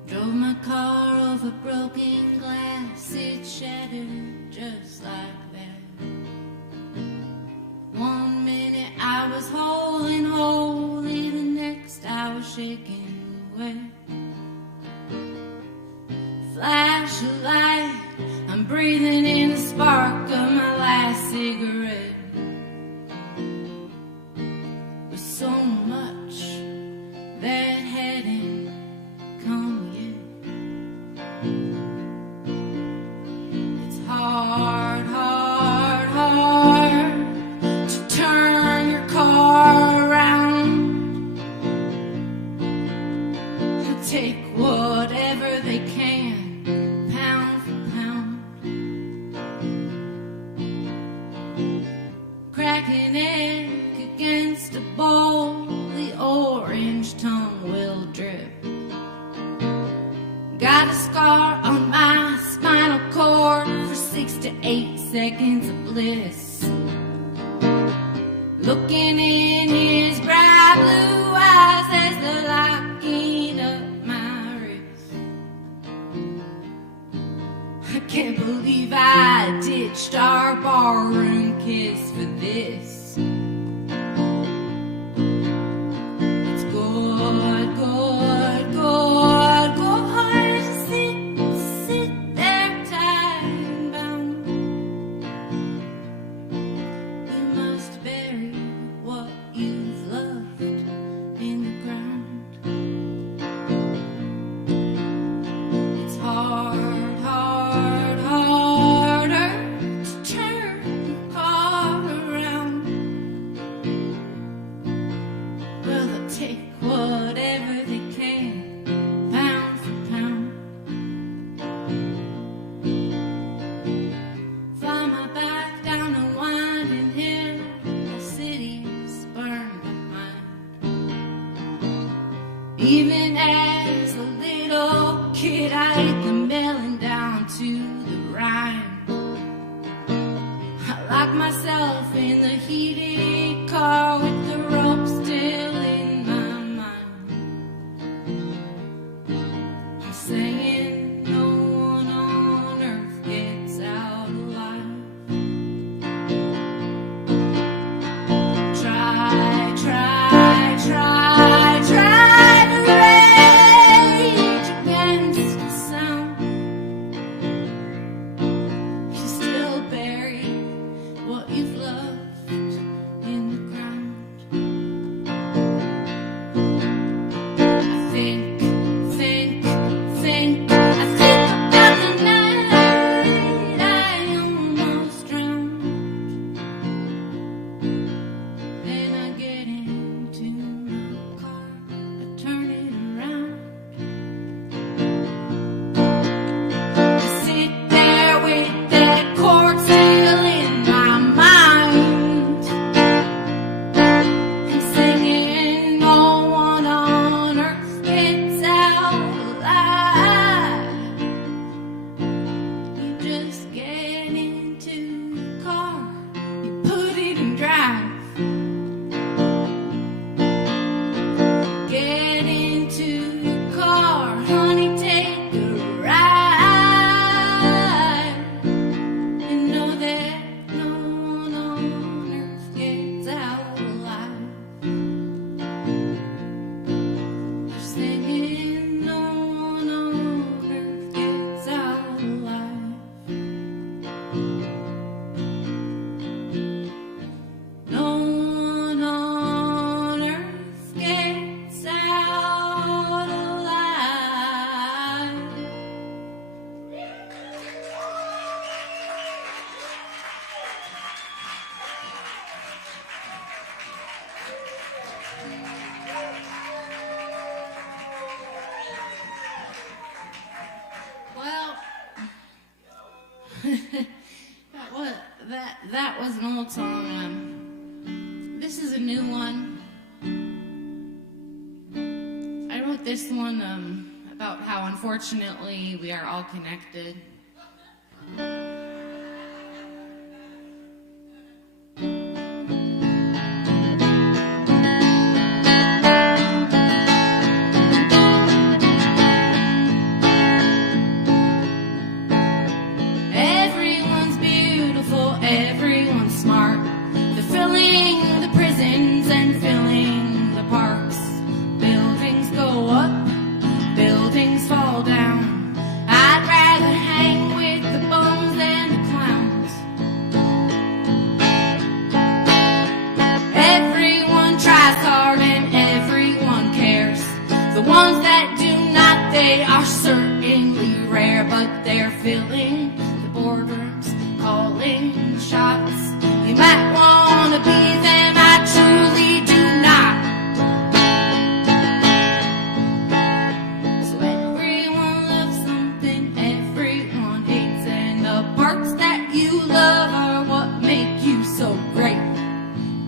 Drove my car over broken glass, it shattered just like that. 1 minute I was whole and holy, the next I was shaking away. Flash of light, I'm breathing in the spark of my last cigarette. With so much that hadn't come yet. It's hard, hard, hard to turn your car around and take whatever they can, pound for pound. Crack an egg against a bowl, the orange tongue will drip. Got a scar on my spinal cord for 6 to 8 seconds of bliss. Looking in his bright blue eyes as they're locking up my wrist. I can't believe I ditched our barroom kiss for this. It's good, good, good, good. Even as a little kid, I hit the melon down to the rhyme. I lock myself in the heated car with the rope still in my mind. I'm saying no one on earth gets out alive. Try to rage against the sound. You still bury what you've loved in the ground. I think about the night I almost drowned. Then I get into my car, I turn it around. I sit there with that chord still in my mind. I'm singing, no one on earth gets out alive. You just get into the car, you put it in drive. Get into the car, honey, take a ride. You know that no one on earth gets out alive. They're singing, no one on earth gets out alive. No one on earth gets out alive. Well, that was an old song. This is a new one. I wrote this one about how unfortunately we are all connected. Everyone's beautiful, everyone's smart. They're filling the prisons and filling the parks. Buildings go up, buildings fall down. I'd rather hang with the bums than the clowns. Everyone tries hard and everyone cares. The ones that do not, they are certainly rare, but they're filling the boardrooms, calling the shots. You might want to be them, I truly do not. So everyone loves something, everyone hates, and the parts that you love are what make you so great.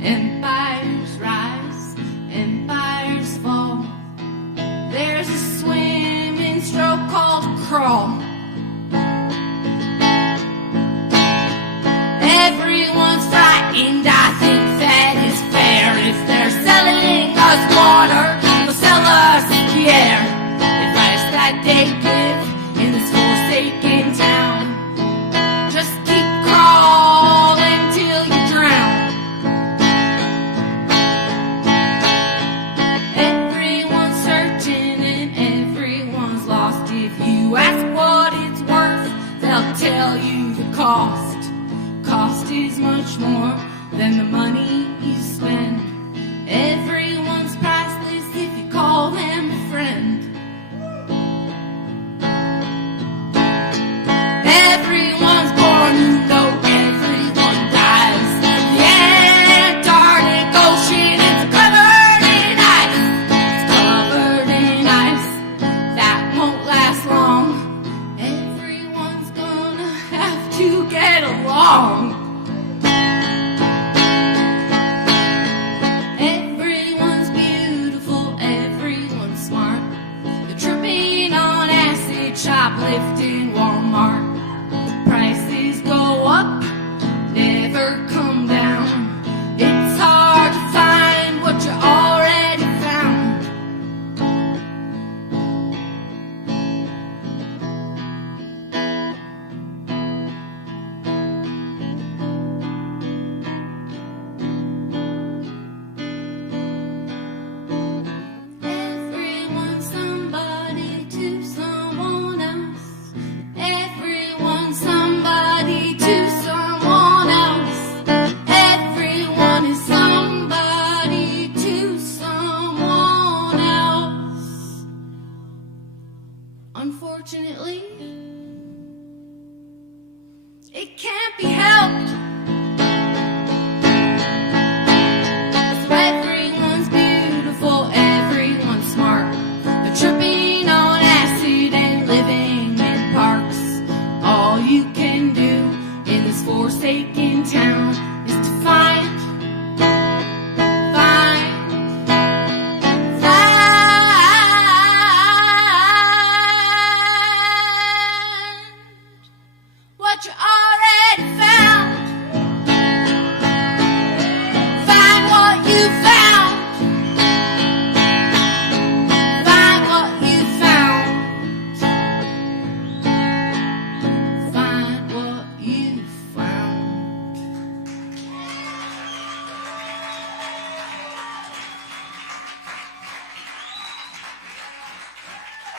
Empires rise, empires fall. There's a swimming stroke called crawl. Everyone's frightened, I think that is fair. If they're selling us water, they'll sell us the air. If last that they live in this forsaken town, just keep crawling till you drown. Everyone's searching and everyone's lost. If you ask what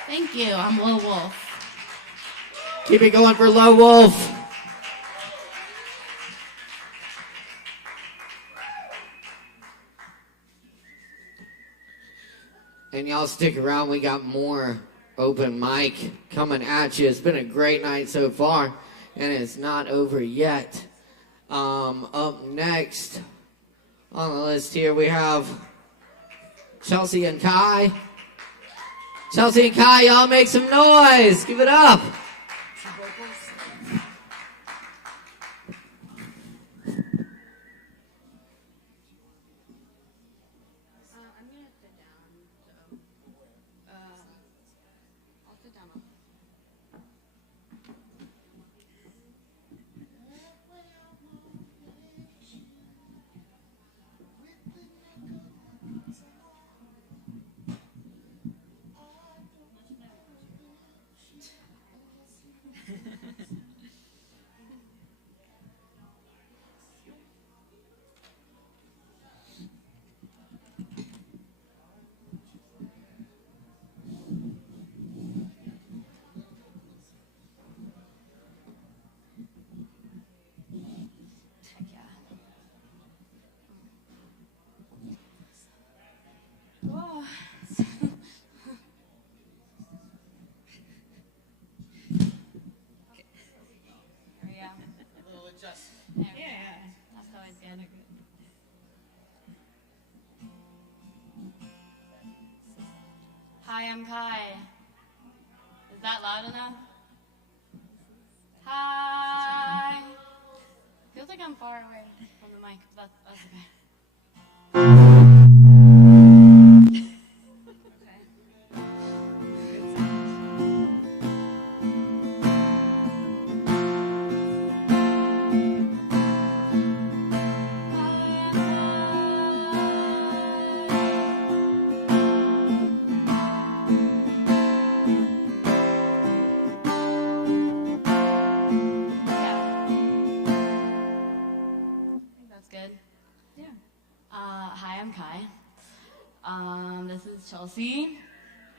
Thank you. I'm Low Wolf. Keep it going for Low Wolf. And y'all stick around. We got more open mic coming at you. It's been a great night so far, and it's not over yet. Up next on the list here, we have Chelsea and Kai. Chelsea and Kai, y'all make some noise. Give it up. Hi, I'm Kai. Is that loud enough? Hi. Feels like I'm far away from the mic, but that's okay. Hi, I'm Kai. This is Chelsea.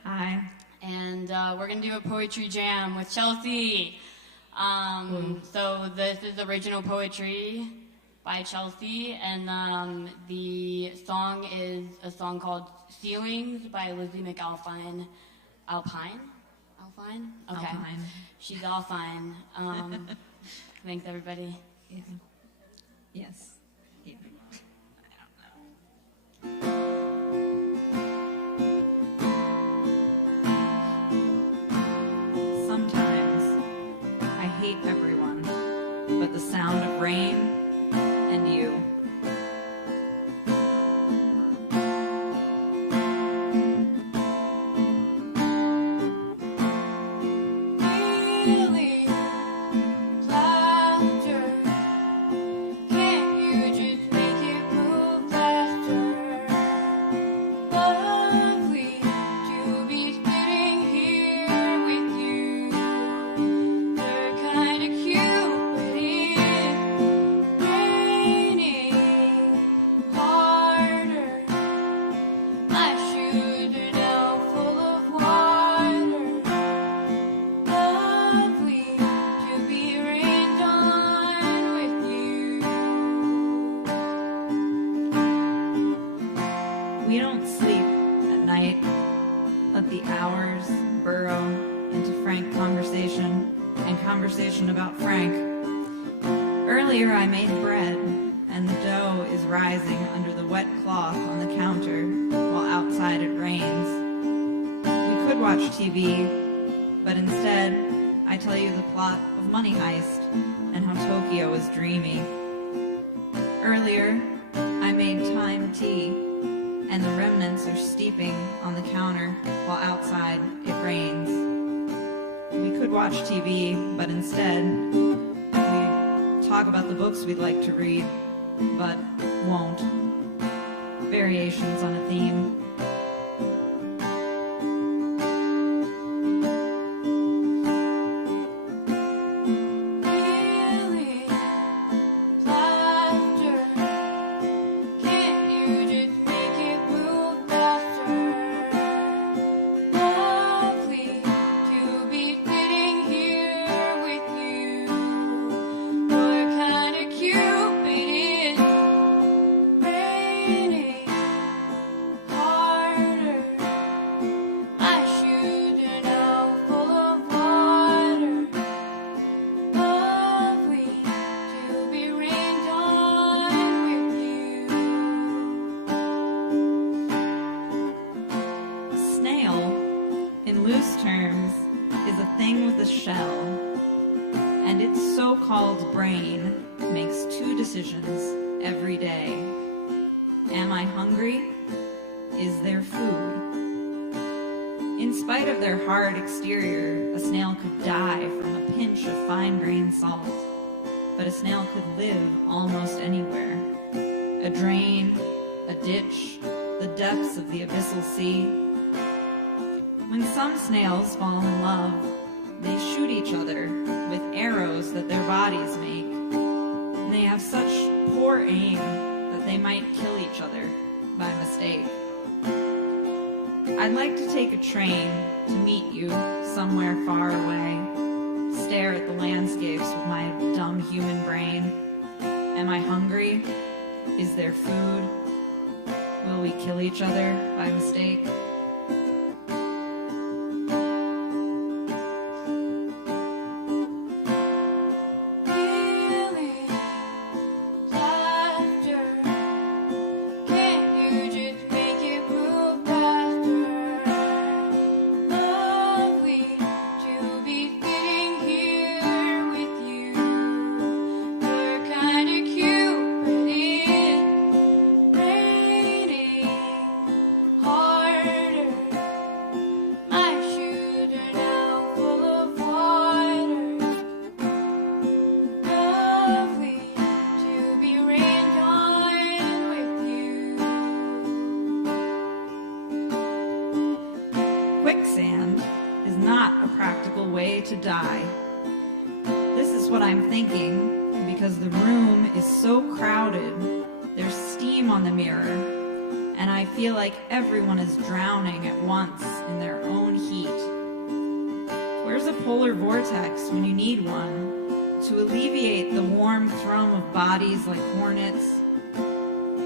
Hi. And we're going to do a poetry jam with Chelsea. So this is original poetry by Chelsea, and the song is a song called Ceilings by Lizzie McAlpine. Alpine? Okay. Alpine. She's all fine. Thanks, everybody. Yeah. Yes. Yeah. Sometimes I hate everyone, but the sound of rain and you. We don't sleep at night. Let the hours burrow into frank conversation and conversation about Frank. Earlier I made bread, and the dough is rising under the wet cloth on the counter while outside it rains. We could watch TV, but instead I tell you the plot of Money Heist and how Tokyo is dreamy. Earlier I made thyme tea, and the remnants are steeping on the counter while outside it rains. We could watch TV, but instead we talk about the books we'd like to read, but won't. Variations on a theme. Lovely thing with a shell, and its so-called brain makes two decisions every day. Am I hungry? Is there food? In spite of their hard exterior, a snail could die from a pinch of fine-grained salt, but a snail could live almost anywhere. A drain, a ditch, the depths of the abyssal sea. When some snails fall in love, they shoot each other with arrows that their bodies make, and they have such poor aim that they might kill each other by mistake. I'd like to take a train to meet you somewhere far away, stare at the landscapes with my dumb human brain. Am I hungry? Is there food? Will we kill each other by mistake? Quicksand is not a practical way to die. This is what I'm thinking because the room is so crowded, there's steam on the mirror, and I feel like everyone is drowning at once in their own heat. Where's a polar vortex when you need one to alleviate the warm thrum of bodies like hornets?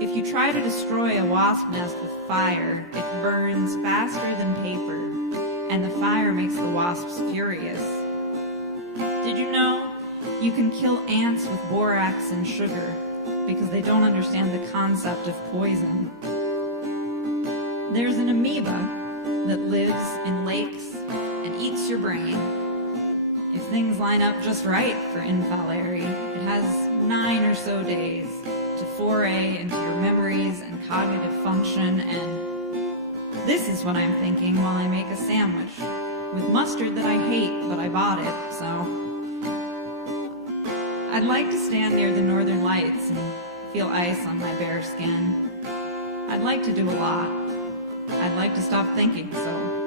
If you try to destroy a wasp nest with fire, it burns faster than paper, and the fire makes the wasps furious. Did you know you can kill ants with borax and sugar because they don't understand the concept of poison? There's an amoeba that lives in lakes and eats your brain. If things line up just right for infalary, it has 9 or so days to foray into your memories and cognitive function, and this is what I'm thinking while I make a sandwich with mustard that I hate, but I bought it, so I'd like to stand near the northern lights and feel ice on my bare skin. I'd like to do a lot. I'd like to stop thinking so.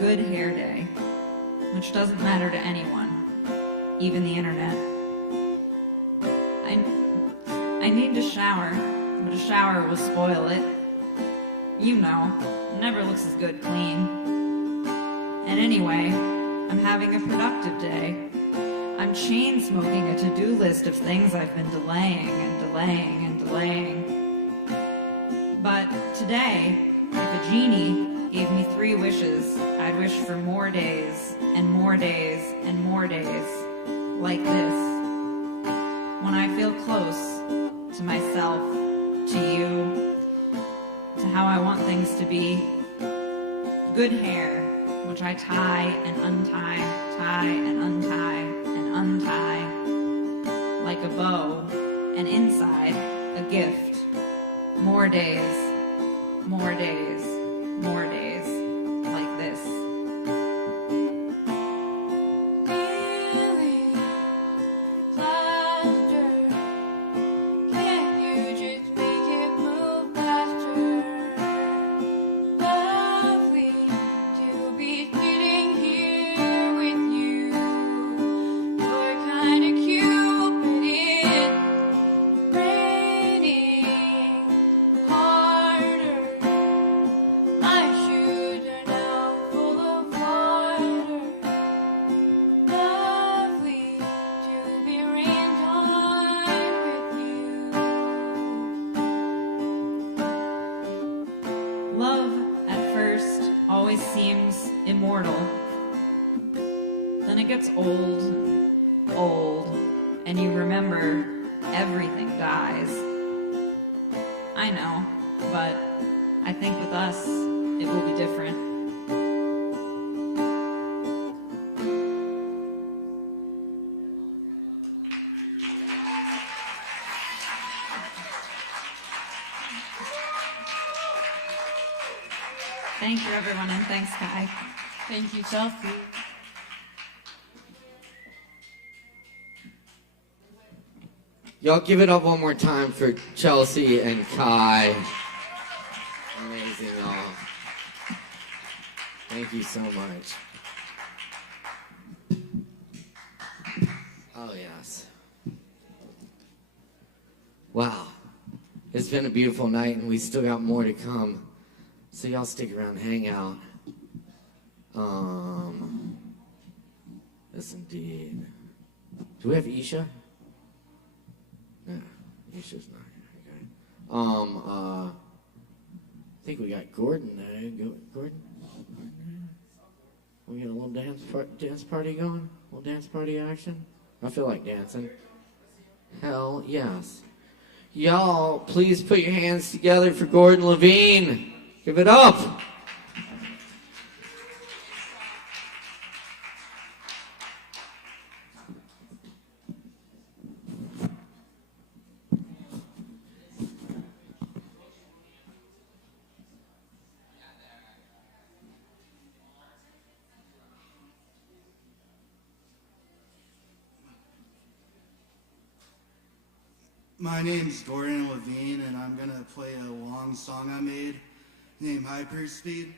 Good hair day, which doesn't matter to anyone, even the internet. I need to shower, but a shower will spoil it. You know, it never looks as good clean. And anyway, I'm having a productive day. I'm chain smoking a to-do list of things I've been delaying and delaying and delaying. But today, if a genie gave me 3 wishes, I'd wish for more days and more days and more days like this. When I feel close to myself, to you, to how I want things to be. Good hair, which I tie and untie, tie and untie and untie like a bow, and inside a gift. More days, more days, more days like this. Lovely to be sitting here with you. seems immortal. Then it gets old, and you remember everything dies. I know, but I think with us, it will be different. Thank you, everyone, and thanks, Kai. Thank you, Chelsea. Y'all give it up one more time for Chelsea and Kai. Amazing, y'all. Thank you so much. Oh, yes. Wow. It's been a beautiful night, and we still got more to come. So y'all stick around, hang out. Yes, indeed. Do we have Isha? No, Isha's not here. Okay. I think we got Gordon there. Gordon? We got a little dance party going? A little dance party action? I feel like dancing. Hell yes. Y'all, please put your hands together for Gordon Levine. Give it up. My name's Gordon Levine, and I'm going to play a long song I made named Hyper Speed.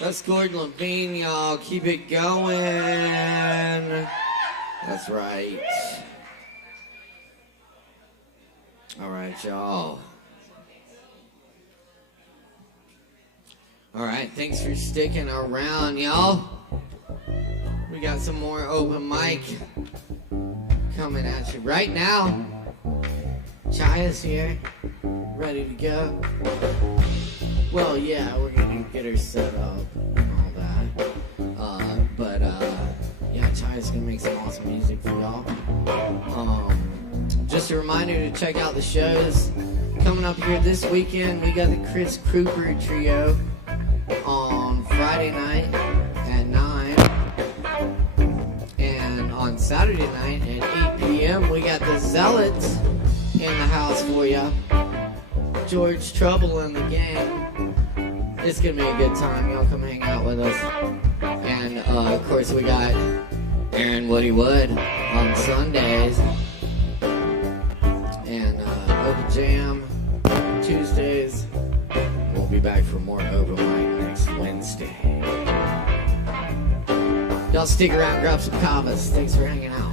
That's Gordon Levine, y'all. Keep it going. That's right. All right, y'all. All right, thanks for sticking around, y'all. We got some more open mic coming at you right now. Chaya's here, ready to go. Well, yeah, we're gonna get her set up and all that. Yeah, Chaya's gonna make some awesome music for y'all. Just a reminder to check out the shows coming up here this weekend. We got the Chris Kruper Trio on Friday night at 9. And on Saturday night at 8 p.m. we got the Zealots in the house for ya. George Trouble and the gang. It's gonna be a good time. Y'all come hang out with us. And of course we got Aaron Woody Wood on Sundays. And Open Jam Tuesdays. We'll be back for more open mic next Wednesday. Y'all stick around, grab some Kavas. Thanks for hanging out.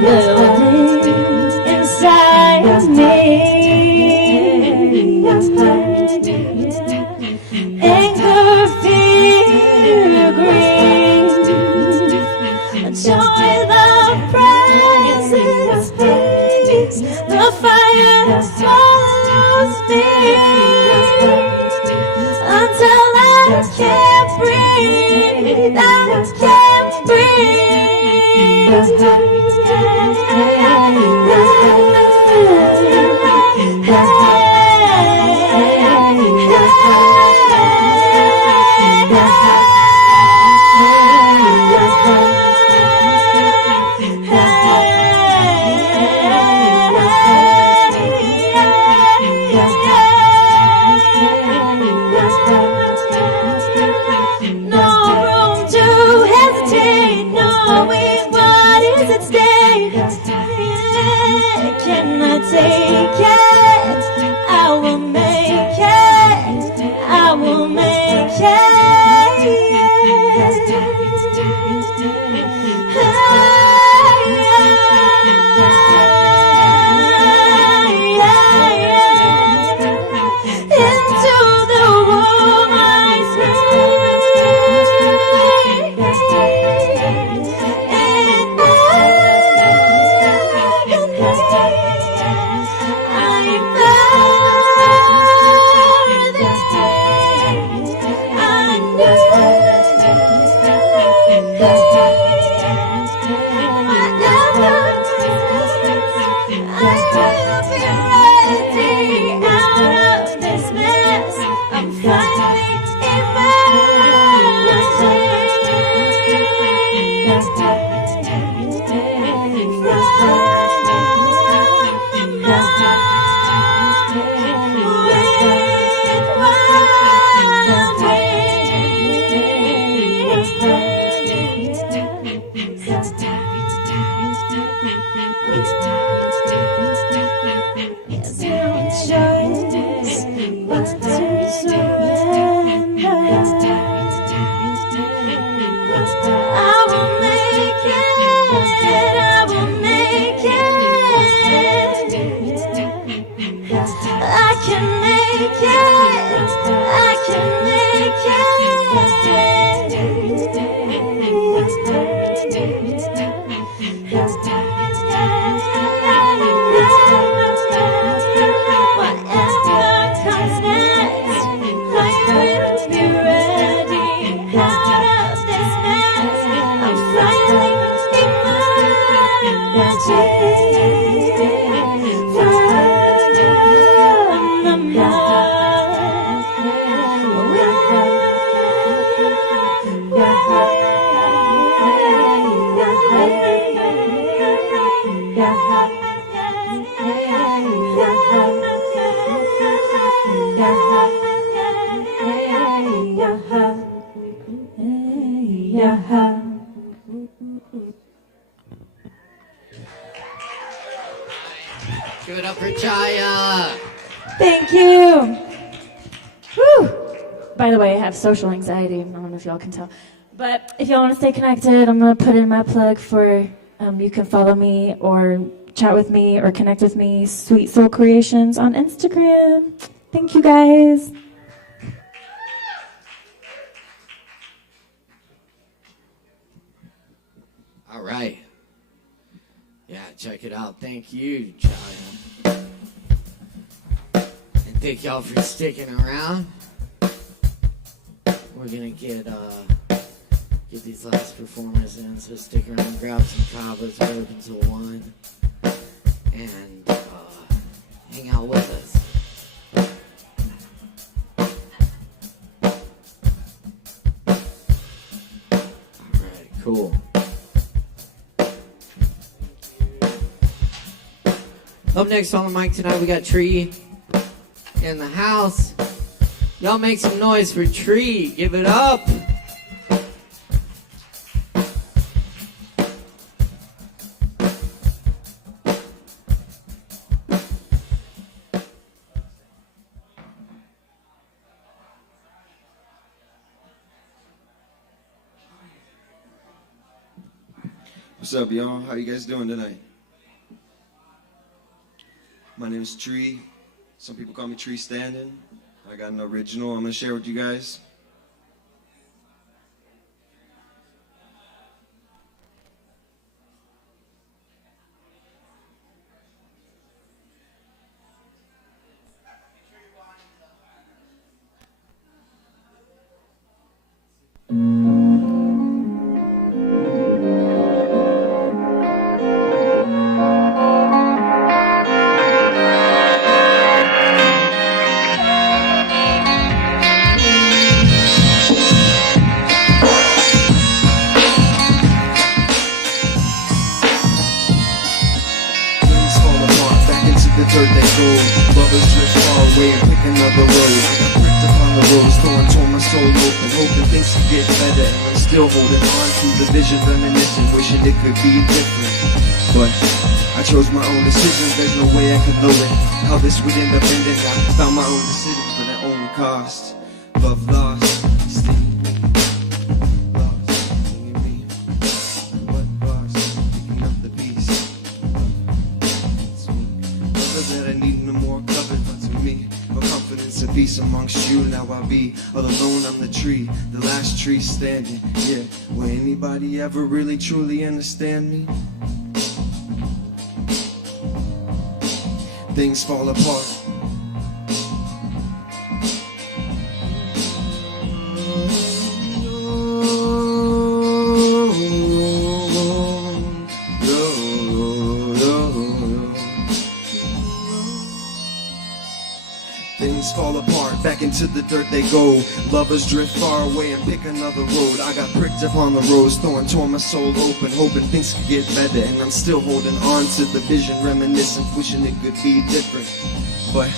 building inside of me. Anger, fear, greed, joy, love, presence, peace. The fire swallows me until I can't breathe. I can't take it, I will make it, I will make into the womb I Give it up for Chaya. Thank you. Whew. By the way, I have social anxiety. I don't know if y'all can tell. But if y'all want to stay connected, I'm going to put in my plug for you can follow me or chat with me or connect with me, Sweet Soul Creations on Instagram. Thank you, guys. All right. Yeah, check it out. Thank you, Chaya. And thank y'all for sticking around. We're gonna get these last performers in, so stick around, grab some Kavas, we're open till 1, and hang out with us. Alright, cool. Up next on the mic tonight, we got Tree in the house. Y'all make some noise for Tree. Give it up. What's up, y'all? How you guys doing tonight? My name is Tree. Some people call me Tree Standing. I got an original I'm gonna share with you guys. Still holding on to the vision, reminiscing, wishing it could be different. But I chose my own decisions, there's no way I could know it. How this would end up ending, I found my own decisions, but at own cost. Love lost, stinging me, lost, stinging me. What lost, picking up the piece. It's me, love that I need no more covered, but to me, no confidence and peace amongst you. Now I be all alone on the tree, the last tree standing. Yeah, will anybody ever really truly understand me? Things fall apart. Things fall apart, back into the dirt they go. Lovers drift far away and pick another road. I got pricked upon the rose thorn, tore my soul open, hoping things could get better. And I'm still holding on to the vision, reminiscing, wishing it could be different. But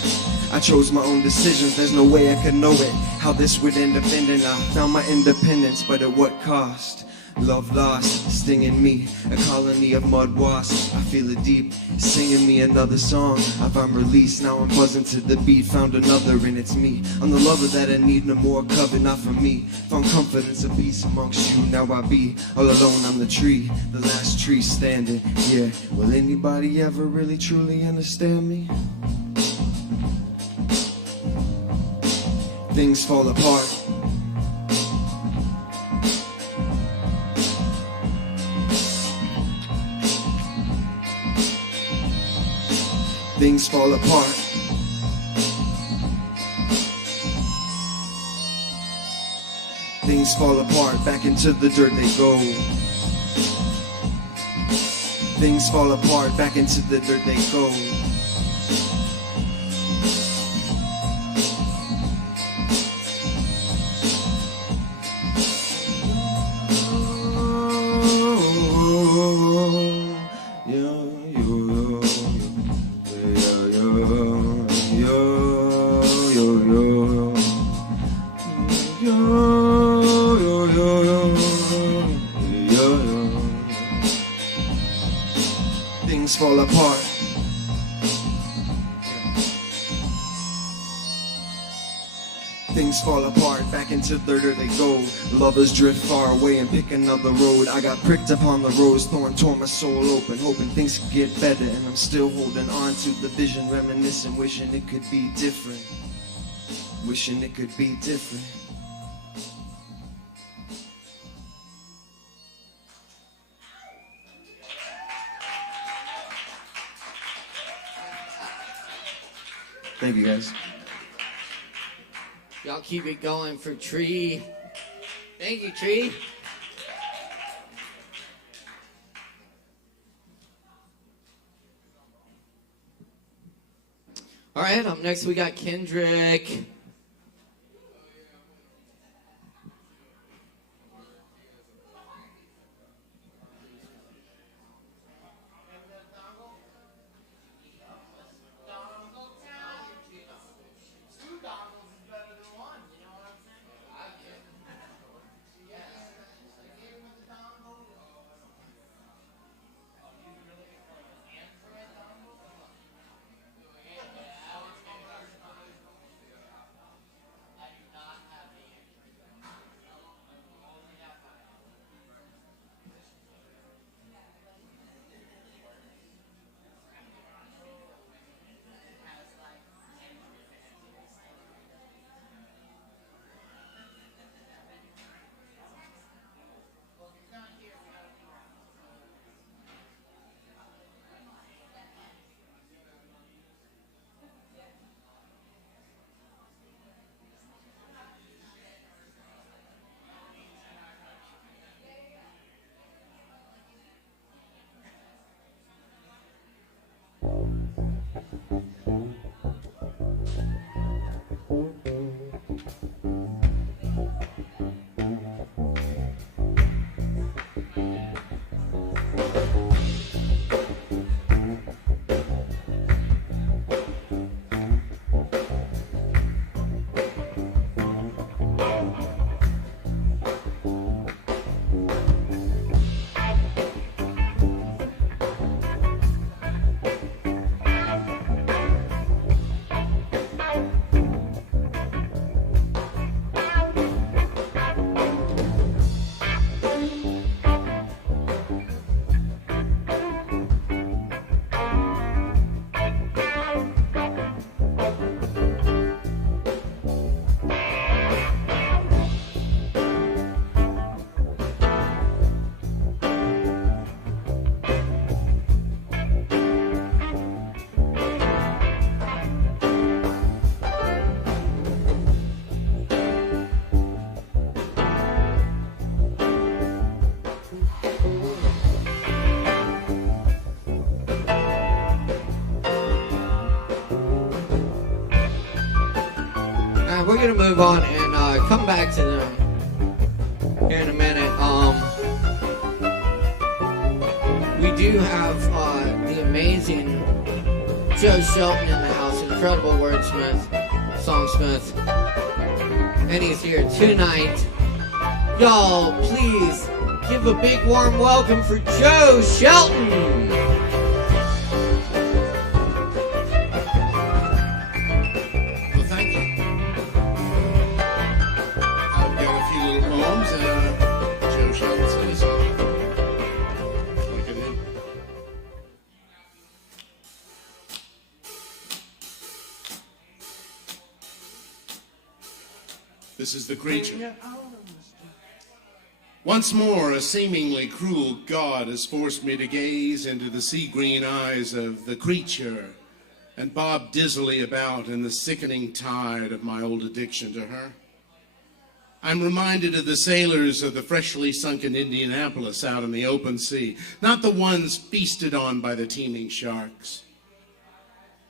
I chose my own decisions, there's no way I could know it. How this would end up ending, I found my independence, but at what cost? Love lost, stinging me, a colony of mud wasps. I feel it deep, singing me another song. I found release, now I'm buzzing to the beat. Found another and it's me. I'm the lover that I need, no more covet, not for me. Found confidence and peace amongst you. Now I be all alone on the tree, the last tree standing. Yeah, will anybody ever really truly understand me? Things fall apart. Things fall apart. Things fall apart, back into the dirt they go. Things fall apart, back into the dirt they go. Things fall apart. Things fall apart, back into the dirt they go. Lovers drift far away and pick another road. I got pricked upon the rose thorn, tore my soul open, hoping things could get better. And I'm still holding on to the vision, reminiscing, wishing it could be different. Wishing it could be different. Thank you, guys. Y'all keep it going for Tree. Thank you, Tree. All right, up next we got Kendrick. We're gonna move on and come back to them here in a minute. We do have the amazing Joe Shelton in the house, incredible wordsmith, songsmith, and he's here tonight. Y'all, please give a big warm welcome for Joe Shelton. This is the creature. Once more, a seemingly cruel God has forced me to gaze into the sea-green eyes of the creature and bob dizzily about in the sickening tide of my old addiction to her. I'm reminded of the sailors of the freshly sunken Indianapolis out in the open sea, not the ones feasted on by the teeming sharks.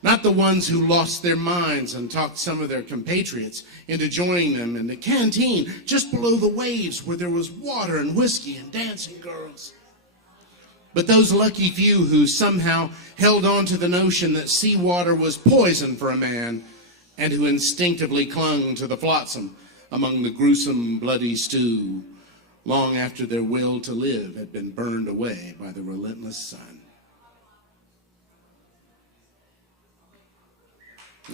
Not the ones who lost their minds and talked some of their compatriots into joining them in the canteen just below the waves where there was water and whiskey and dancing girls. But those lucky few who somehow held on to the notion that seawater was poison for a man and who instinctively clung to the flotsam among the gruesome bloody stew long after their will to live had been burned away by the relentless sun.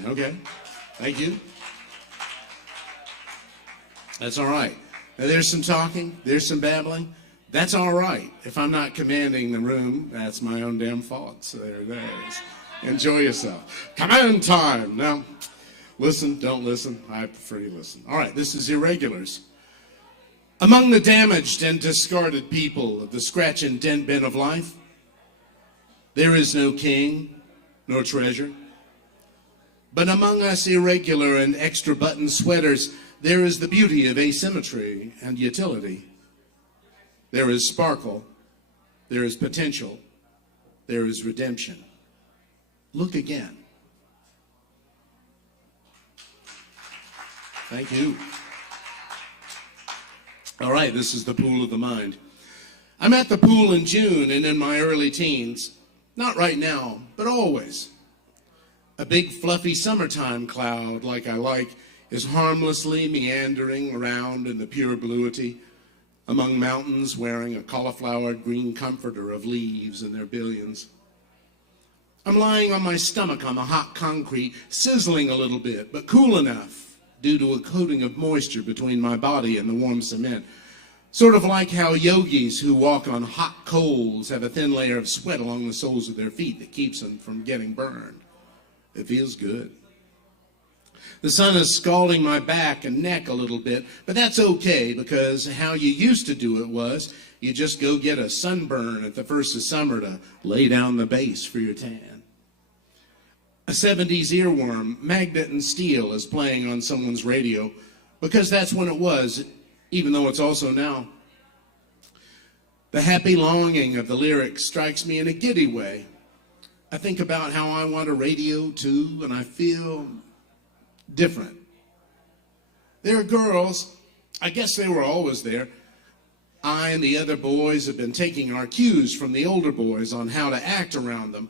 Okay, thank you. That's all right. Now, there's some talking, there's some babbling. That's all right. If I'm not commanding the room, that's my own damn fault. So there it is. Enjoy yourself. Command time. Now, listen, don't listen. I prefer you listen. All right, this is Irregulars. Among the damaged and discarded people of the scratch and dent bin of life, there is no king nor treasure. But among us irregular and extra button sweaters, there is the beauty of asymmetry and utility. There is sparkle, there is potential, there is redemption. Look again. Thank you. All right, this is the pool of the mind. I'm at the pool in June and in my early teens. Not right now, but always. A big fluffy summertime cloud, like I like, is harmlessly meandering around in the pure bluity among mountains wearing a cauliflower green comforter of leaves in their billions. I'm lying on my stomach on the hot concrete, sizzling a little bit, but cool enough due to a coating of moisture between my body and the warm cement. Sort of like how yogis who walk on hot coals have a thin layer of sweat along the soles of their feet that keeps them from getting burned. It feels good. The sun is scalding my back and neck a little bit, but that's okay because how you used to do it was you just go get a sunburn at the first of summer to lay down the base for your tan. A 70s earworm, Magnet and Steel, is playing on someone's radio because that's when it was, even though it's also now. The happy longing of the lyrics strikes me in a giddy way. I think about how I want a radio too, and I feel different. There are girls, I guess they were always there. I and the other boys have been taking our cues from the older boys on how to act around them.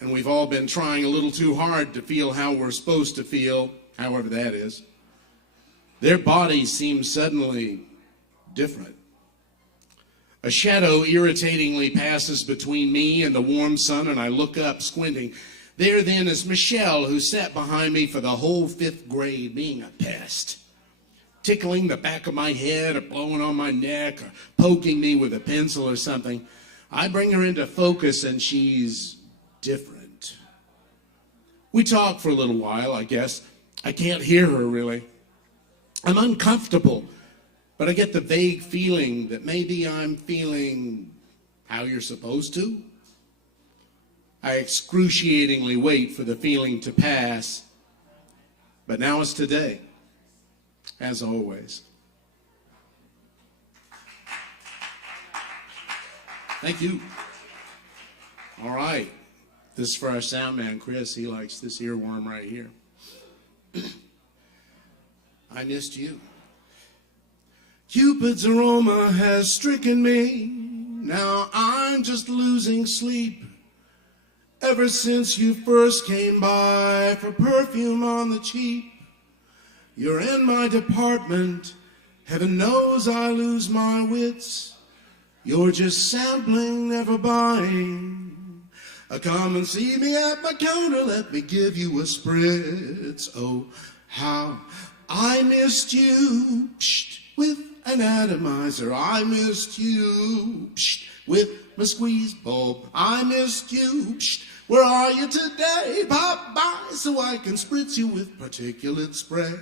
And we've all been trying a little too hard to feel how we're supposed to feel, however that is. Their bodies seem suddenly different. A shadow irritatingly passes between me and the warm sun, and I look up, squinting. There then is Michelle, who sat behind me for the whole 5th grade, being a pest, tickling the back of my head or blowing on my neck or poking me with a pencil or something. I bring her into focus, and she's different. We talk for a little while, I guess. I can't hear her, really. I'm uncomfortable, but I get the vague feeling that maybe I'm feeling how you're supposed to. I excruciatingly wait for the feeling to pass, but now it's today, as always. Thank you. All right. This is for our sound man, Chris. He likes this earworm right here. I missed you. Cupid's aroma has stricken me. Now I'm just losing sleep. Ever since you first came by for perfume on the cheap. You're in my department. Heaven knows I lose my wits. You're just sampling, never buying. Come and see me at my counter. Let me give you a spritz. Oh, how I missed you. Psst, with an atomizer. I missed you. Psst, with my squeeze bulb. I missed you. Psst, where are you today? Pop by so I can spritz you with particulate spray.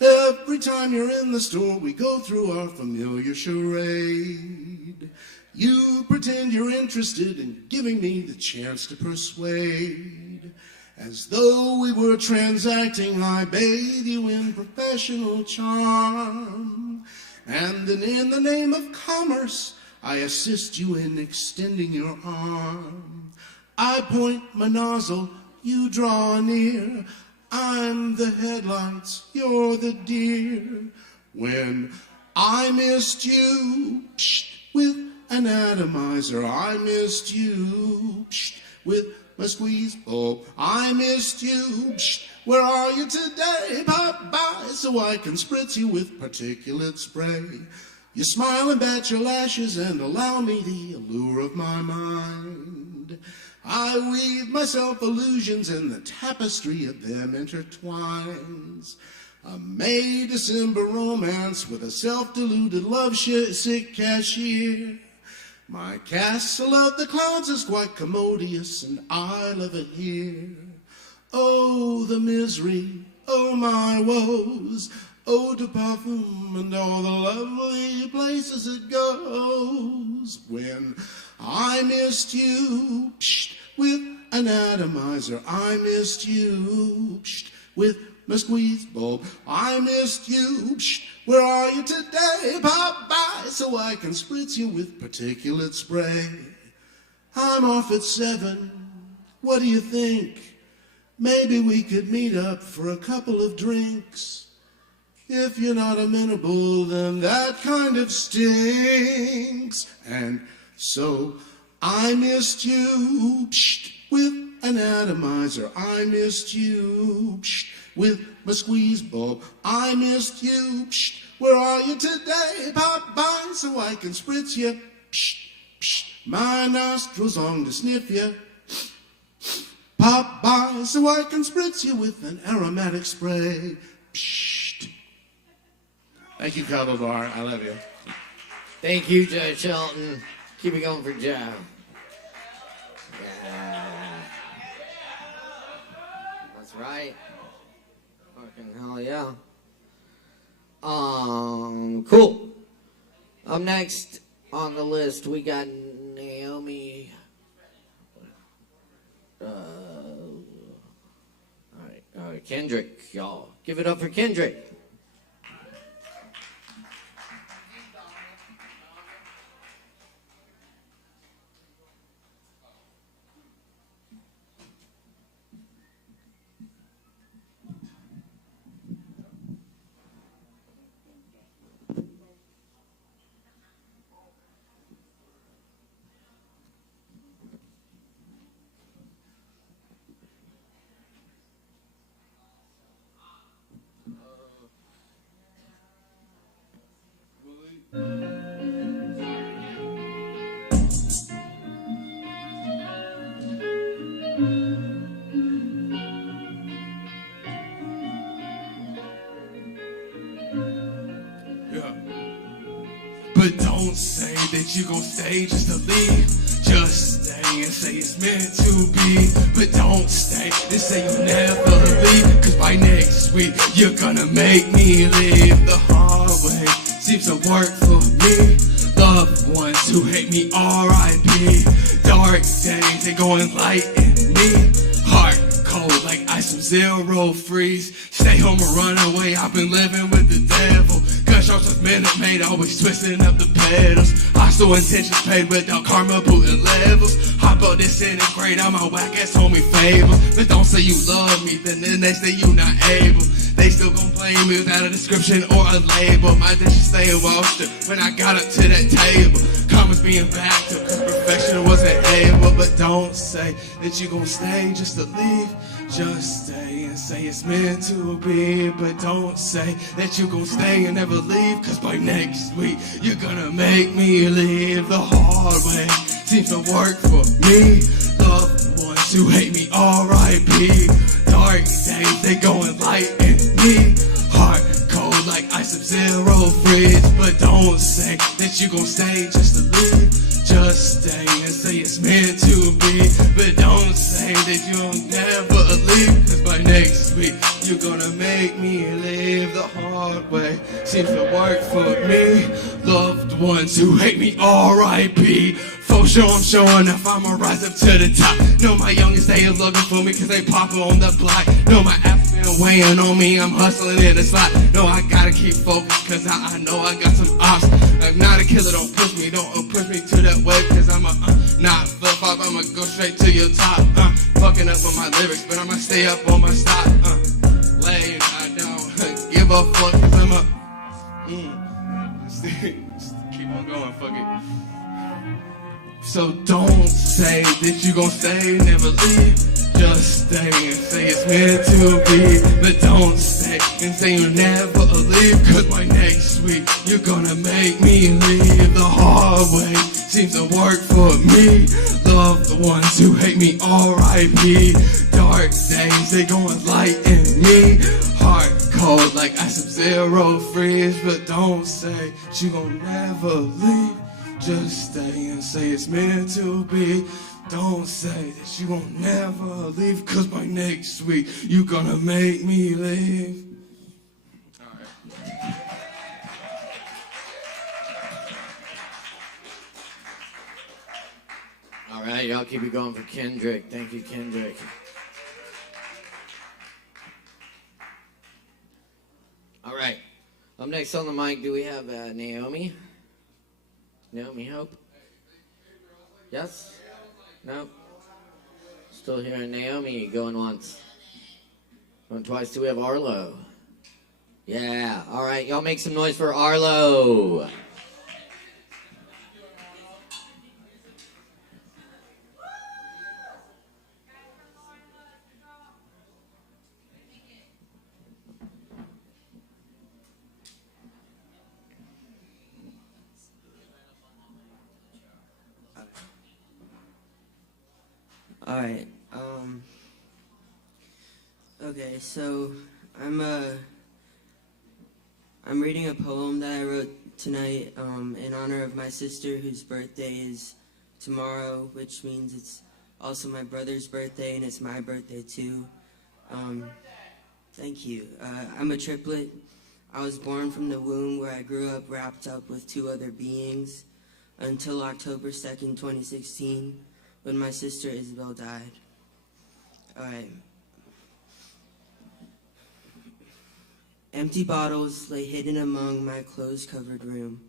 Every time you're in the store, we go through our familiar charade. You pretend you're interested in giving me the chance to persuade. As though we were transacting, I bathe you in professional charm. And then in the name of commerce, I assist you in extending your arm. I point my nozzle, you draw near. I'm the headlights, you're the deer. When I missed you, psht, with an atomizer. I missed you, psht, with my squeeze bulb. I missed you, psht, where are you today? Pop by so I can spritz you with particulate spray. You smile and bat your lashes and allow me the allure of my mind. I weave myself illusions and the tapestry of them intertwines. A May December romance with a self-deluded love-sick cashier. My castle of the clouds is quite commodious and I love it here. Oh, the misery, oh my woes, oh, to parfum and all the lovely places it goes. When I missed you, psht, with an atomizer. I missed you, psht, with my squeeze bulb. I missed you, psht, where are you today? Pop by so I can spritz you with particulate spray. I'm off at 7. What do you think? Maybe we could meet up for a couple of drinks. If you're not amenable, then that kind of stinks. And so I missed you, psht, with an atomizer. I missed you, psht, with my squeeze bulb. I missed you, psht, where are you today? Pop by so I can spritz you, psht, psht, my nostrils on to sniff you. Pop by so I can spritz you with an aromatic spray. Psht. Thank you, Kava Bar. I love you. Thank you, Judge Shelton. Keep it going for Joe. Yeah. That's right. Fucking hell yeah. Cool. Up next on the list, we got Naomi. All right, Kendrick, y'all. Give it up for Kendrick. But don't say that you gon' stay just to leave. Just stay and say it's meant to be. But don't stay and say you'll never leave. Cause by next week, you're gonna make me leave. The hard way seems to work for me. Loved ones who hate me, R.I.P. Dark days, they go and lighten me. Heart cold like ice from zero freeze. Stay home or run away, I've been living with the devil. Gunshots with Minute Maid, always twisting up the pedals. Hostile intentions paid without karma, putting levels. Hop up disintegrate, I'm a whack ass homie fables. But don't say you love me, then the next day you not able. They still gon' blame me without a description or a label. My dishes stay in Wall Street when I got up to that table. Comments being backed up cause perfection wasn't able. But don't say that you gon' stay just to leave. Just stay and say it's meant to be. But don't say that you gon' stay and never leave. Cause by next week you're gonna make me leave. The hard way seems to work for me. Loved ones who hate me, R.I.P. Dark days, they going light in me. Heart cold like ice of zero freeze. But don't say that you gon' stay just to leave. Just stay and say it's meant to be. But don't say that you'll never leave. Cause by next week you're gonna make me leave. The hard way seems to work for me. Loved ones who hate me, R.I.P. For sure I'm showing up, I'ma rise up to the top. Know my youngest, they are looking for me cause they poppin' on the block. Know my ass been weighing on me, I'm hustling in the spot. No, I gotta keep focused cause I know I got some ops. I'm not a killer, don't push me to that way. Cause I'm not flip-flop, I'ma go straight to your top. Fucking up on my lyrics, but I'ma stay up on my stop. Lame, I don't give a fuck cause I'm just keep on going, fuck it. So don't say that you gon' stay, never leave. Just stay and say it's meant to be. But don't stay and say you'll never leave. Cause by next week you're gonna make me leave. The hard way seems to work for me. Love the ones who hate me, R.I.P. Dark days, they going light in me. Heart cold like ice of zero freeze. But don't say that you gon' never leave. Just stay and say it's meant to be. Don't say that you won't never leave. Cause by next week you gonna make me leave. All right, y'all keep it going for Kendrick. Thank you, Kendrick. All right, up next on the mic, do we have Naomi? Naomi Hope? Yes? No? Still hearing Naomi going once. Going twice. Do we have Arlo? Yeah. All right. Y'all make some noise for Arlo. Alright, okay, so I'm reading a poem that I wrote tonight, in honor of my sister whose birthday is tomorrow, which means it's also my brother's birthday and it's my birthday too. Thank you. I'm a triplet. I was born from the womb where I grew up wrapped up with two other beings until October 2nd, 2016. When my sister Isabel died. Alright. Empty bottles lay hidden among my clothes-covered room.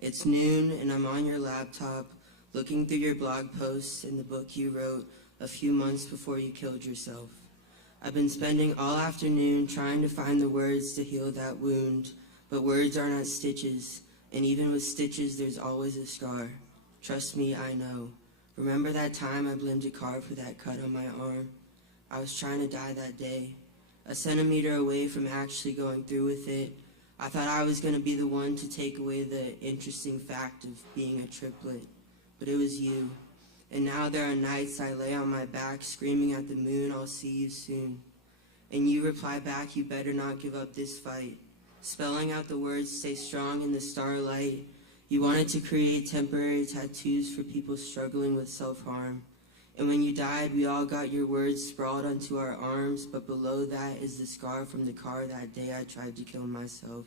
It's noon and I'm on your laptop, looking through your blog posts and the book you wrote a few months before you killed yourself. I've been spending all afternoon trying to find the words to heal that wound, but words are not stitches, and even with stitches there's always a scar. Trust me, I know. Remember that time I blamed a car for that cut on my arm? I was trying to die that day, a centimeter away from actually going through with it. I thought I was going to be the one to take away the interesting fact of being a triplet, but it was you. And now there are nights I lay on my back screaming at the moon, I'll see you soon. And you reply back, you better not give up this fight. Spelling out the words, stay strong in the starlight. You wanted to create temporary tattoos for people struggling with self-harm. And when you died, we all got your words sprawled onto our arms, but below that is the scar from the car that day I tried to kill myself.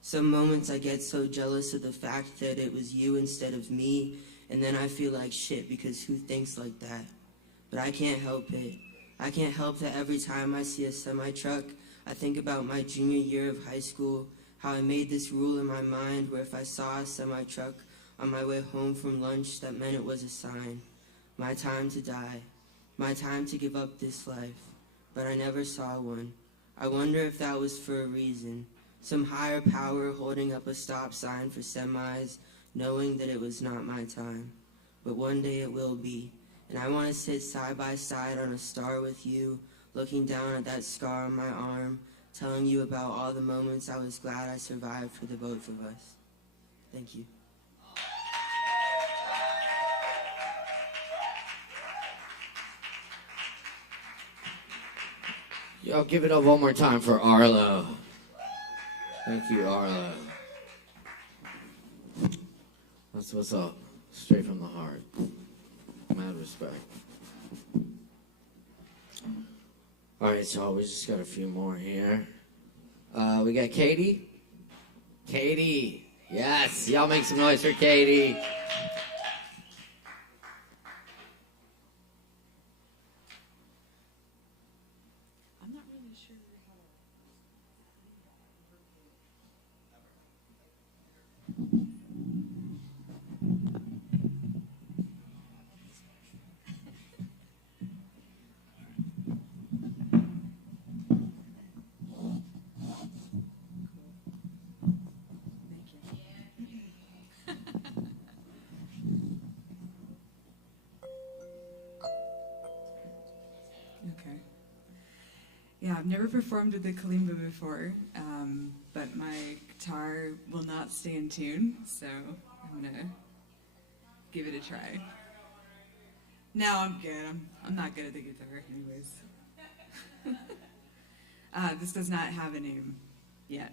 Some moments I get so jealous of the fact that it was you instead of me, and then I feel like shit because who thinks like that? But I can't help it. I can't help that every time I see a semi-truck, I think about my junior year of high school, how I made this rule in my mind where if I saw a semi-truck on my way home from lunch, that meant it was a sign. My time to die. My time to give up this life. But I never saw one. I wonder if that was for a reason. Some higher power holding up a stop sign for semis, knowing that it was not my time. But one day it will be. And I want to sit side by side on a star with you, looking down at that scar on my arm, telling you about all the moments I was glad I survived for the both of us. Thank you. Yo, give it up one more time for Arlo. Thank you, Arlo. That's what's up. Straight from the heart. Mad respect. Alright, so we just got a few more here. We got Katie. Katie. Yes, y'all make some noise for Katie. Okay. Yeah, I've never performed with the kalimba before, but my guitar will not stay in tune, so I'm gonna give it a try. No, I'm good. I'm not good at the guitar, anyways. This does not have a name yet.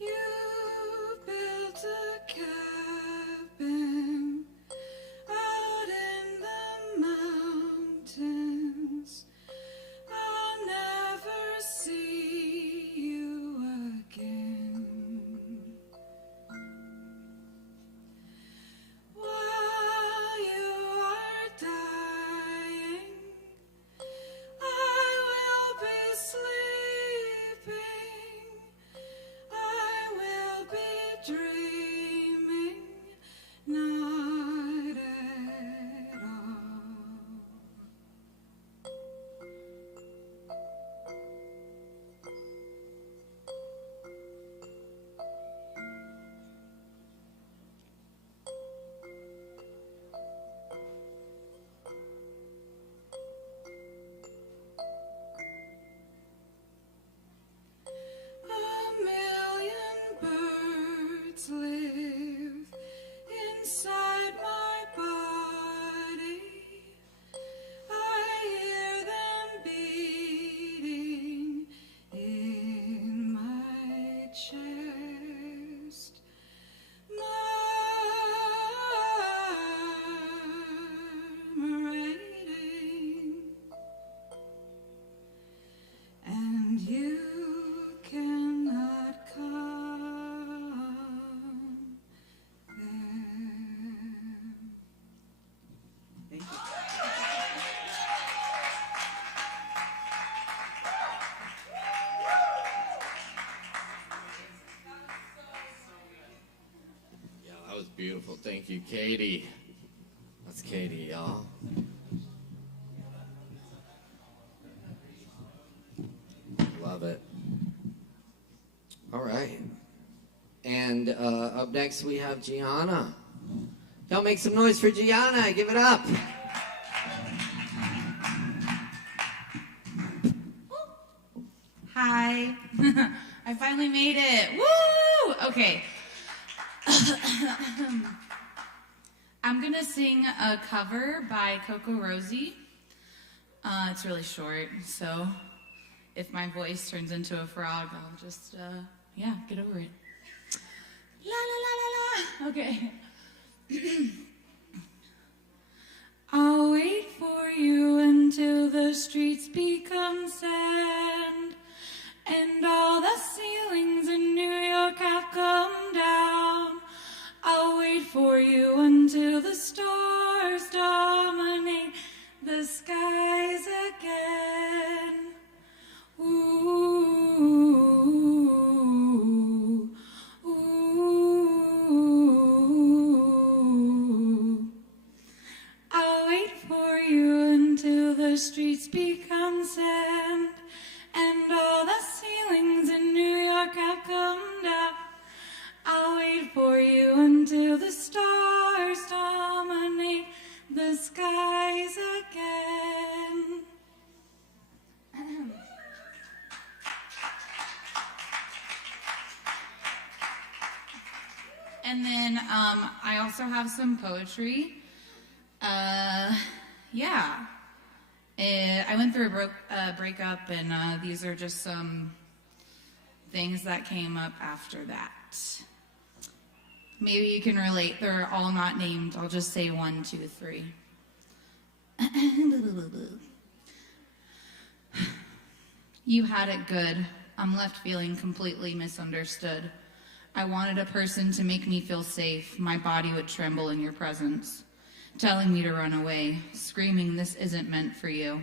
You built a cabin out in the mountains. I'll never see you again. While you are dying, I will be sleeping. I will be dreaming, not at all. A million birds live inside my body. I hear them beating in my chest. Murmurating, and you cannot come there. Thank you. Yeah, that was beautiful. Thank you, Katie. That's Katie, y'all. Love it. All right. And up next we have Gianna. Y'all make some noise for Gianna. Give it up. Hi. I finally made it. Woo! Okay. I'm going to sing a cover by Coco Rosie. It's really short, so if my voice turns into a frog, I'll just, yeah, get over it. La la la la la. Okay. I'll wait for you until the streets become sand and all the ceilings in New York have come down. I'll wait for you until the stars dominate the skies again. Ooh, ooh. I'll wait for you until the streets become sand and all the ceilings in New York have come down. I'll wait for you until the stars dominate the skies again. And then I also have some poetry. Yeah. I went through a breakup, and these are just some things that came up after that. Maybe you can relate. They're all not named. I'll just say 1, 2, 3. You had it good. I'm left feeling completely misunderstood. I wanted a person to make me feel safe. My body would tremble in your presence, telling me to run away, screaming this isn't meant for you.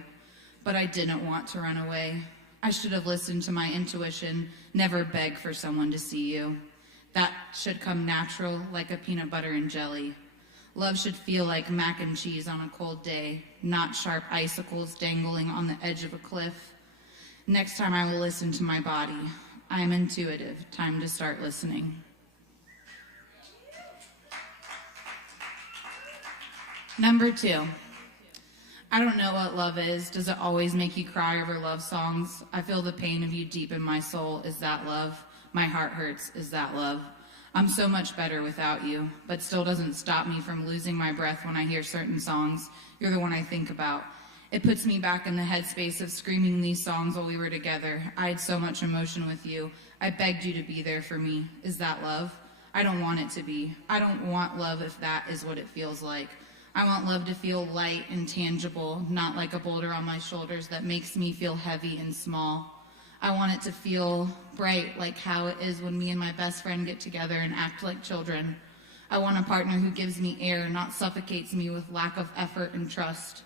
But I didn't want to run away. I should have listened to my intuition, never beg for someone to see you. That should come natural, like a peanut butter and jelly. Love should feel like mac and cheese on a cold day, not sharp icicles dangling on the edge of a cliff. Next time I will listen to my body. I am intuitive. Time to start listening. Number 2. I don't know what love is. Does it always make you cry over love songs? I feel the pain of you deep in my soul. Is that love? My heart hurts. Is that love? I'm so much better without you, but still doesn't stop me from losing my breath when I hear certain songs. You're the one I think about. It puts me back in the headspace of screaming these songs while we were together. I had so much emotion with you. I begged you to be there for me. Is that love? I don't want it to be. I don't want love if that is what it feels like. I want love to feel light and tangible, not like a boulder on my shoulders that makes me feel heavy and small. I want it to feel bright, like how it is when me and my best friend get together and act like children. I want a partner who gives me air, not suffocates me with lack of effort and trust.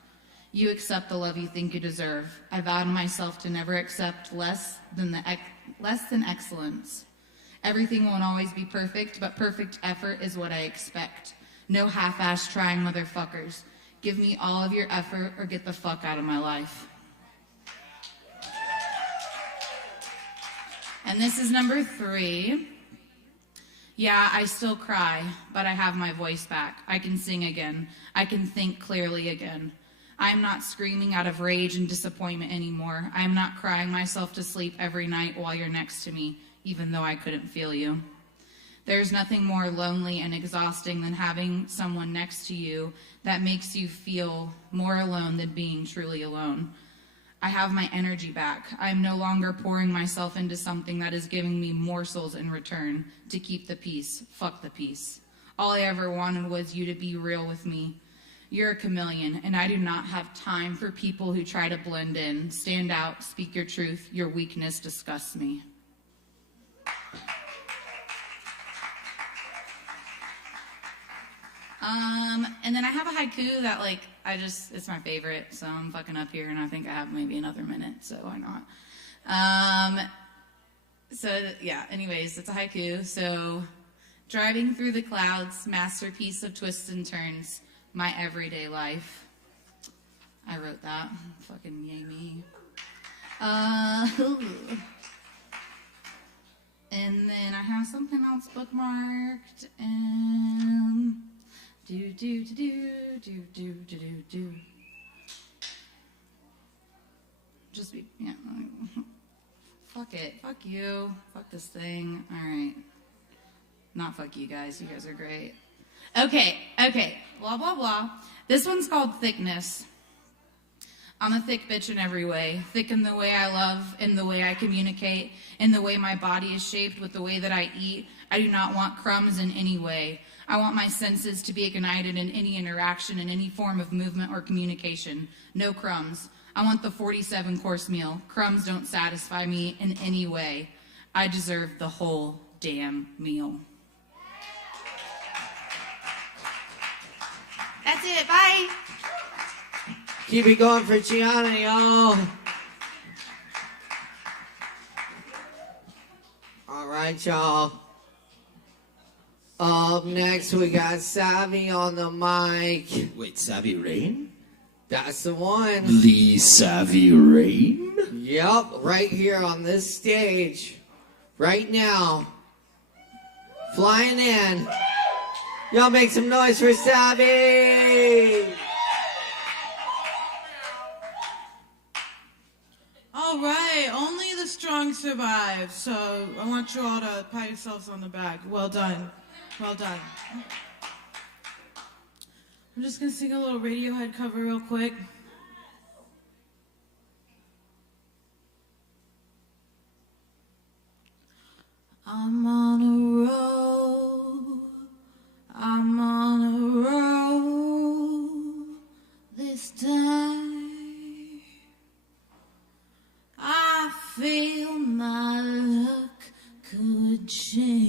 You accept the love you think you deserve. I vow to myself to never accept less than excellence. Everything won't always be perfect, but perfect effort is what I expect. No half-ass trying motherfuckers. Give me all of your effort or get the fuck out of my life. And this is number 3. Yeah, I still cry, but I have my voice back. I can sing again. I can think clearly again. I am not screaming out of rage and disappointment anymore. I am not crying myself to sleep every night while you're next to me, even though I couldn't feel you. There's nothing more lonely and exhausting than having someone next to you that makes you feel more alone than being truly alone. I have my energy back. I am no longer pouring myself into something that is giving me morsels in return to keep the peace. Fuck the peace. All I ever wanted was you to be real with me. You're a chameleon, and I do not have time for people who try to blend in. Stand out, speak your truth. Your weakness disgusts me. And then I have a haiku that, like, it's my favorite, so I'm fucking up here, and I think I have maybe another minute, so why not? Yeah, anyways, it's a haiku. So, driving through the clouds, masterpiece of twists and turns, my everyday life. I wrote that. Fucking yay me. And then I have something else bookmarked, and do. Just be, yeah. Fuck it. Fuck you. Fuck this thing. All right. Not fuck you guys. You guys are great. Okay. Blah, blah, blah. This one's called Thickness. I'm a thick bitch in every way. Thick in the way I love, in the way I communicate, in the way my body is shaped, with the way that I eat. I do not want crumbs in any way. I want my senses to be ignited in any interaction, in any form of movement or communication. No crumbs. I want the 47-course meal. Crumbs don't satisfy me in any way. I deserve the whole damn meal. That's it. Bye. Keep it going for Gianna, y'all. All right, y'all. Up next, we got Savvy on the mic. Wait, Savvy Rain? That's the one. Lee Savvy Rain? Yep, right here on this stage. Right now. Flying in. Y'all make some noise for Savvy! All right, only the strong survive. So I want you all to pat yourselves on the back. Well done. Well done. I'm just going to sing a little Radiohead cover real quick. I'm on a roll. I'm on a roll this time. I feel my luck could change.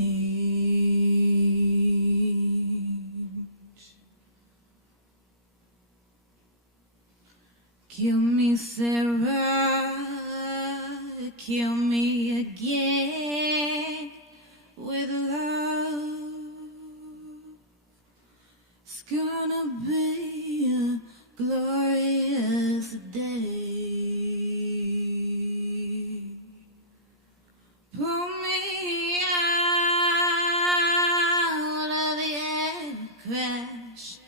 Kill me, Sarah, kill me again with love. It's gonna be a glorious day. Pull me out of the air crash.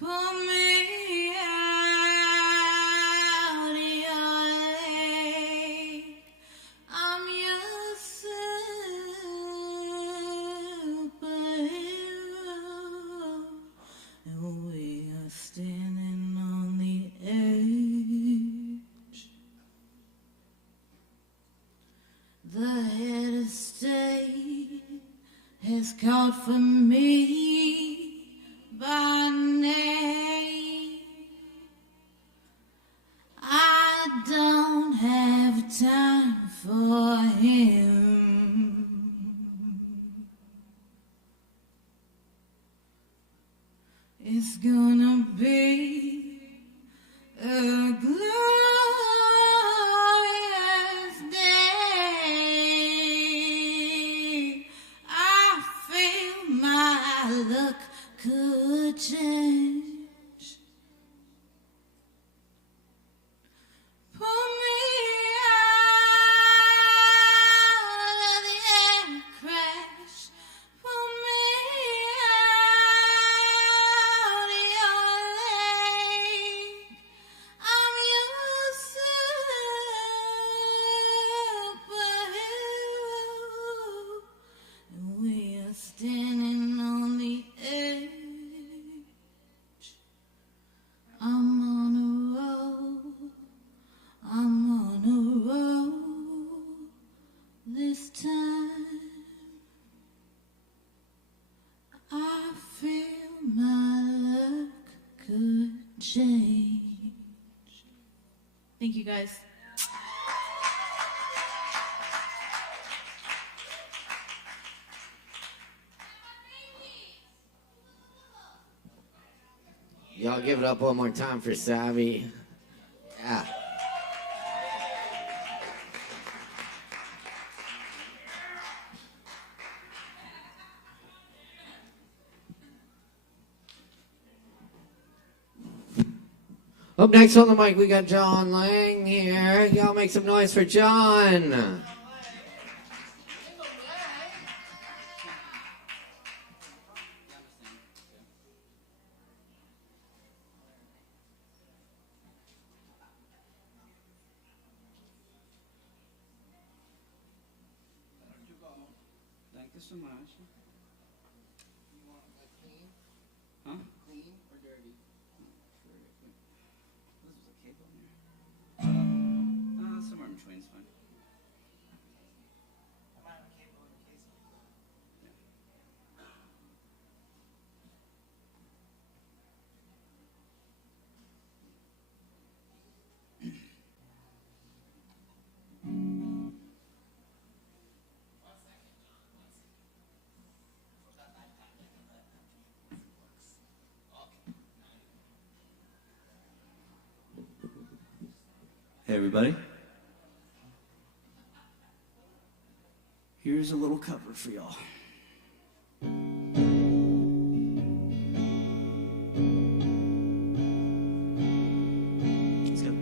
Pull me out of your lake. I'm your superhero, and we are standing on the edge. The head of state has called for me by name. I don't have time for him. It's gonna be a glorious day. I feel my luck could change. Pull me out of the air crash. Pull me out of your lake. I'm your superhero, and we are standing on the edge. I'm on a roll. I'm on a roll this time. I feel my luck could change. Thank you, guys. Y'all give it up one more time for Savvy. Yeah. Up next on the mic, we got John Lang here. Y'all make some noise for John. this one, why don't you? Huh? Clean or dirty? This was a cable in there. Somewhere in between is fine. Hey everybody. Here's a little cover for y'all. Let's go.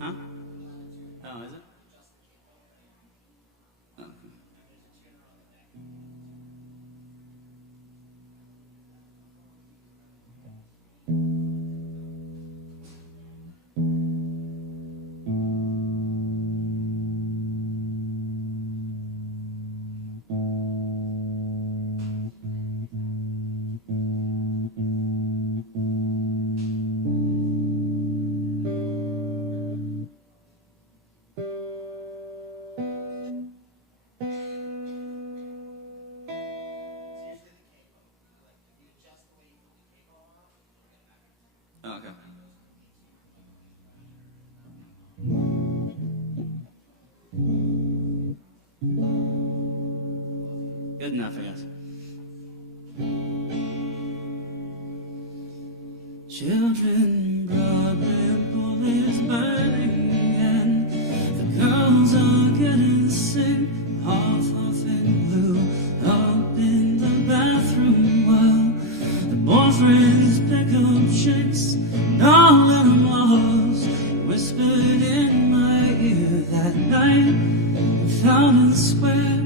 Huh? Oh, is it? Oh. Okay. Good enough, I guess. Children brought their bullies burning, and the girls are getting sick. Half in blue, up in the bathroom while the boyfriends pick up chicks. And all of them lost whispered in my ear that night. I found in the square,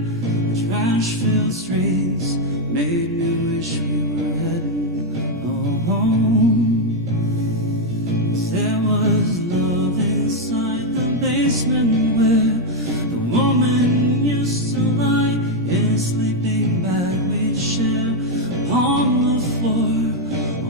the trash-filled streets made me wish we were heading home. There was love inside the basement where the woman used to lie in a sleeping bag we'd share on the floor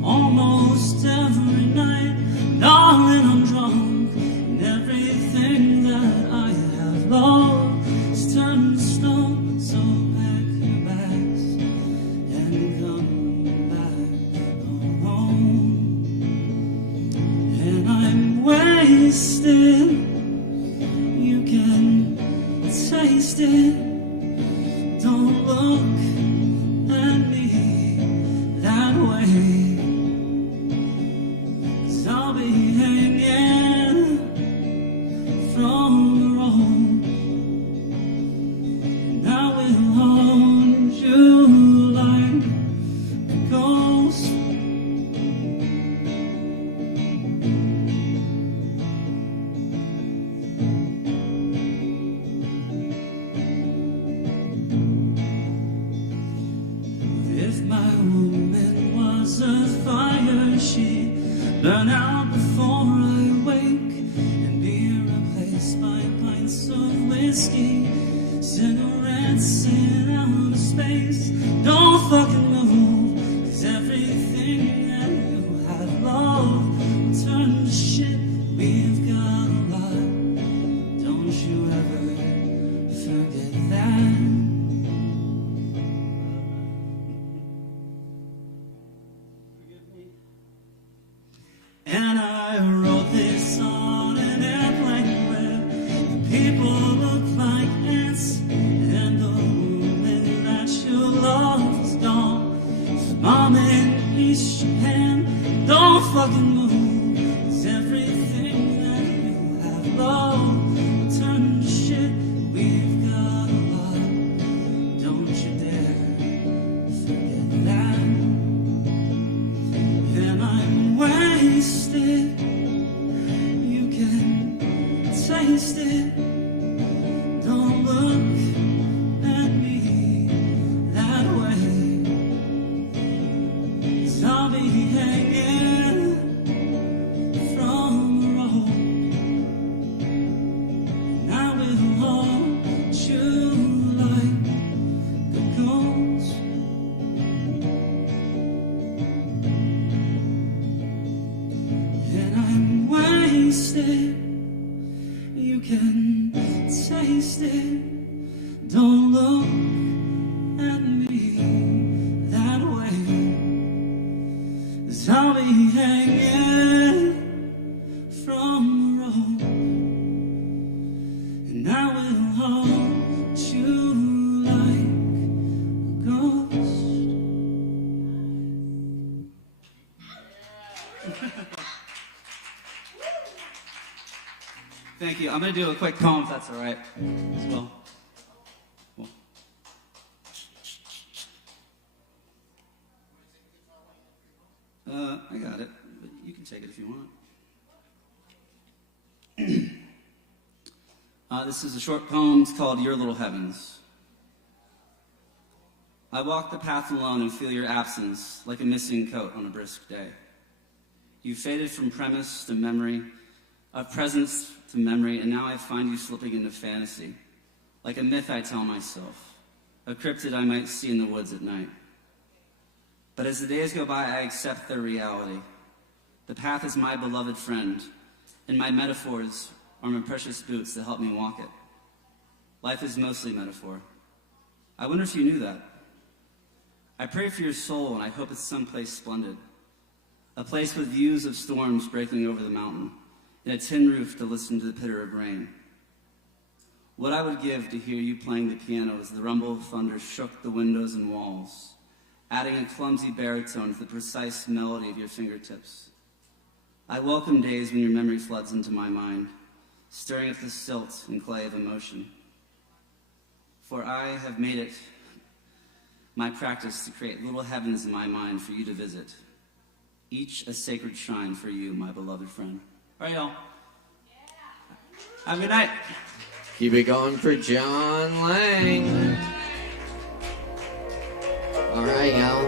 almost every night. Darling, I'm drunk, and everything that I have loved is turned to stone. So pack your bags and come back home. And I'm wasted, you can taste it. Don't look at me that way, 'cause I'll be hanging from the road, and I will haunt you like a ghost. If my woman was a fire, she'd burn out before I wake and be replaced by pints of whiskey, cigarettes in outer space. Don't fucking move, 'cause everything that you have loved will turn to shit. We've got a lot, don't you ever forget that. And I wrote this on an airplane where the people look like ants, and the woman that you love is gone. So mom in East Japan, don't fucking move, 'cause everything that you have loved will turn to shit. We've got a lot, don't you dare forget that. And I'm wasted, you can taste it. Don't look at me that way, 'cause I'll be hanging from the road, and I will haunt you like waste it. You can taste it. Don't look at me that way. 'Cause I'll be hanging from the rope, and I will hold you like a ghost. Thank you. I'm going to do a quick poem, if that's all right, as well. Cool. I got it, but you can take it if you want. This is a short poem. It's called Your Little Heavens. I walk the path alone and feel your absence like a missing coat on a brisk day. You faded from premise to memory, of presence to memory, and now I find you slipping into fantasy, like a myth I tell myself, a cryptid I might see in the woods at night. But as the days go by, I accept their reality. The path is my beloved friend, and my metaphors are my precious boots that help me walk it. Life is mostly metaphor. I wonder if you knew that. I pray for your soul, and I hope it's someplace splendid, a place with views of storms breaking over the mountain, and a tin roof to listen to the pitter of rain. What I would give to hear you playing the piano as the rumble of thunder shook the windows and walls, adding a clumsy baritone to the precise melody of your fingertips. I welcome days when your memory floods into my mind, stirring up the silt and clay of emotion. For I have made it my practice to create little heavens in my mind for you to visit, each a sacred shrine for you, my beloved friend. All right, y'all. Have a good night. Keep it going for John Lang. All right, y'all.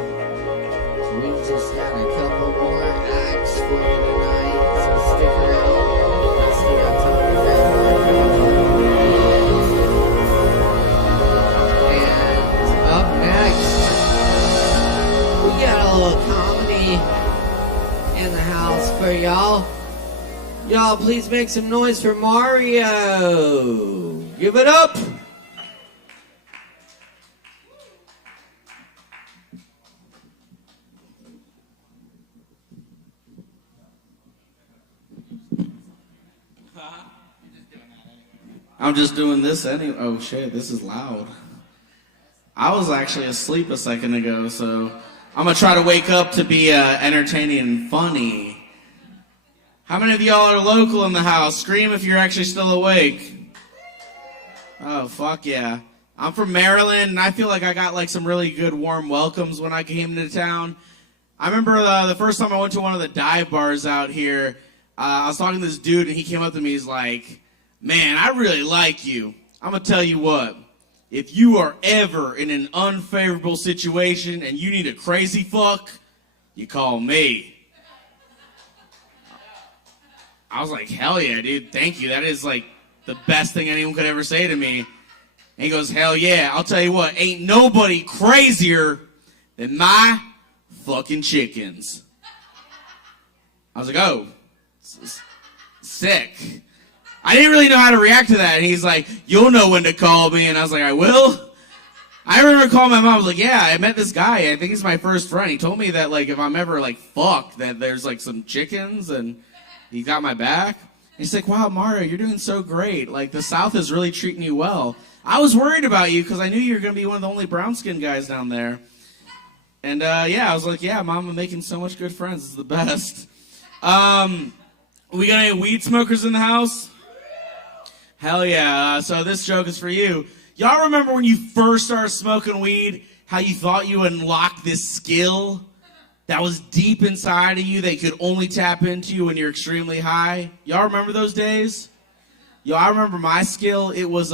We just got a couple more acts for you tonight, so stick around. I still got time to grab And up next, we got a little comedy in the house for y'all. Y'all, please make some noise for Mario. Give it up. I'm just doing this anyway. Oh shit, this is loud. I was actually asleep a second ago, so I'm gonna try to wake up to be entertaining and funny. How many of y'all are local in the house? Scream if you're actually still awake. Oh, fuck yeah. I'm from Maryland, and I feel like I got like some really good warm welcomes when I came into town. I remember the first time I went to one of the dive bars out here, I was talking to this dude, and he came up to me, he's like, man, I really like you. I'm going to tell you what, if you are ever in an unfavorable situation and you need a crazy fuck, you call me. I was like, hell yeah, dude, thank you. That is like the best thing anyone could ever say to me. And he goes, hell yeah, I'll tell you what, ain't nobody crazier than my fucking chickens. I was like, oh, sick. I didn't really know how to react to that. And he's like, you'll know when to call me. And I was like, I will. I remember calling my mom. I was like, yeah, I met this guy. I think he's my first friend. He told me that, like, if I'm ever, like, fucked, that there's, like, some chickens and he got my back. And he's like, wow, Mario, you're doing so great. Like, the South is really treating you well. I was worried about you because I knew you were going to be one of the only brown-skinned guys down there. And, yeah, I was like, yeah, Mom, I'm making so much good friends. It's the best. We got any weed smokers in the house? Hell yeah. So this joke is for you. Y'all remember when you first started smoking weed, how you thought you unlocked this skill that was deep inside of you that you could only tap into when you're extremely high? Y'all remember those days? Yo, I remember my skill. It was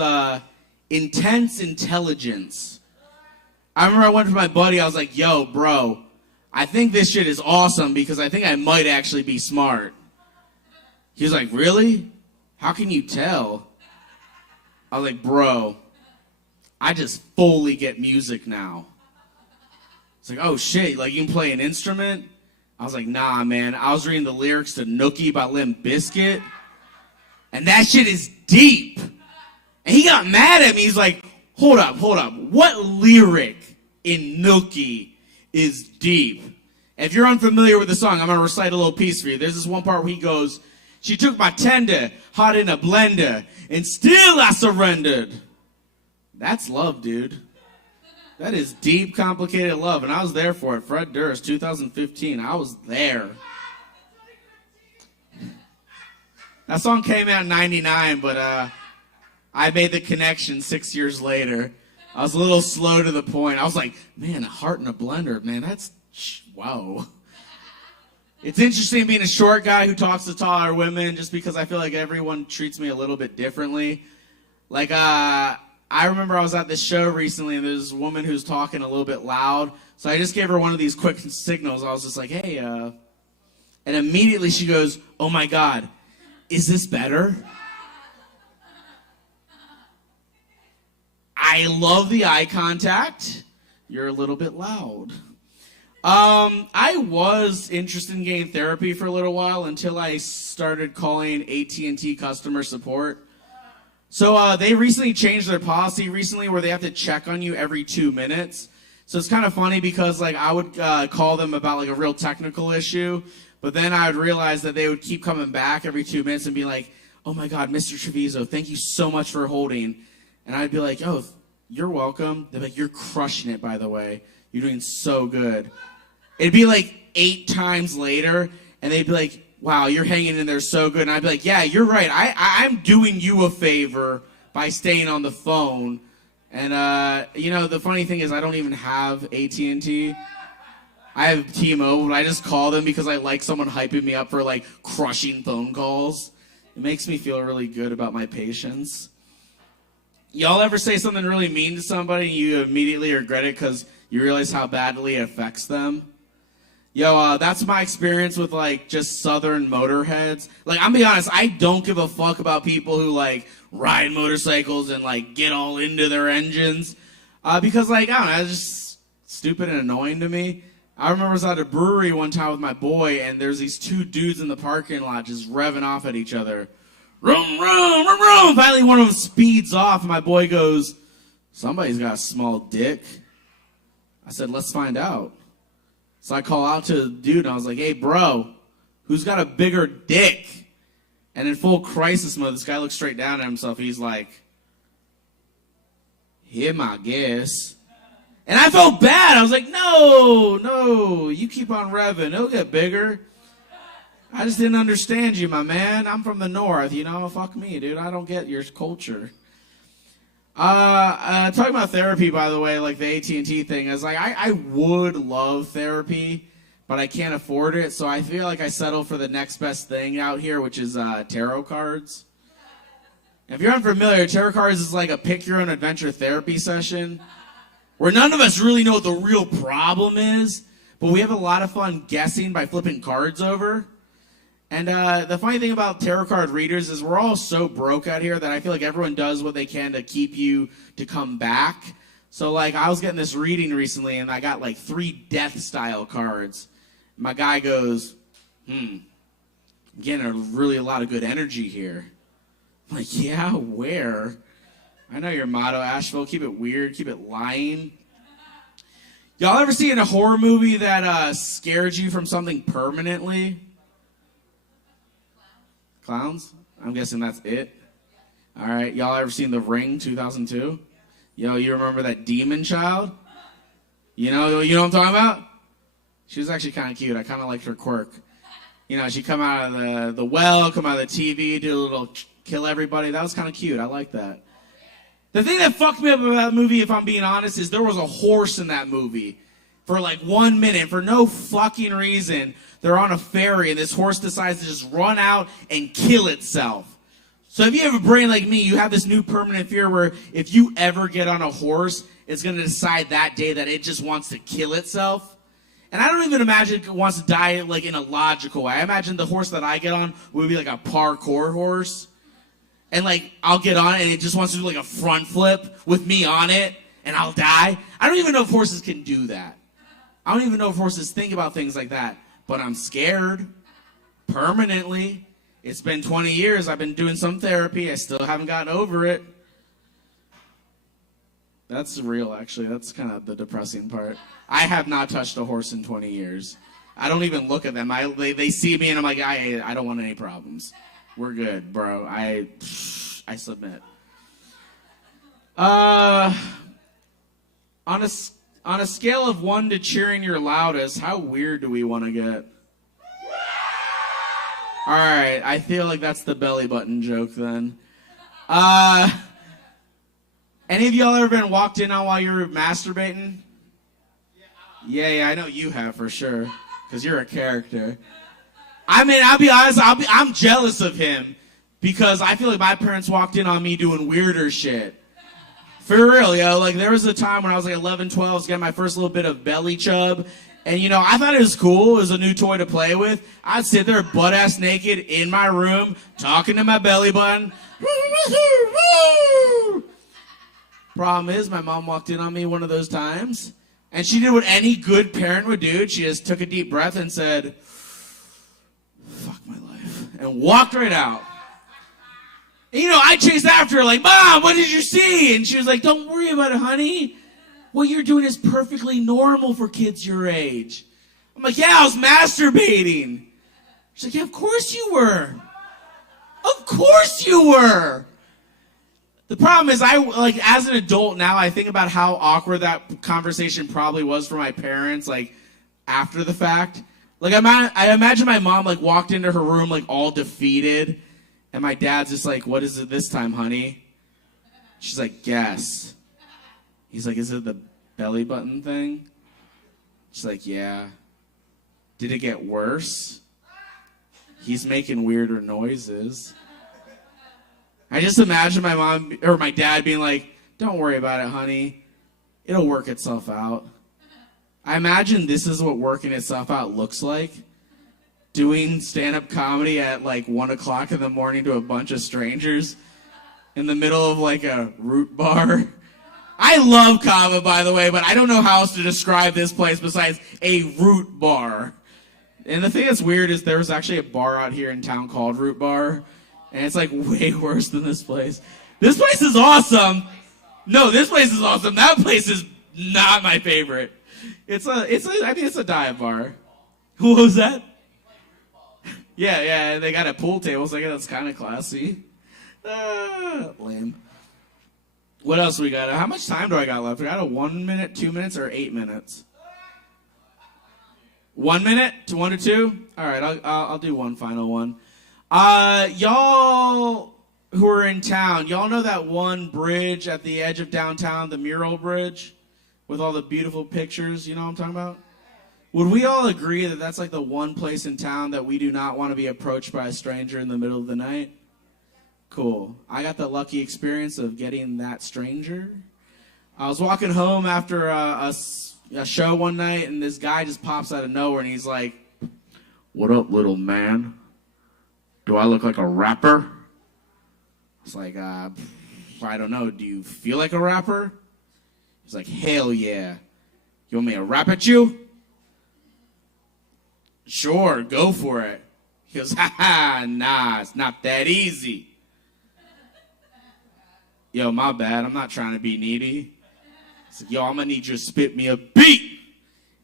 intense intelligence. I remember I went to my buddy. I was like, yo, bro, I think this shit is awesome because I think I might actually be smart. He was like, really? How can you tell? I was like, bro, I just fully get music now. It's like, oh shit, like you can play an instrument? I was like, nah, man. I was reading the lyrics to Nookie by Limp Bizkit. And that shit is deep. And he got mad at me. He's like, hold up. What lyric in Nookie is deep? If you're unfamiliar with the song, I'm going to recite a little piece for you. There's this one part where he goes, she took my tender, hot in a blender, and still I surrendered. That's love, dude. That is deep, complicated love, and I was there for it. Fred Durst, 2015. I was there. That song came out in 99, but I made the connection 6 years later. I was a little slow to the point. I was like, man, a heart in a blender, man, that's, wow. It's interesting being a short guy who talks to taller women just because I feel like everyone treats me a little bit differently. Like, I remember I was at this show recently, and there's this woman who's talking a little bit loud. So I just gave her one of these quick signals. I was just like, hey, and immediately she goes, oh my God, is this better? I love the eye contact. You're a little bit loud. I was interested in getting therapy for a little while until I started calling AT&T customer support. So they recently changed their policy recently where they have to check on you every 2 minutes. So it's kind of funny because like I would call them about like a real technical issue, but then I would realize that they would keep coming back every 2 minutes and be like, oh my God, Mr. Treviso, thank you so much for holding. And I'd be like, oh, you're welcome. They'd be like, you're crushing it, by the way. You're doing so good. It'd be like 8 times later, and they'd be like, wow, you're hanging in there so good. And I'd be like, yeah, you're right. I'm doing you a favor by staying on the phone. And, you know, the funny thing is I don't even have AT&T. I have T-Mobile, but I just call them because I like someone hyping me up for, like, crushing phone calls. It makes me feel really good about my patience. Y'all ever say something really mean to somebody and you immediately regret it because you realize how badly it affects them? Yo, that's my experience with, like, just Southern motorheads. Like, I'm gonna be honest, I don't give a fuck about people who, like, ride motorcycles and, like, get all into their engines. Because, like, I don't know, it's just stupid and annoying to me. I remember I was at a brewery one time with my boy, and there's these 2 dudes in the parking lot just revving off at each other. Vroom, vroom, vroom, vroom. Finally, one of them speeds off, and my boy goes, somebody's got a small dick. I said, let's find out. So I call out to the dude, and I was like, hey, bro, who's got a bigger dick? And in full crisis mode, this guy looks straight down at himself. He's like, him, I guess. And I felt bad. I was like, no, you keep on revving. It'll get bigger. I just didn't understand you, my man. I'm from the north, you know? Fuck me, dude. I don't get your culture. Talking about therapy, by the way, like the AT&T thing, is like I would love therapy, but I can't afford it, so I feel like I settle for the next best thing out here, which is tarot cards. If you're unfamiliar, tarot cards is like a pick-your-own-adventure therapy session where none of us really know what the real problem is, but we have a lot of fun guessing by flipping cards over. And the funny thing about tarot card readers is we're all so broke out here that I feel like everyone does what they can to keep you to come back. So, like, I was getting this reading recently, and I got, like, 3 death-style cards. My guy goes, I'm getting a lot of good energy here. I'm like, yeah, where? I know your motto, ASHEViLLE, keep it weird, keep it lying. Y'all ever seen a horror movie that scared you from something permanently? Clowns? I'm guessing that's it. All right, y'all ever seen The Ring 2002? Yo, you remember that demon child? You know what I'm talking about? She was actually kind of cute. I kind of liked her quirk. You know, she'd come out of the well, come out of the TV, do a little kill everybody. That was kind of cute. I like that. The thing that fucked me up about that movie, if I'm being honest, is there was a horse in that movie. For like 1 minute, for no fucking reason, they're on a ferry, and this horse decides to just run out and kill itself. So if you have a brain like me, you have this new permanent fear where if you ever get on a horse, it's going to decide that day that it just wants to kill itself. And I don't even imagine it wants to die like in a logical way. I imagine the horse that I get on would be like a parkour horse. And like I'll get on it and it just wants to do like a front flip with me on it and I'll die. I don't even know if horses can do that. I don't even know if horses think about things like that. But I'm scared permanently. It's been 20 years. I've been doing some therapy. I still haven't gotten over it. That's real, actually. That's kind of the depressing part. I have not touched a horse in 20 years. I don't even look at them. They see me, and I'm like, I don't want any problems. We're good, bro. I submit. On a scale of 1 to cheering your loudest, how weird do we want to get? All right, I feel like that's the belly button joke then. Any of y'all ever been walked in on while you were masturbating? Yeah, I know you have for sure, because you're a character. I mean, I'll be honest, I'm jealous of him, because I feel like my parents walked in on me doing weirder shit. For real, yo. Like, there was a time when I was like 11, 12, I was getting my first little bit of belly chub. And, you know, I thought it was cool. It was a new toy to play with. I'd sit there butt-ass naked in my room, talking to my belly button. Problem is, my mom walked in on me one of those times, and she did what any good parent would do. She just took a deep breath and said, fuck my life, and walked right out. And, you know, I chased after her like, Mom, what did you see? And she was like, don't worry about it, honey. What you're doing is perfectly normal for kids your age. I'm like, yeah, I was masturbating. She's like, yeah, of course you were. Of course you were. The problem is, as an adult now, I think about how awkward that conversation probably was for my parents, like, after the fact. Like, I imagine my mom, like, walked into her room, like, all defeated, and my dad's just like, what is it this time, honey? She's like, guess. He's like, is it the belly button thing? She's like, yeah. Did it get worse? He's making weirder noises. I just imagine my mom or my dad being like, don't worry about it, honey. It'll work itself out. I imagine this is what working itself out looks like. Doing stand-up comedy at like 1 o'clock in the morning to a bunch of strangers in the middle of like a root bar. I love Kava, by the way, but I don't know how else to describe this place besides a root bar. And the thing that's weird is there was actually a bar out here in town called Root Bar, and it's like way worse than this place. This place is awesome. No, this place is awesome. That place is not my favorite. I think it's a dive bar. What was that? Yeah, they got a pool table, so I guess that's kind of classy. Lame. What else we got? How much time do I got left? I got a 1 minute, 2 minutes, or 8 minutes? 1 minute to 1 to 2? All right, I'll do one final one. Y'all who are in town, y'all know that one bridge at the edge of downtown, the mural bridge, with all the beautiful pictures? You know what I'm talking about? Would we all agree that that's like the one place in town that we do not want to be approached by a stranger in the middle of the night? Cool. I got the lucky experience of getting that stranger. I was walking home after a show one night, and this guy just pops out of nowhere, and he's like, what up, little man? Do I look like a rapper? I was like, I don't know. Do you feel like a rapper? He's like, hell yeah. You want me to rap at you? Sure, go for it. He goes, nah, it's not that easy. Yo, my bad. I'm not trying to be needy. I said, yo, I'm going to need you to spit me a beat.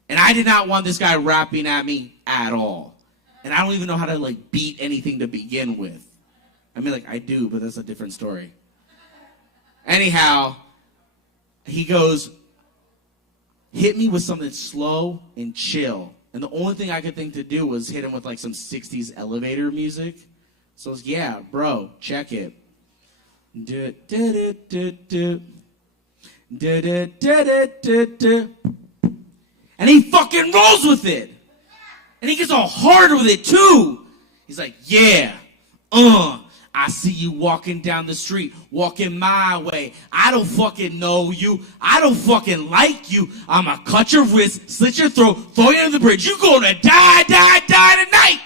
And I did not want this guy rapping at me at all. And I don't even know how to, like, beat anything to begin with. I mean, like, I do, but that's a different story. Anyhow, he goes, hit me with something slow and chill. And the only thing I could think to do was hit him with, like, some 60s elevator music. So I was, yeah, bro, check it. And he fucking rolls with it. And he gets all hard with it too. He's like, yeah, I see you walking down the street, walking my way. I don't fucking know you. I don't fucking like you. I'ma cut your wrist, slit your throat, throw you under the bridge. You gonna die tonight.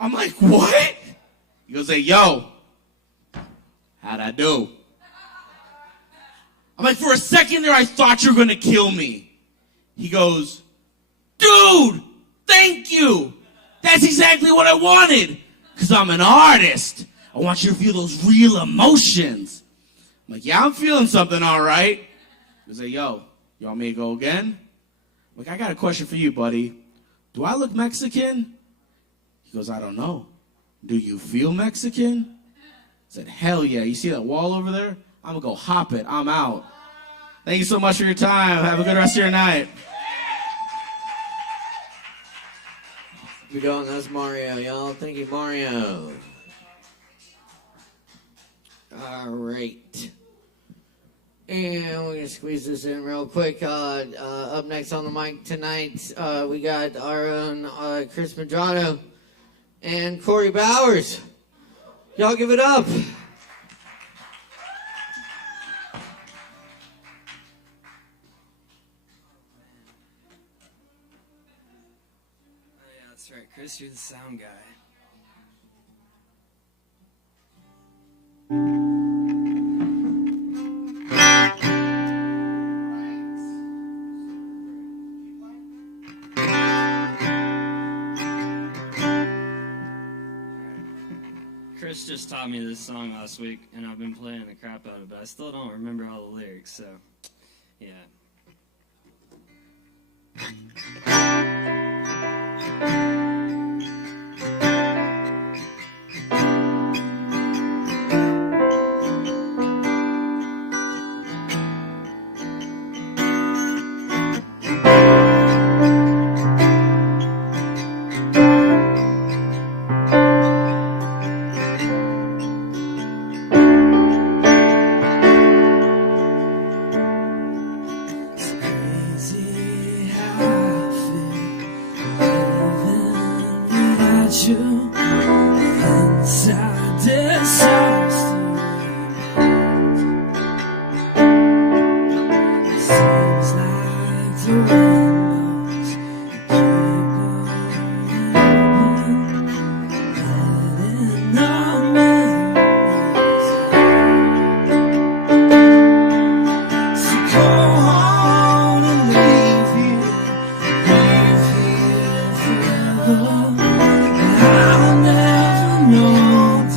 I'm like, what? He goes, hey, yo, how'd I do? I'm like, for a second there, I thought you were going to kill me. He goes, dude, Thank you. That's exactly what I wanted. Because I'm an artist. I want you to feel those real emotions. I'm like, yeah, I'm feeling something all right. He say, yo, you want me to go again? I'm like, I got a question for you, buddy. Do I look Mexican? He goes, I don't know. Do you feel Mexican? I said, hell yeah. You see that wall over there? I'm going to go hop it. I'm out. Thank you so much for your time. Have a good rest of your night. Keep going. That's Mario, y'all. Thank you, Mario. All right. And we're going to squeeze this in real quick. Up next on the mic tonight, we got our own Chris Medrano and Corey Bowers. Y'all give it up. Yeah, that's right. Chris, you're the sound guy. Chris just taught me this song last week, and I've been playing the crap out of it, but I still don't remember all the lyrics, so, yeah. I'll never know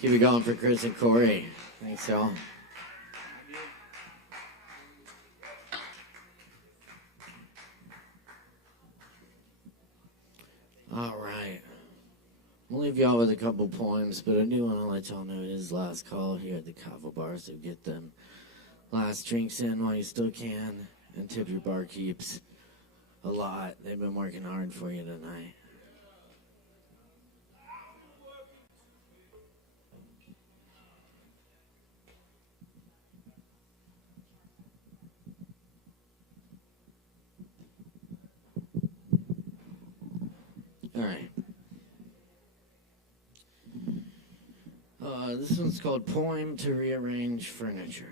Keep it going for Chris and Corey. Thanks, y'all. All right. We'll leave y'all with a couple poems, but I do want to let y'all know it is last call here at the Kava bar, so get them last drinks in while you still can, and tip your barkeeps a lot. They've been working hard for you tonight. All right. This one's called Poem to Rearrange Furniture.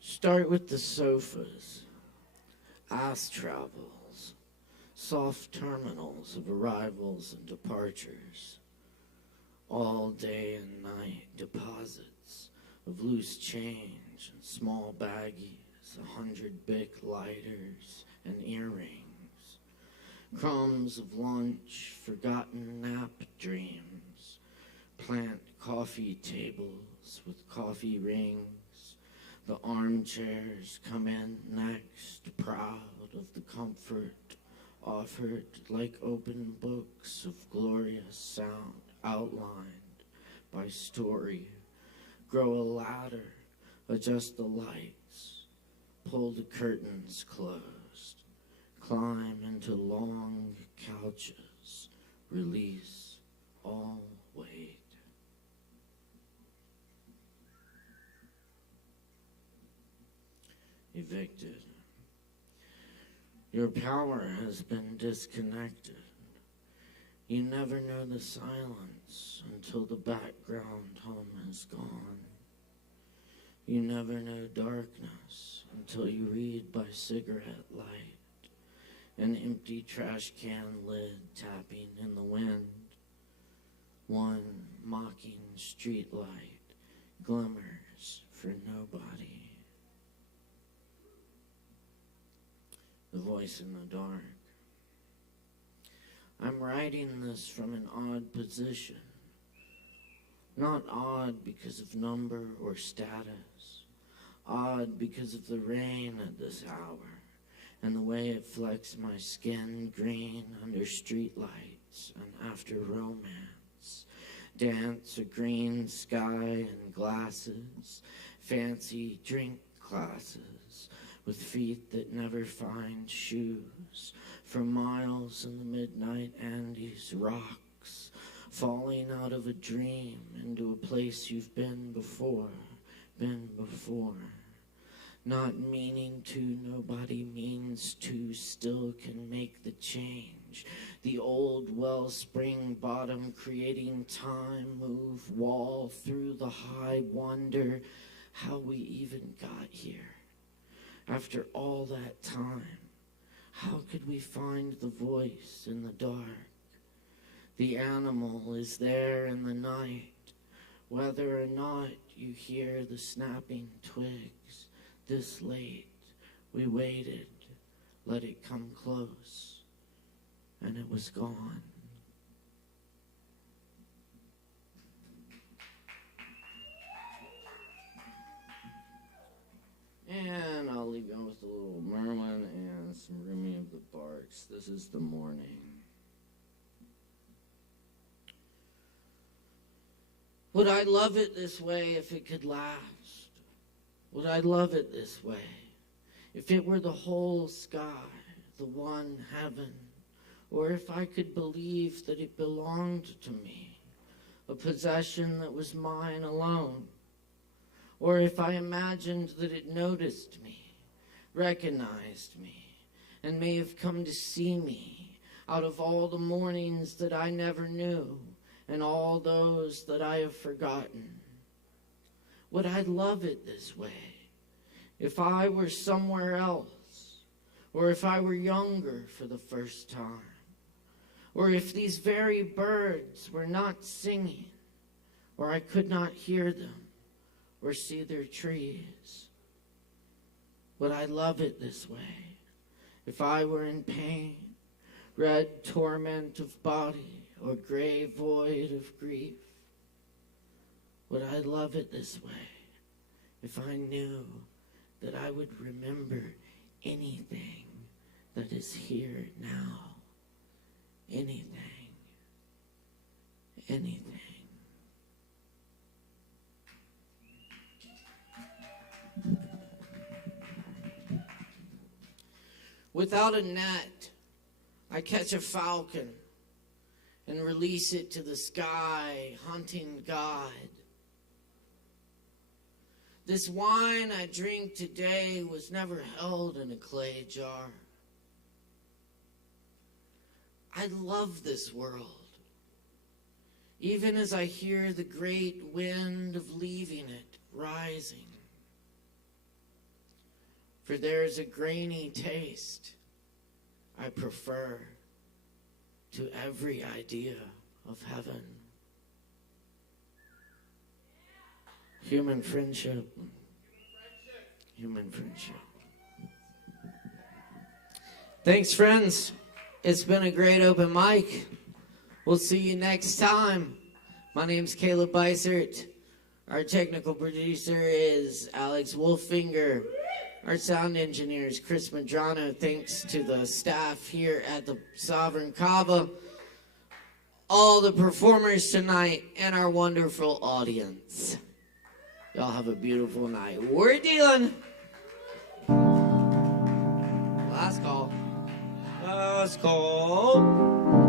Start with the sofas, ice travels, soft terminals of arrivals and departures, all day and night deposits of loose change and small baggies, 100 Bic lighters and earrings, crumbs of lunch, forgotten nap dreams, plant coffee tables with coffee rings. The armchairs come in next, proud of the comfort offered like open books of glorious sound outlined by story. Grow a ladder, adjust the lights, pull the curtains closed, climb into long couches, release all weight. Evicted. Your power has been disconnected. You never know the silence until the background hum is gone. You never know darkness until you read by cigarette light, an empty trash can lid tapping in the wind. One mocking street light glimmers for nobody. The voice in the dark. I'm writing this from an odd position. Not odd because of number or status. Odd because of the rain at this hour and the way it flecks my skin green under street lights and after romance. Dance a green sky and glasses, fancy drink classes with feet that never find shoes, for miles in the midnight Andes rocks, falling out of a dream into a place you've been before. Not meaning to, nobody means to, still can make the change. The old wellspring bottom creating time, move wall through the high, wonder how we even got here. After all that time, how could we find the voice in the dark? The animal is there in the night, whether or not you hear the snapping twigs. This late, we waited, let it come close, and it was gone. And I'll leave you with a little Merlin and some Rumi of the Barks. This is the morning. Would I love it this way if it could last? Would I love it this way if it were the whole sky, the one heaven, or if I could believe that it belonged to me, a possession that was mine alone? Or if I imagined that it noticed me, recognized me, and may have come to see me out of all the mornings that I never knew and all those that I have forgotten. Would I love it this way if I were somewhere else, or if I were younger for the first time, or if these very birds were not singing, or I could not hear them, or see their trees? Would I love it this way if I were in pain, red torment of body, or gray void of grief? Would I love it this way if I knew that I would remember anything that is here now? Anything. Anything. Without a net, I catch a falcon and release it to the sky, hunting God. This wine I drink today was never held in a clay jar. I love this world, even as I hear the great wind of leaving it rising. For there's a grainy taste I prefer. to every idea of heaven. Human friendship. Human friendship. Thanks, friends. It's been a great open mic. We'll see you next time. My name's Caleb Beissert. Our technical producer is Alex Wolfinger. Our sound engineer is Chris Medrano. Thanks to the staff here at the Sovereign Kava, all the performers tonight, and our wonderful audience. Y'all have a beautiful night. We're dealing. Last call. Last call.